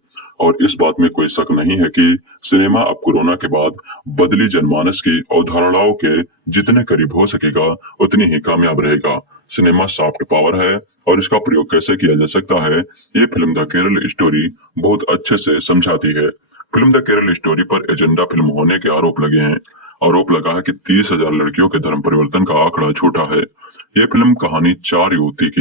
और इस बात में कोई शक नहीं है कि सिनेमा अब कोरोना के बाद बदली जनमानस की अवधारणाओं के जितने करीब हो सकेगा उतनी ही कामयाब रहेगा। सिनेमा सॉफ्ट पावर है और इसका प्रयोग कैसे किया जा सकता है, ये फिल्म द केरल स्टोरी बहुत अच्छे से समझाती है। फिल्म द केरल स्टोरी पर एजेंडा फिल्म होने के आरोप लगे हैं। आरोप लगा है कि 30,000 लड़कियों के धर्म परिवर्तन का आंकड़ा झूठा है। ये फिल्म कहानी 4 युवतियों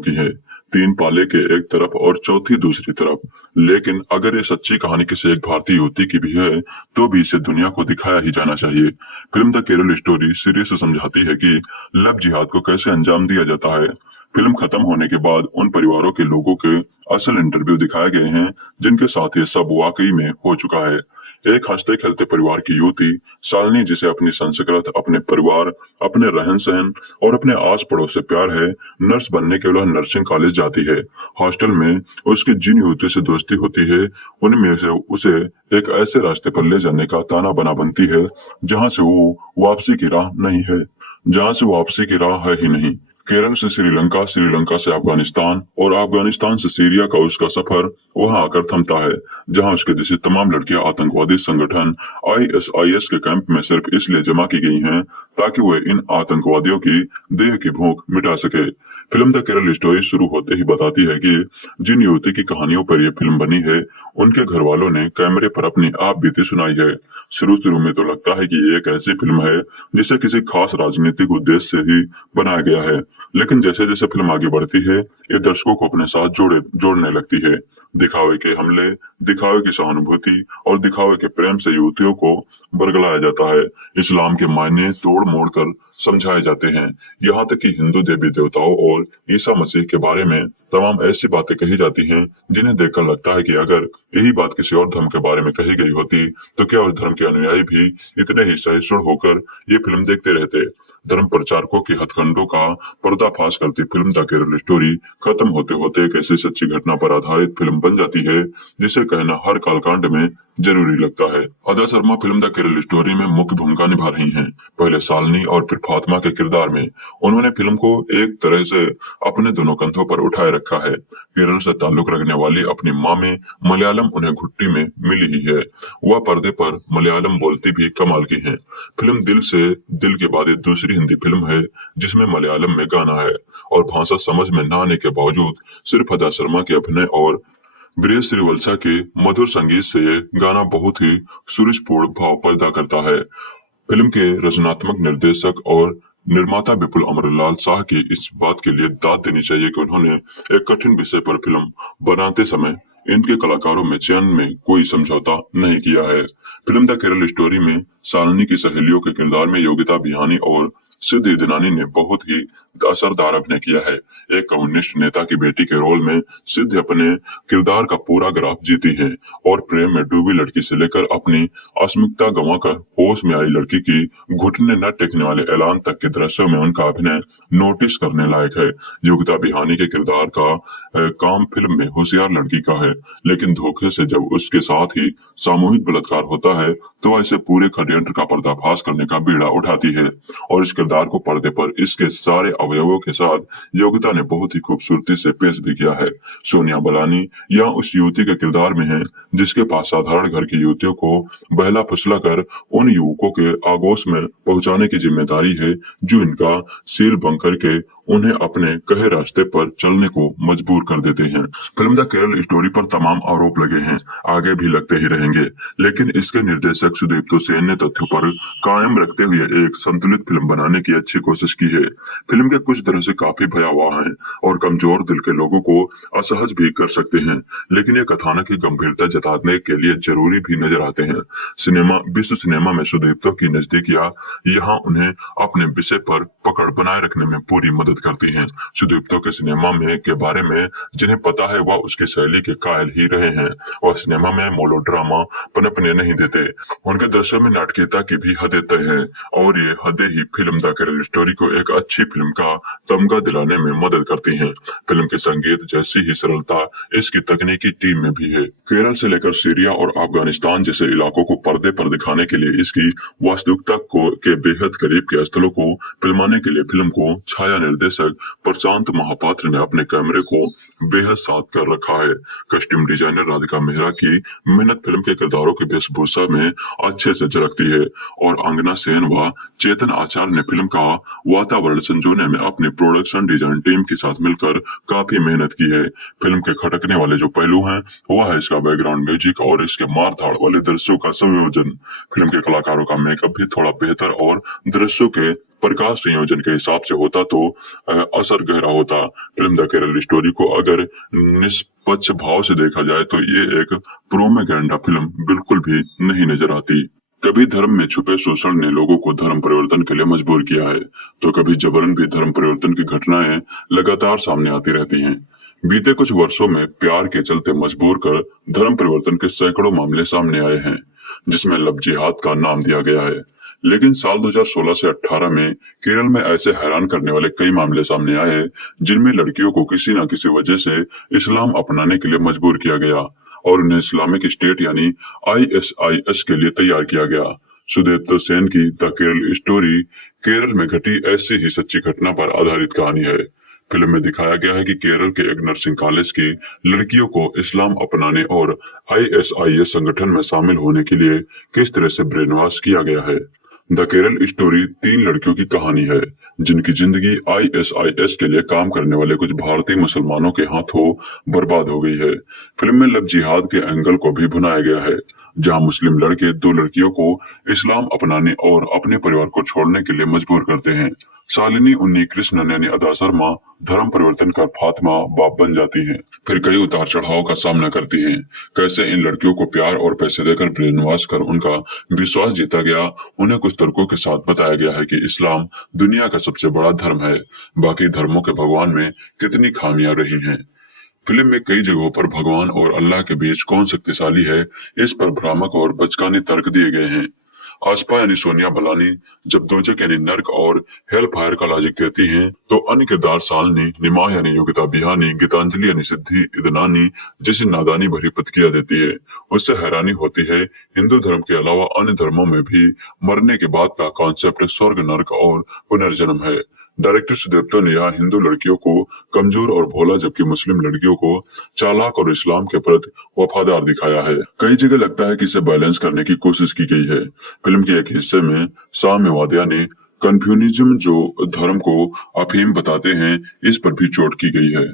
की है, 3 पाले के एक तरफ और चौथी दूसरी तरफ। लेकिन अगर ये सच्ची कहानी किसी एक भारतीय युवती की भी है तो भी इसे दुनिया को दिखाया ही जाना चाहिए। फिल्म द केरल स्टोरी सिरे से समझाती है कि लव जिहाद को कैसे अंजाम दिया जाता है। फिल्म खत्म होने के बाद उन परिवारों के लोगों के असल इंटरव्यू दिखाए गए हैं जिनके साथ ये सब वाकई में हो चुका है। एक हंसते खेलते परिवार की युवती शालिनी, जिसे अपनी संस्कृत, अपने परिवार, अपने रहन सहन और अपने आस पड़ोस से प्यार है, नर्स बनने के लिए नर्सिंग कॉलेज जाती है। हॉस्टल में उसकी जिन युवतियों से दोस्ती होती है उनमें से उसे एक ऐसे रास्ते पर ले जाने का ताना बना बनती है जहाँ से वापसी की राह है ही नहीं। केरल से श्रीलंका, श्रीलंका से अफगानिस्तान और अफगानिस्तान से सीरिया का उसका सफर वहां आकर थमता है, जहां उसके जैसी तमाम लड़कियां आतंकवादी संगठन ISIS के कैंप में सिर्फ इसलिए जमा की गई हैं ताकि वे इन आतंकवादियों की देह की भूख मिटा सके। फिल्म द केरल स्टोरी शुरू होते ही बताती है कि जिन युवती की कहानियों पर यह फिल्म बनी है उनके घर वालों ने कैमरे पर अपनी आप बीती सुनाई है। शुरू में तो लगता है कि ये एक ऐसी फिल्म है जिसे किसी खास राजनीतिक उद्देश्य से ही बनाया गया है, लेकिन जैसे जैसे फिल्म आगे बढ़ती है ये दर्शकों को अपने साथ जोड़ने लगती है। दिखावे के हमले, दिखावे की सहानुभूति और दिखावे के प्रेम से युवतियों को बरगलाया जाता है। इस्लाम के मायने तोड़ मोड़ कर समझाए जाते हैं। यहाँ तक कि हिंदू देवी देवताओं और ईसा मसीह के बारे में तमाम ऐसी बातें कही जाती हैं जिन्हें देखकर लगता है कि अगर यही बात किसी और धर्म के बारे में कही गई होती तो क्या उस धर्म के अनुयायी भी इतने ही सहिष्णु होकर ये फिल्म देखते रहते। धर्म प्रचारकों की हथकंडों का पर्दाफाश करती फिल्म द केरल स्टोरी खत्म होते होते एक ऐसी सच्ची घटना पर आधारित फिल्म बन जाती है जिसे कहना हर कालकांड में जरूरी लगता है। अदा Sharma film the Kerala story में मुख्य भूमिका निभा रही हैं, पहले शालिनी और फिर फातिमा के किरदार में। उन्होंने फिल्म को एक तरह से अपने दोनों कंधों पर उठाए रखा है। केरल से ताल्लुक रखने वाली अपनी माँ में मलयालम उन्हें घुट्टी में मिली ही है। वह पर्दे पर मलयालम बोलती भी कमाल की है। फिल्म दिल से दिल के बाद एक दूसरी हिंदी फिल्म है जिसमें मलयालम में गाना है और भाषा समझ में न आने के बावजूद सिर्फ अदा शर्मा के अभिनय और ब्रिजेश श्रीवत्सा के मधुर संगीत से ये गाना बहुत ही सुरुचिपूर्ण भाव पैदा करता है। फिल्म के रचनात्मक निर्देशक और निर्माता विपुल अमरलाल शाह की इस बात के लिए दाद देनी चाहिए कि उन्होंने एक कठिन विषय पर फिल्म बनाते समय इनके कलाकारों में चयन में कोई समझौता नहीं किया है। फिल्म द केरल स्टोरी में शालिनी की सहेलियों के किरदार में योगिता बिहानी और सिद्ध इदनानी ने बहुत ही असरदार अभिनय किया है। एक कम्युनिस्ट नेता की बेटी के रोल में सिद्ध अपने किरदार का पूरा ग्राफ जीती है और प्रेम में डूबी लड़की से लेकर अपनी अस्मिता गंवाकर होश में आई लड़की की घुटने न टेकने वाले ऐलान तक के दृश्यों में उनका अभिनय नोटिस करने लायक है। योगिता बिहानी के किरदार का काम फिल्म में होशियार लड़की का है, लेकिन धोखे से जब उसके साथ ही सामूहिक बलात्कार होता है तो ऐसे पूरे षड्यंत्र का पर्दाफाश करने का बीड़ा उठाती है और इस किरदार को पर्दे पर इसके सारे अवयवों के साथ योगिता ने बहुत ही खूबसूरती से पेश भी किया है। सोनिया बलानी या उस युवती के किरदार में है जिसके पास साधारण घर की युवतियों को बहला फुसला कर उन युवकों के आगोश में पहुंचाने की जिम्मेदारी है जो इनका सील बंद करके उन्हें अपने कहे रास्ते पर चलने को मजबूर कर देते हैं। फिल्म द केरल स्टोरी पर तमाम आरोप लगे हैं, आगे भी लगते ही रहेंगे, लेकिन इसके निर्देशक सुदीप्तो सेन ने तथ्यों पर कायम रखते हुए एक संतुलित फिल्म बनाने की अच्छी कोशिश की है। फिल्म के कुछ दृश्य काफी भयावह हैं और कमजोर दिल के लोगों को असहज भी कर सकते हैं, लेकिन ये कथानक की गंभीरता जताने के लिए जरूरी भी नजर आते हैं। विश्व सिनेमा में सुदीप्तो की नजदीकियां यहाँ उन्हें अपने विषय पर पकड़ बनाए रखने में पूरी मदद करती हैं। सुदीप्तो के सिनेमा में के बारे में जिन्हें पता है वह उसकी शैली के कायल ही रहे हैं। वह सिनेमा में मोलोड्रामा पनपने नहीं देते। उनके दृश्यों में नाटकीयता की भी हदें तय है और ये हदें ही फिल्म द केरल स्टोरी को एक अच्छी फिल्म का तमगा दिलाने में मदद करती हैं। फिल्म के संगीत जैसी ही सरलता इसकी तकनीकी टीम में भी है। केरल से लेकर सीरिया और अफगानिस्तान जैसे इलाकों को पर्दे पर दिखाने के लिए इसकी वास्तविकता के बेहद करीब के स्थलों को फिल्माने के लिए फिल्म को छाया निर्देशक प्रशांत महापात्र ने अपने कैमरे को बेहद साथ कर रखा है। कस्ट्यूम डिजाइनर राधिका मेहरा की मेहनत फिल्म के किरदारों की वेशभूषा में अच्छे से झलकती है और अंगना सेन व चेतन आचार्य ने फिल्म का वातावरण संजोने में अपनी प्रोडक्शन डिजाइन टीम के साथ मिलकर काफी मेहनत की है। फिल्म के खटकने वाले जो पहलू हैं वह है इसका बैकग्राउंड म्यूजिक और इसके मार धाड़ वाले दृश्यों का संयोजन। फिल्म के कलाकारों का मेकअप भी थोड़ा बेहतर और दृश्यों के प्रकाश संयोजन के हिसाब से होता तो असर गहरा होता। फिल्म द केरल स्टोरी को अगर निष्पक्ष भाव से देखा जाए तो ये एक प्रोपेगेंडा फिल्म बिल्कुल भी नहीं नजर आती। कभी धर्म में छुपे शोषण ने लोगों को धर्म परिवर्तन के लिए मजबूर किया है तो कभी जबरन भी धर्म परिवर्तन की घटनाएं लगातार सामने आती रहती हैं। बीते कुछ वर्षों में प्यार के चलते मजबूर कर धर्म परिवर्तन के सैकड़ों मामले सामने आए हैं जिसमें लव जिहाद का नाम दिया गया है। लेकिन साल 2016 से 18 में केरल में ऐसे हैरान करने वाले कई मामले सामने आए जिनमें लड़कियों को किसी न किसी वजह से इस्लाम अपनाने के लिए मजबूर किया गया और उन्हें इस्लामिक स्टेट यानी ISIS के लिए तैयार किया गया। सुदीप्तो सेन की द केरल स्टोरी केरल में घटी ऐसी ही सच्ची घटना पर आधारित कहानी है। फिल्म में दिखाया गया है कि केरल के एक नर्सिंग कॉलेज की लड़कियों को इस्लाम अपनाने और ISIS संगठन में शामिल होने के लिए किस तरह से ब्रेन वॉश किया गया है। द केरल स्टोरी 3 लड़कियों की कहानी है जिनकी जिंदगी ISIS के लिए काम करने वाले कुछ भारतीय मुसलमानों के हाथों बर्बाद हो गई है। फिल्म में लव जिहाद के एंगल को भी भुनाया गया है जहां मुस्लिम लड़के 2 लड़कियों को इस्लाम अपनाने और अपने परिवार को छोड़ने के लिए मजबूर करते हैं। शालिनी उन्नी कृष्णन यानी अदा शर्मा धर्म परिवर्तन कर फातिमा बाप बन जाती हैं, फिर कई उतार चढ़ाव का सामना करती हैं। कैसे इन लड़कियों को प्यार और पैसे देकर ब्रेन वॉश कर उनका विश्वास जीता गया, उन्हें कुछ तर्कों के साथ बताया गया है कि इस्लाम दुनिया का सबसे बड़ा धर्म है, बाकी धर्मों के भगवान में कितनी खामियां रही हैं। फिल्म में कई जगहों पर भगवान और अल्लाह के बीच कौन शक्तिशाली है इस पर भ्रामक और बचकाने तर्क दिए गए हैं। आस्पा यानी सोनिया बलानी जब दोजक यानी नर्क और हेल फायर का लॉजिक देती हैं तो अन्य किरदार शालिनी, निमा यानी योगिता बिहानी, गीतांजलि यानी सिद्धि इदनानी जैसी नादानी भरी प्रतिक्रिया देती है। उससे हैरानी होती है हिंदू धर्म के अलावा अन्य धर्मों में भी मरने के बाद का कॉन्सेप्ट स्वर्ग, नर्क और पुनर्जन्म है। डायरेक्टर सुदीप्तो ने यहाँ हिंदू लड़कियों को कमजोर और भोला जबकि मुस्लिम लड़कियों को चालाक और इस्लाम के प्रति वफादार दिखाया है। कई जगह लगता है कि इसे बैलेंस करने की कोशिश की गई है। फिल्म के एक हिस्से में साम्यवाद यानी कन्फ्यूनिज्म जो धर्म को अफीम बताते हैं इस पर भी चोट की गई है।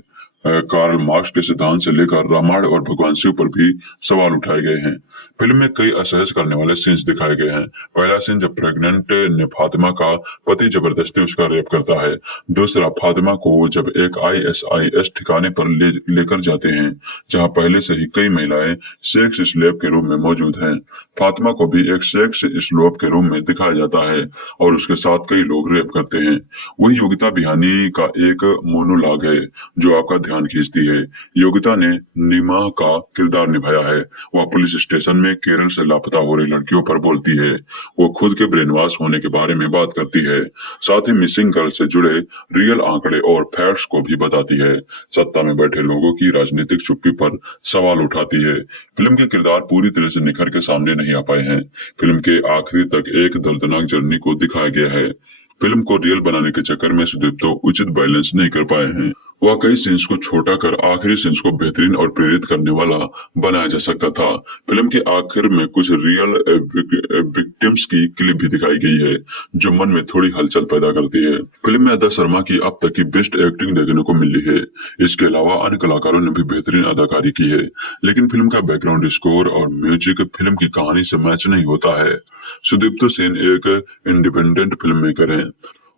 कार्ल मार्क्स के सिद्धांत से लेकर रामायण और भगवान शिव पर भी सवाल उठाए गए हैं। फिल्म में कई असहज करने वाले सीन्स दिखाए गए हैं। पहला सीन जब प्रेग्नेंट ने फातिमा का पति जबरदस्ती उसका रेप करता है। दूसरा, फातिमा को जब एक ISIS ठिकाने पर लेकर जाते हैं जहां पहले से ही कई महिलाएं सेक्स स्लेव के रूप में मौजूद हैं। फातिमा को भी एक सेक्स स्लेव के रूप में दिखाया जाता है और उसके साथ कई लोग रेप करते हैं। वही योगिता बिहानी का एक मोनोलॉग है जो आपका ध्यान खींचती है। योगिता ने नीमा का किरदार निभाया है। वह पुलिस स्टेशन में केरल से लापता हो रही लड़कियों पर बोलती है। वो खुद के ब्रेन वॉश होने के बारे में बात करती है, साथ ही मिसिंग गर्ल से जुड़े रियल आंकड़े और फैक्ट्स को भी बताती है। सत्ता में बैठे लोगों की राजनीतिक चुप्पी पर सवाल उठाती है। फिल्म के किरदार पूरी तरह से निखर के सामने नहीं आ पाए हैं। फिल्म के आखिरी तक एक दर्दनाक जर्नी को दिखाया गया है। फिल्म को रियल बनाने के चक्कर में सुदीप तो उचित बैलेंस नहीं कर पाए हैं। वह कई सीन्स को छोटा कर आखिरी सीन्स को बेहतरीन और प्रेरित करने वाला बनाया जा सकता था। फिल्म के आखिर में कुछ रियल विक्टिम्स की क्लिप भी दिखाई गई है जो मन में थोड़ी हलचल पैदा करती है। फिल्म में अदा शर्मा की अब तक की बेस्ट एक्टिंग देखने को मिली है। इसके अलावा अन्य कलाकारों ने भी बेहतरीन अदाकारी की है, लेकिन फिल्म का बैकग्राउंड स्कोर और म्यूजिक फिल्म की कहानी से मैच नहीं होता है। सुदीप्तो सेन एक इंडिपेंडेंट फिल्म मेकर है।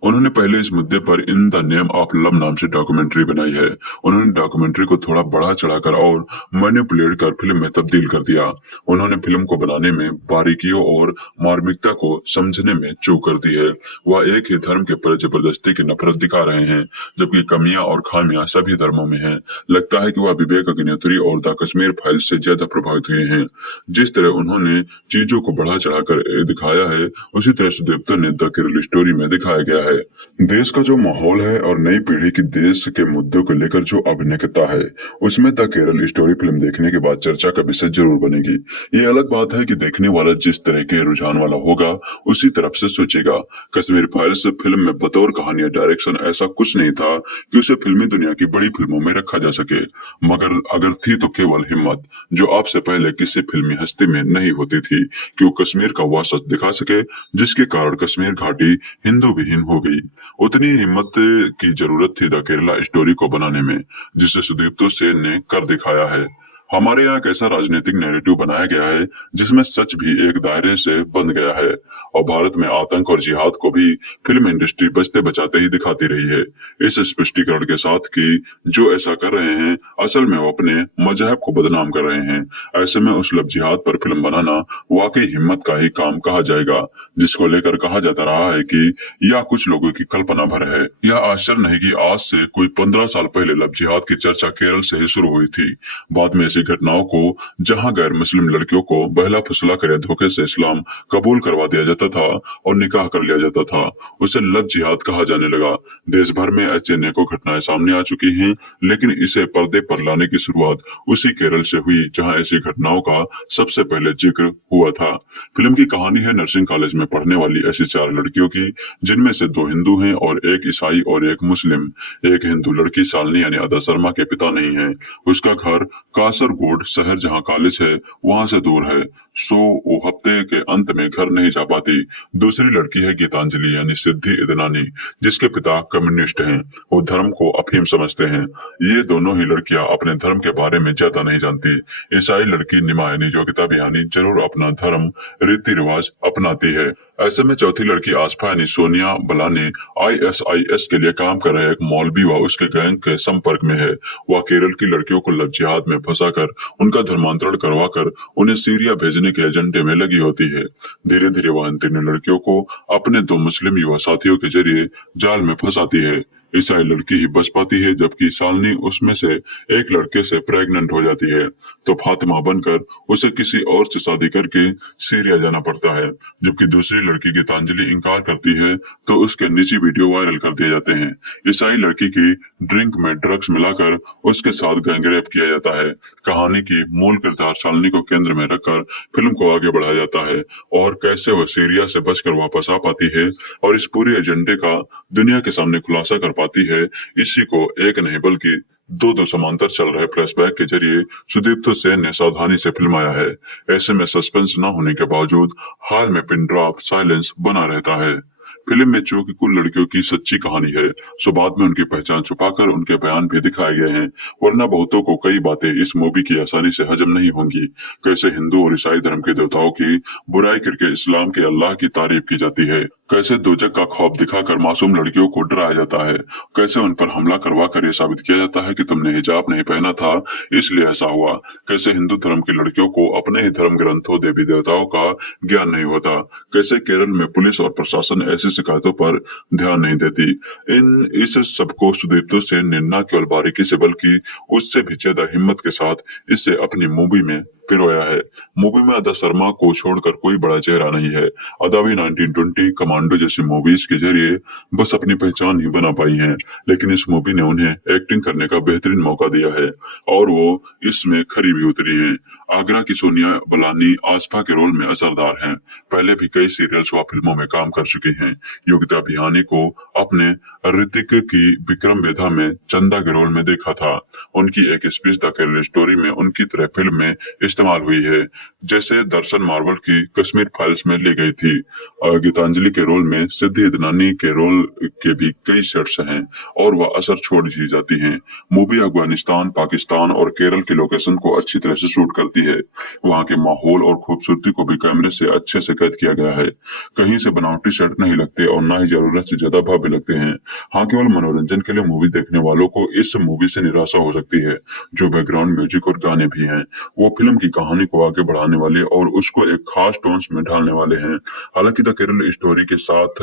उन्होंने पहले इस मुद्दे पर in the name of love नाम से डॉक्यूमेंट्री बनाई है। उन्होंने डॉक्यूमेंट्री को थोड़ा बढ़ा चढ़ाकर और मैनिपुलेट कर फिल्म में तब्दील कर दिया। उन्होंने फिल्म को बनाने में बारीकियों और मार्मिकता को समझने में चूक कर दी है। वह एक ही धर्म के पर जबरदस्ती की नफरत दिखा रहे हैं, जबकि कमियां और खामियां सभी धर्मों में हैं। लगता है कि वह विवेक अग्निहोत्री और द कश्मीर फाइल्स से ज्यादा प्रभावित हुए हैं। जिस तरह उन्होंने चीजों को बढ़ा चढ़ाकर दिखाया है, उसी तरह सुदीप्तो ने द केरल स्टोरी में दिखाया गया है। देश का जो माहौल है और नई पीढ़ी की देश के मुद्दों को लेकर जो अभिनयता है, उसमें द केरल स्टोरी फिल्म देखने के बाद चर्चा का विषय जरूर बनेगी। ये अलग बात है कि देखने वाला जिस तरह के रुझान वाला होगा उसी तरफ से सोचेगा। कश्मीर फाइल्स फिल्म में बतौर कहानी या डायरेक्शन ऐसा कुछ नहीं था कि उसे फिल्मी दुनिया की बड़ी फिल्मों में रखा जा सके, मगर अगर थी तो केवल हिम्मत, जो आपसे पहले किसी फिल्मी हस्ती में नहीं होती थी कि वो कश्मीर का वह सच दिखा सके जिसके कारण कश्मीर घाटी हिंदू विहीन हो गई। उतनी हिम्मत की जरूरत थी द केरला स्टोरी को बनाने में, जिसे सुदीप्तो सेन ने कर दिखाया है। हमारे यहाँ एक ऐसा राजनीतिक नैरेटिव बनाया गया है जिसमें सच भी एक दायरे से बंध गया है, और भारत में आतंक और जिहाद को भी फिल्म इंडस्ट्री बचते बचाते ही दिखाती रही है, इस स्पष्टीकरण के साथ कि जो ऐसा कर रहे हैं असल में वो अपने मजहब को बदनाम कर रहे हैं। ऐसे में उस लब जिहाद पर फिल्म बनाना वाकई हिम्मत का ही काम कहा जाएगा, जिसको लेकर कहा जाता रहा है कि यह कुछ लोगों की कल्पना भर है। यह आश्चर्य नहीं कि आज से कोई 15 साल पहले लब जिहाद की चर्चा केरल से ही शुरू हुई थी। बाद में ऐसी घटनाओं को जहां गैर मुस्लिम लड़कियों को बहला फुसला कर धोखे से इस्लाम कबूल करवा दिया जाता था और निकाह कर लिया जाता था, उसे लब जिहाद कहा जाने लगा। देश भर में ऐसे अनेकों घटनाएं सामने आ चुकी हैं, लेकिन इसे पर्दे पर लाने की शुरुआत उसी केरल से हुई जहां ऐसी घटनाओं का सबसे पहले जिक्र हुआ था। फिल्म की कहानी है नर्सिंग कॉलेज में पढ़ने वाली ऐसी 4 लड़कियों की, जिनमें से 2 हिंदू हैं और एक ईसाई और एक मुस्लिम। एक हिंदू लड़की शालिनी यानी अदा शर्मा के पिता नहीं है। उसका घर कासरगोड शहर जहां कॉलेज है वहां से दूर है, सो वो हफ्ते के अंत में घर नहीं जा पाती। दूसरी लड़की है गीतांजलि यानी सिद्धि इदनानी, जिसके पिता कम्युनिस्ट हैं। वो धर्म को अफीम समझते हैं। ये दोनों ही लड़कियां अपने धर्म के बारे में ज्यादा नहीं जानती। ईसाई लड़की निमा यानी योगिता बिहानी जरूर अपना धर्म रीति रिवाज अपनाती है। ऐसे में चौथी लड़की आसफा यानी सोनिया बलानी ISIS के लिए काम कर रहे एक मौलवी व उसके गैंग के संपर्क में है। वह केरल की लड़कियों को लब जिहाद में फंसाकर उनका धर्मांतरण करवाकर उन्हें सीरिया भेजने के एजेंडे में लगी होती है। धीरे धीरे वह इन तीनों लड़कियों को अपने 2 मुस्लिम युवा साथियों के जरिए जाल में फंसाती है। ईसाई लड़की ही बच पाती है, जबकि शालिनी उसमें से एक लड़के से प्रेग्नेंट हो जाती है, तो फातिमा बनकर उसे किसी और से शादी करके सीरिया जाना पड़ता है। जबकि दूसरी लड़की गीतांजलि इनकार करती है तो उसके निजी वीडियो वायरल कर दिए जाते हैं। ईसाई लड़की की ड्रिंक में ड्रग्स मिलाकर उसके साथ गैंगरेप किया जाता है। कहानी की मूल किरदार शालिनी को केंद्र में रखकर फिल्म को आगे बढ़ाया जाता है और कैसे वह सीरिया से बचकर वापस आ पाती है और इस पूरे एजेंडे का दुनिया के सामने खुलासा कर पाती है। इसी को एक नहीं बल्कि 2 समांतर चल रहे फ्लैशबैक के जरिए सुदीप्तो सेन ने सावधानी से फिल्माया है। ऐसे में सस्पेंस न होने के बावजूद हाल में पिन ड्रॉप साइलेंस बना रहता है। फिल्म में चो की कुल लड़कियों की सच्ची कहानी है, सो बाद में उनकी पहचान छुपाकर उनके बयान भी दिखाए गए हैं, वरना बहुतों को कई बातें इस मूवी की आसानी से हजम नहीं होंगी। कैसे हिंदू और ईसाई धर्म के देवताओं की बुराई करके इस्लाम के अल्लाह की तारीफ की जाती है, कैसे दोजक का खौफ दिखाकर मासूम लड़कियों को डराया जाता है, कैसे उन पर हमला करवा कर यह साबित किया जाता है कि तुमने हिजाब नहीं पहना था इसलिए ऐसा हुआ, कैसे हिंदू धर्म की लड़कियों को अपने ही धर्म ग्रंथों देवी देवताओं का ज्ञान नहीं होता, कैसे केरल में पुलिस और प्रशासन ऐसी शिकायतों पर ध्यान नहीं देती। इस सबको सुदीप्तो से निर्णय केवल बारीकी से बल्कि उससे भी ज्यादा हिम्मत के साथ इसे अपनी मूवी में पिरोया है। मूवी में अदा शर्मा को छोड़कर कोई बड़ा चेहरा नहीं है। अदा भी 1920 कमांडो जैसी मूवीज के जरिए बस अपनी पहचान ही बना पाई हैं, लेकिन इस मूवी ने उन्हें एक्टिंग करने का बेहतरीन मौका दिया है और वो इसमें खरी भी उतरी है। आगरा की सोनिया बलानी आसफा के रोल में असरदार हैं। पहले भी कई सीरियल्स व फिल्मों में काम कर चुकी हैं। योगिता बिहानी को अपने ऋतिक की विक्रम वेधा में चंदा के रोल में देखा था। उनकी एक स्पीच द केरल स्टोरी में उनकी तरह फिल्म में इस्तेमाल हुई है, जैसे दर्शन मार्वल की कश्मीर फाइल्स में ली गई थी। गीतांजलि के रोल में सिद्धि इदनानी के रोल के भी कई सेट्स हैं और वह असर छोड़ दी जाती हैं। मूवी अफगानिस्तान, पाकिस्तान और केरल के लोकेशन को अच्छी तरह से शूट करती है। वहाँ के माहौल और खूबसूरती को भी कैमरे से अच्छे से कैद किया गया है। कहीं से बनावटी सेट नहीं लगते और ना ही जरूरत से ज्यादा भव्य लगते हैं। हाँ, केवल मनोरंजन के लिए मूवी देखने वालों को इस मूवी से निराशा हो सकती है। जो बैकग्राउंड म्यूजिक और गाने भी हैं, वो फिल्म की कहानी को आगे बढ़ाने वाले और उसको एक खास टोन्स में ढालने वाले हैं। हालांकि द केरल स्टोरी के साथ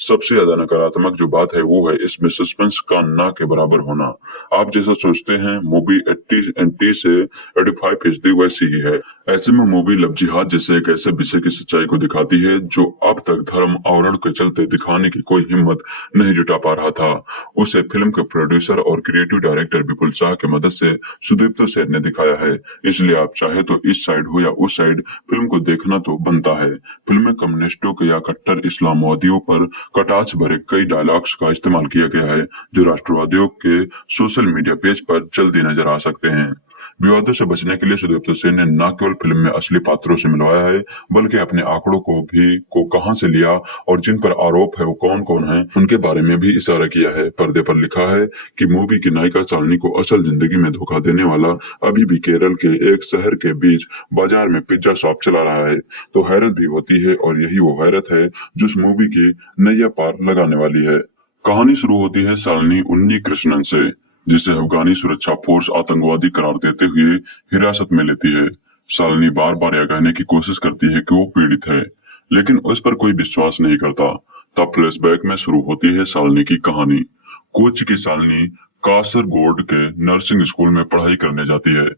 सबसे ज्यादा नकारात्मक जो बात है वो है इसमें सस्पेंस का ना के बराबर होना। आप जैसा सोचते हैं मूवी 80 से 85% वैसी ही है। ऐसे में मूवी लव जिहाद जैसे एक ऐसे विषय की सच्चाई को दिखाती है जो अब तक धर्म आवरण के चलते दिखाने की कोई हिम्मत नहीं जुटा पा रहा था। उसे फिल्म के प्रोड्यूसर और क्रिएटिव डायरेक्टर विपुल शाह की मदद से सुदीप्तो सेठ ने दिखाया है। इसलिए आप चाहे तो इस साइड हो या उस साइड फिल्म को देखना तो बनता है। फिल्म में कम्युनिस्टों के या कट्टर इस्लामवादियों पर कटाक्ष भरे कई डायलॉग्स का इस्तेमाल किया गया है जो राष्ट्रवादियों के सोशल मीडिया पेज पर जल्दी नजर आ सकते हैं। विवादों से बचने के लिए सुदीप्तो सेठ ने न केवल फिल्म में असली पात्रों से मिलवाया है बल्कि अपने आंकड़ों को कहां से लिया और जिन पर आरोप है वो कौन कौन है उनके बारे में भी इशारा किया है। पर्दे पर लिखा है कि मूवी की नायिका शालिनी को असल जिंदगी में धोखा देने वाला अभी भी केरल के एक शहर के बीच बाजार में पिज्जा शॉप चला रहा है। तो हैरत भी होती है और यही वो हैरत है जो इस मूवी की नैया पार लगाने वाली है। कहानी शुरू होती है शालिनी उन्नी कृष्णन से, जिसे अफगानी सुरक्षा फोर्स आतंकवादी करार देते हुए हिरासत में लेती है। शालिनी बार बार यह कहने की कोशिश करती है कि वो पीड़ित है, लेकिन उस पर कोई विश्वास नहीं करता। तब फ्लैशबैक में शुरू होती है शालिनी की कहानी। कोच्चि की शालिनी कासरगोड के नर्सिंग स्कूल में पढ़ाई करने जाती है।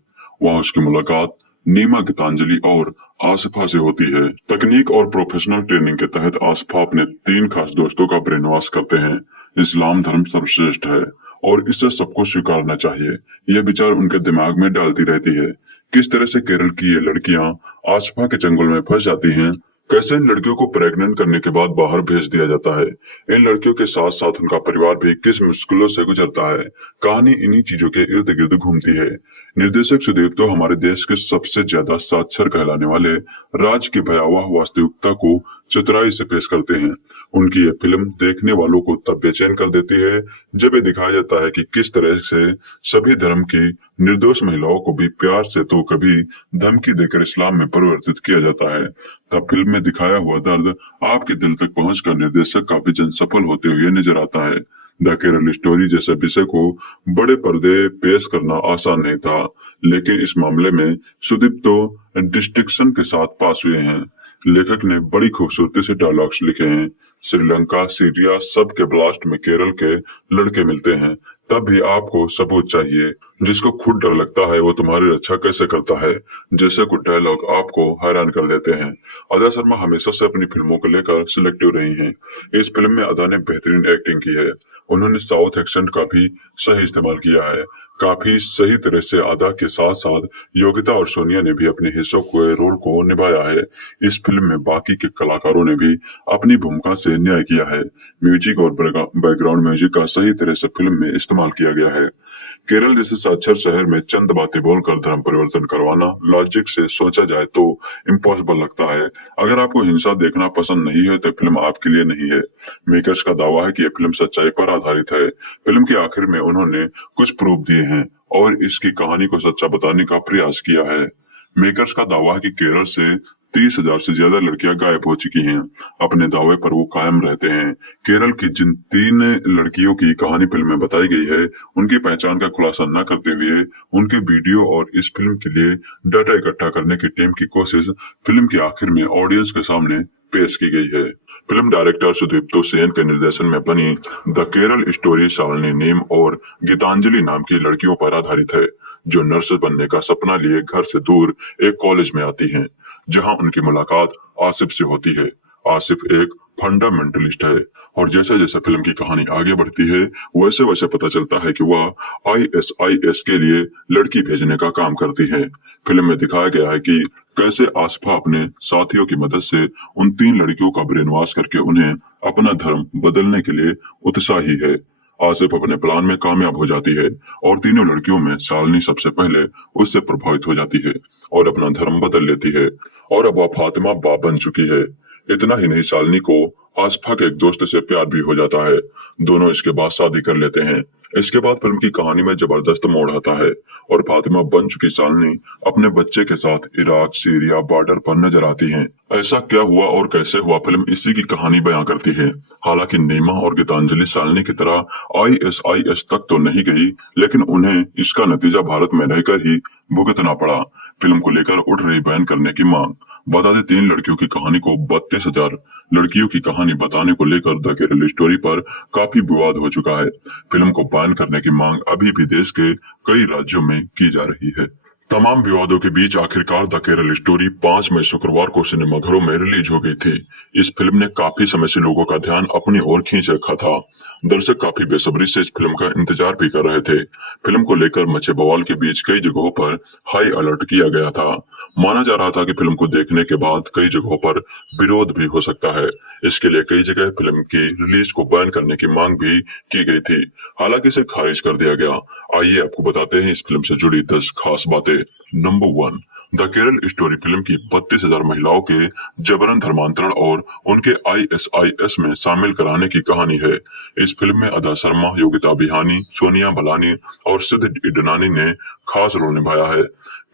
वहाँ उसकी मुलाकात नीमा, गीतांजलि और आसफा से होती है। तकनीक और प्रोफेशनल ट्रेनिंग के तहत आसफा अपने 3 खास दोस्तों का ब्रेन वॉश करते हैं। इस्लाम धर्म सर्वश्रेष्ठ है और इसे सबको स्वीकारना चाहिए, यह विचार उनके दिमाग में डालती रहती है। किस तरह से केरल की ये लड़कियां आसफा के चंगुल में फंस जाती हैं, कैसे इन लड़कियों को प्रेग्नेंट करने के बाद बाहर भेज दिया जाता है, इन लड़कियों के साथ साथ उनका परिवार भी किस मुश्किलों से गुजरता है। कहानी इन्हीं चीजों के इर्द गिर्द घूमती है। निर्देशक सुदीप्तो हमारे देश के सबसे ज्यादा साक्षर कहलाने वाले राज्य की भयावह वास्तविकता को चतुराई से पेश करते हैं। उनकी ये फिल्म देखने वालों को तब बेचैन कर देती है जब ये दिखाया जाता है कि किस तरह से सभी धर्म की निर्दोष महिलाओं को भी प्यार से तो कभी धमकी देकर इस्लाम में परिवर्तित किया जाता है। तब फिल्म में दिखाया हुआ दर्द आपके दिल तक पहुंचकर निर्देशक का विजन सफल होते हुए नजर आता है। द केरल स्टोरी जैसे विषय को बड़े पर्दे पेश करना आसान नहीं था, लेकिन इस मामले में सुदीप्तो डिस्टिंक्शन के साथ पास हुए हैं। लेखक ने बड़ी खूबसूरती से डायलॉग्स लिखे हैं। श्रीलंका, सीरिया सब के ब्लास्ट में केरल के लड़के मिलते हैं, तब भी आपको सबूत चाहिए। जिसको खुद डर लगता है वो तुम्हारी रक्षा कैसे करता है, जैसे कुछ डायलॉग आपको हैरान कर देते हैं। अदा शर्मा हमेशा से अपनी फिल्मों को लेकर सिलेक्टिव रही हैं। इस फिल्म में अदा ने बेहतरीन एक्टिंग की है। उन्होंने साउथ एक्सेंट का भी सही इस्तेमाल किया है। काफी सही तरह से अदा के साथ साथ योगिता और सोनिया ने भी अपने हिस्सों के रोल को निभाया है। इस फिल्म में बाकी के कलाकारों ने भी अपनी भूमिका से न्याय किया है। म्यूजिक और बैकग्राउंड म्यूजिक का सही तरह से फिल्म में इस्तेमाल किया गया है। केरल जैसे साक्षर शहर में चंद बातें बोलकर धर्म परिवर्तन करवाना लॉजिक से सोचा जाए तो इम्पॉसिबल लगता है। अगर आपको हिंसा देखना पसंद नहीं है तो फिल्म आपके लिए नहीं है। मेकर्स का दावा है कि यह फिल्म सच्चाई पर आधारित है। फिल्म के आखिर में उन्होंने कुछ प्रूफ दिए हैं और इसकी कहानी को सच्चा बताने का प्रयास किया है। मेकर्स का दावा है कि केरल से 30,000 से ज्यादा लड़कियां गायब हो चुकी हैं। अपने दावे पर वो कायम रहते हैं। केरल की जिन 3 लड़कियों की कहानी फिल्म में बताई गई है, उनकी पहचान का खुलासा न करते हुए उनके वीडियो और इस फिल्म के लिए डाटा इकट्ठा करने की टीम की कोशिश फिल्म के आखिर में ऑडियंस के सामने पेश की गई है। फिल्म डायरेक्टर सुदीप्तो सेन के निर्देशन में बनी the Kerala story Shalini name और गीतांजलि नाम की लड़कियों पर आधारित है, जो नर्स बनने का सपना लिए घर से दूर एक कॉलेज में आती हैं, जहां उनकी मुलाकात आसिफ से होती है। आसिफ एक फंडामेंटलिस्ट है और जैसे जैसे फिल्म की कहानी आगे बढ़ती है वैसे वैसे पता चलता है कि वह ISIS के लिए लड़की भेजने का काम करती है। फिल्म में दिखाया गया है कि कैसे आसफा अपने साथियों की मदद से उन 3 लड़कियों का ब्रेन वॉश करके उन्हें अपना धर्म बदलने के लिए उत्साही है। आसिफ अपने प्लान में कामयाब हो जाती है और तीनों लड़कियों में शालिनी सबसे पहले उससे प्रभावित हो जाती है और अपना धर्म बदल लेती है और अब वह फातिमा बा बन चुकी है। इतना ही नहीं, शालिनी को आसफा के एक दोस्त से प्यार भी हो जाता है। दोनों इसके बाद शादी कर लेते हैं। इसके बाद फिल्म की कहानी में जबरदस्त मोड़ आता है और फातिमा बन चुकी शालिनी अपने बच्चे के साथ इराक सीरिया बॉर्डर पर नजर आती हैं। ऐसा क्या हुआ और कैसे हुआ, फिल्म इसी की कहानी बयां करती है। हालांकि नीमा और गीतांजलि शालिनी की तरह ISIS तक तो नहीं गई, लेकिन उन्हें इसका नतीजा भारत में रहकर ही भुगतना पड़ा। फिल्म को लेकर उठ रही बैन करने की मांग। बता दें, 3 लड़कियों की कहानी को 32,000 लड़कियों की कहानी बताने को लेकर द केरल स्टोरी पर काफी विवाद हो चुका है। फिल्म को बैन करने की मांग अभी भी देश के कई राज्यों में की जा रही है। तमाम विवादों के बीच आखिरकार द केरल स्टोरी 5 मई शुक्रवार को सिनेमाघरों में रिलीज हो गई थी। इस फिल्म ने काफी समय से लोगों का ध्यान अपनी ओर खींच रखा था। दर्शक काफी बेसब्री से इस फिल्म का इंतजार भी कर रहे थे। फिल्म को लेकर मचे बवाल के बीच कई जगहों पर हाई अलर्ट किया गया था। माना जा रहा था कि फिल्म को देखने के बाद कई जगहों पर विरोध भी हो सकता है। इसके लिए कई जगह फिल्म की रिलीज को बैन करने की मांग भी की गई थी। हालांकि इसे खारिज कर दिया गया। आइए आपको बताते हैं इस फिल्म से जुड़ी 10 खास बातें। Number 1, the Kerala story film की 32,000 महिलाओं के जबरन धर्मांतरण और उनके ISIS में शामिल कराने की कहानी है। इस फिल्म में अदा शर्मा, योगिता बिहानी, सोनिया बलानी और सिद्ध इडनानी ने खास रोल निभाया है।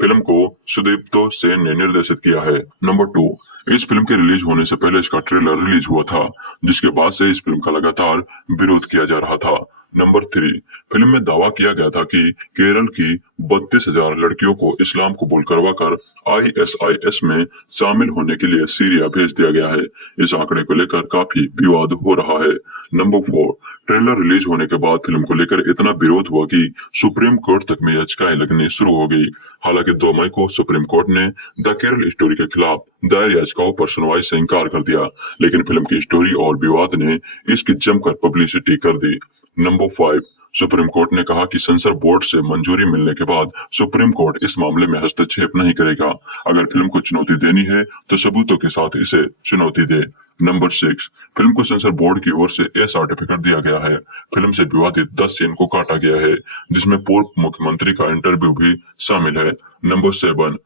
फिल्म को सुदीप्तो सेन ने निर्देशित किया है। नंबर 2, इस फिल्म के रिलीज होने से पहले इसका ट्रेलर रिलीज हुआ था, जिसके बाद से इस फिल्म का लगातार विरोध किया जा रहा था। नंबर 3, फिल्म में दावा किया गया था कि केरल की 32,000 लड़कियों को इस्लाम कबूल करवाकर ISIS में शामिल होने के लिए सीरिया भेज दिया गया है। इस आंकड़े को लेकर काफी विवाद हो रहा है। नंबर 4, ट्रेलर रिलीज होने के बाद फिल्म को लेकर इतना विरोध हुआ कि सुप्रीम कोर्ट तक में याचिकाएं लगनी शुरू हो गई। हालांकि 2 मई को सुप्रीम कोर्ट ने द केरल स्टोरी के खिलाफ दायर याचिकाओं पर सुनवाई से इंकार कर दिया, लेकिन फिल्म की स्टोरी और विवाद ने इसकी जमकर पब्लिसिटी कर दी। नंबर 5, सुप्रीम कोर्ट ने कहा कि सेंसर बोर्ड से मंजूरी मिलने के बाद सुप्रीम कोर्ट इस मामले में हस्तक्षेप नहीं करेगा। अगर फिल्म को चुनौती देनी है तो सबूतों के साथ इसे चुनौती दे। नंबर 6, फिल्म को सेंसर बोर्ड की ओर से ए सर्टिफिकेट दिया गया है। फिल्म से विवादित 10 सीन को काटा गया है, जिसमें पूर्व मुख्यमंत्री का इंटरव्यू भी शामिल है। नंबर 7,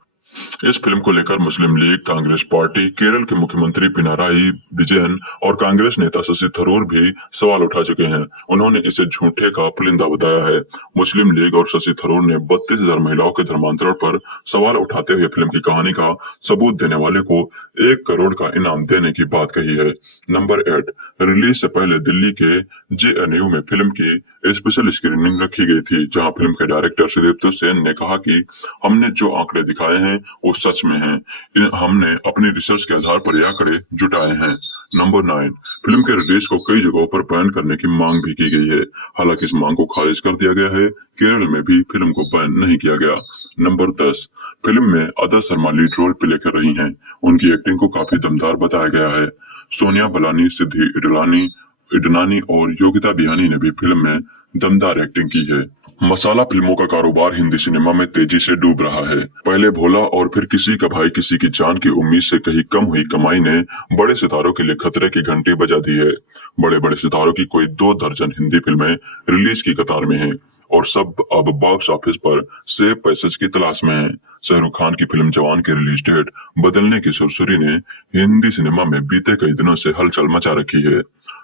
इस फिल्म को लेकर मुस्लिम लीग, कांग्रेस पार्टी, केरल के मुख्यमंत्री पिनाराई विजयन और कांग्रेस नेता शशि थरूर भी सवाल उठा चुके हैं। उन्होंने इसे झूठे का पुलिंदा बताया है। मुस्लिम लीग और शशि थरूर ने 32,000 महिलाओं के धर्मांतरण पर सवाल उठाते हुए फिल्म की कहानी का सबूत देने वाले को 1 करोड़ का इनाम देने की बात कही है। नंबर 8, रिलीज से पहले दिल्ली के JNU में फिल्म की स्पेशल स्क्रीनिंग रखी गई थी, जहां फिल्म के डायरेक्टर सुदीप्तो सेन ने कहा कि हमने जो आंकड़े दिखाए हैं वो सच में हैं। हमने अपनी रिसर्च के आधार पर ये आंकड़े जुटाए हैं। नंबर 9, फिल्म के रिलीज को कई जगहों पर बैन करने की मांग भी की गई है। हालांकि इस मांग को खारिज कर दिया गया है। केरल में भी फिल्म को बैन नहीं किया गया। नंबर 10, फिल्म में आदर शर्मा लीड रोल प्ले कर रही हैं। उनकी एक्टिंग को काफी दमदार बताया गया है। सोनिया बलानी, सिद्धि इडनानी और योगिता बिहानी ने भी फिल्म में दमदार एक्टिंग की है। मसाला फिल्मों का कारोबार हिंदी सिनेमा में तेजी से डूब रहा है। पहले भोला और फिर किसी का भाई किसी की जान की उम्मीद से कहीं कम हुई कमाई ने बड़े सितारों के लिए खतरे की घंटी बजा दी है। बड़े बड़े सितारों की कोई 2 दर्जन हिंदी फिल्में रिलीज की कतार में हैं और सब अब बॉक्स ऑफिस पर सेफ पैसेज की तलाश में हैं। शाहरुख खान की फिल्म जवान की रिलीज डेट बदलने की सुरसुरी ने हिंदी सिनेमा में बीते कई दिनों से हलचल मचा रखी है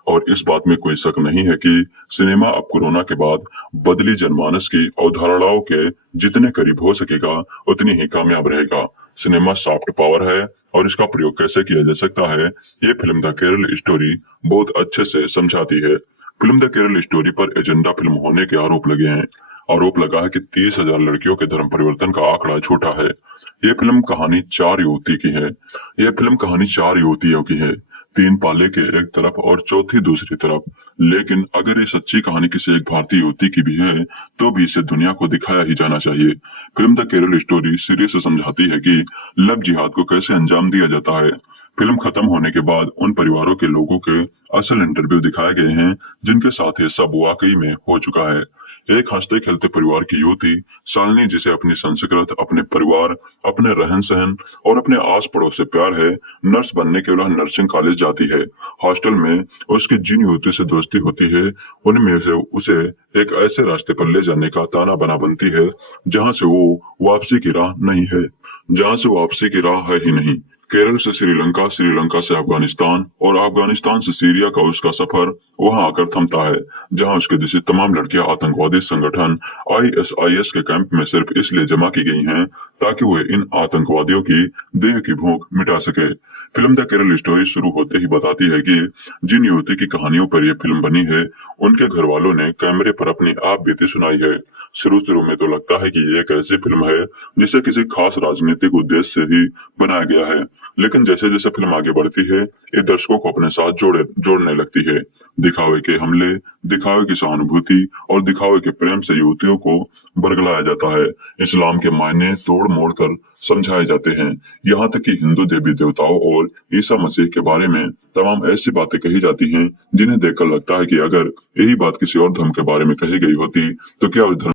और इस बात में कोई शक नहीं है कि सिनेमा अब कोरोना के बाद बदली जनमानस की अवधारणाओं के जितने करीब हो सकेगा उतनी ही कामयाब रहेगा। सिनेमा सॉफ्ट पावर है और इसका प्रयोग कैसे किया जा सकता है ये फिल्म द केरल स्टोरी बहुत अच्छे से समझाती है। फिल्म द केरल स्टोरी पर एजेंडा फिल्म होने के आरोप लगे हैं। आरोप लगा है कि 30,000 लड़कियों के धर्म परिवर्तन का आंकड़ा छोटा है। ये फिल्म कहानी 4 युवती की है। यह फिल्म कहानी 4 युवतियों की है, 3 पाले के एक तरफ और चौथी दूसरी तरफ। लेकिन अगर ये सच्ची कहानी किसी एक भारतीय युवती की भी है तो भी इसे दुनिया को दिखाया ही जाना चाहिए। फिल्म द केरल स्टोरी सिरे से समझाती है कि लव जिहाद को कैसे अंजाम दिया जाता है। फिल्म खत्म होने के बाद उन परिवारों के लोगों के असल इंटरव्यू दिखाए गए हैं जिनके साथ ये सब वाकई में हो चुका है। एक हंसते खेलते परिवार की युवती शालिनी, जिसे अपनी संस्कृत, अपने परिवार, अपने रहन सहन और अपने आस पड़ोस से प्यार है, नर्स बनने के लिए नर्सिंग कॉलेज जाती है। हॉस्टल में उसकी जिन युवती से दोस्ती होती है उनमें से उसे एक ऐसे रास्ते पर ले जाने का ताना बना बनती है जहां से वापसी की राह नहीं है, जहां से वापसी की राह है ही नहीं। केरल से श्रीलंका, श्रीलंका से अफगानिस्तान और अफगानिस्तान से सीरिया का उसका सफर वहां आकर थमता है जहां उसके जैसी तमाम लड़कियां आतंकवादी संगठन ISIS के कैंप में सिर्फ इसलिए जमा की गई हैं ताकि वे इन आतंकवादियों की देह की भूख मिटा सके। फिल्म द केरल स्टोरी शुरू होते ही बताती है कि जिन युवती की कहानियों पर यह फिल्म बनी है उनके घर वालों ने कैमरे पर अपनी आप बीती सुनाई है। शुरू में तो लगता है कि ये एक ऐसी फिल्म है जिसे किसी खास राजनीतिक उद्देश्य से ही बनाया गया है, लेकिन जैसे जैसे फिल्म आगे बढ़ती है ये दर्शकों को अपने साथ जोड़ने लगती है। दिखावे के हमले, दिखावे की सहानुभूति और दिखावे के प्रेम से युवतियों को बरगलाया जाता है। इस्लाम के मायने तोड़ मोड़ कर समझाए जाते हैं। यहाँ तक कि हिंदू देवी देवताओं और ईसा मसीह के बारे में तमाम ऐसी बातें कही जाती हैं जिन्हें देखकर लगता है कि अगर यही बात किसी और धर्म के बारे में कही गई होती तो क्या उस धर्म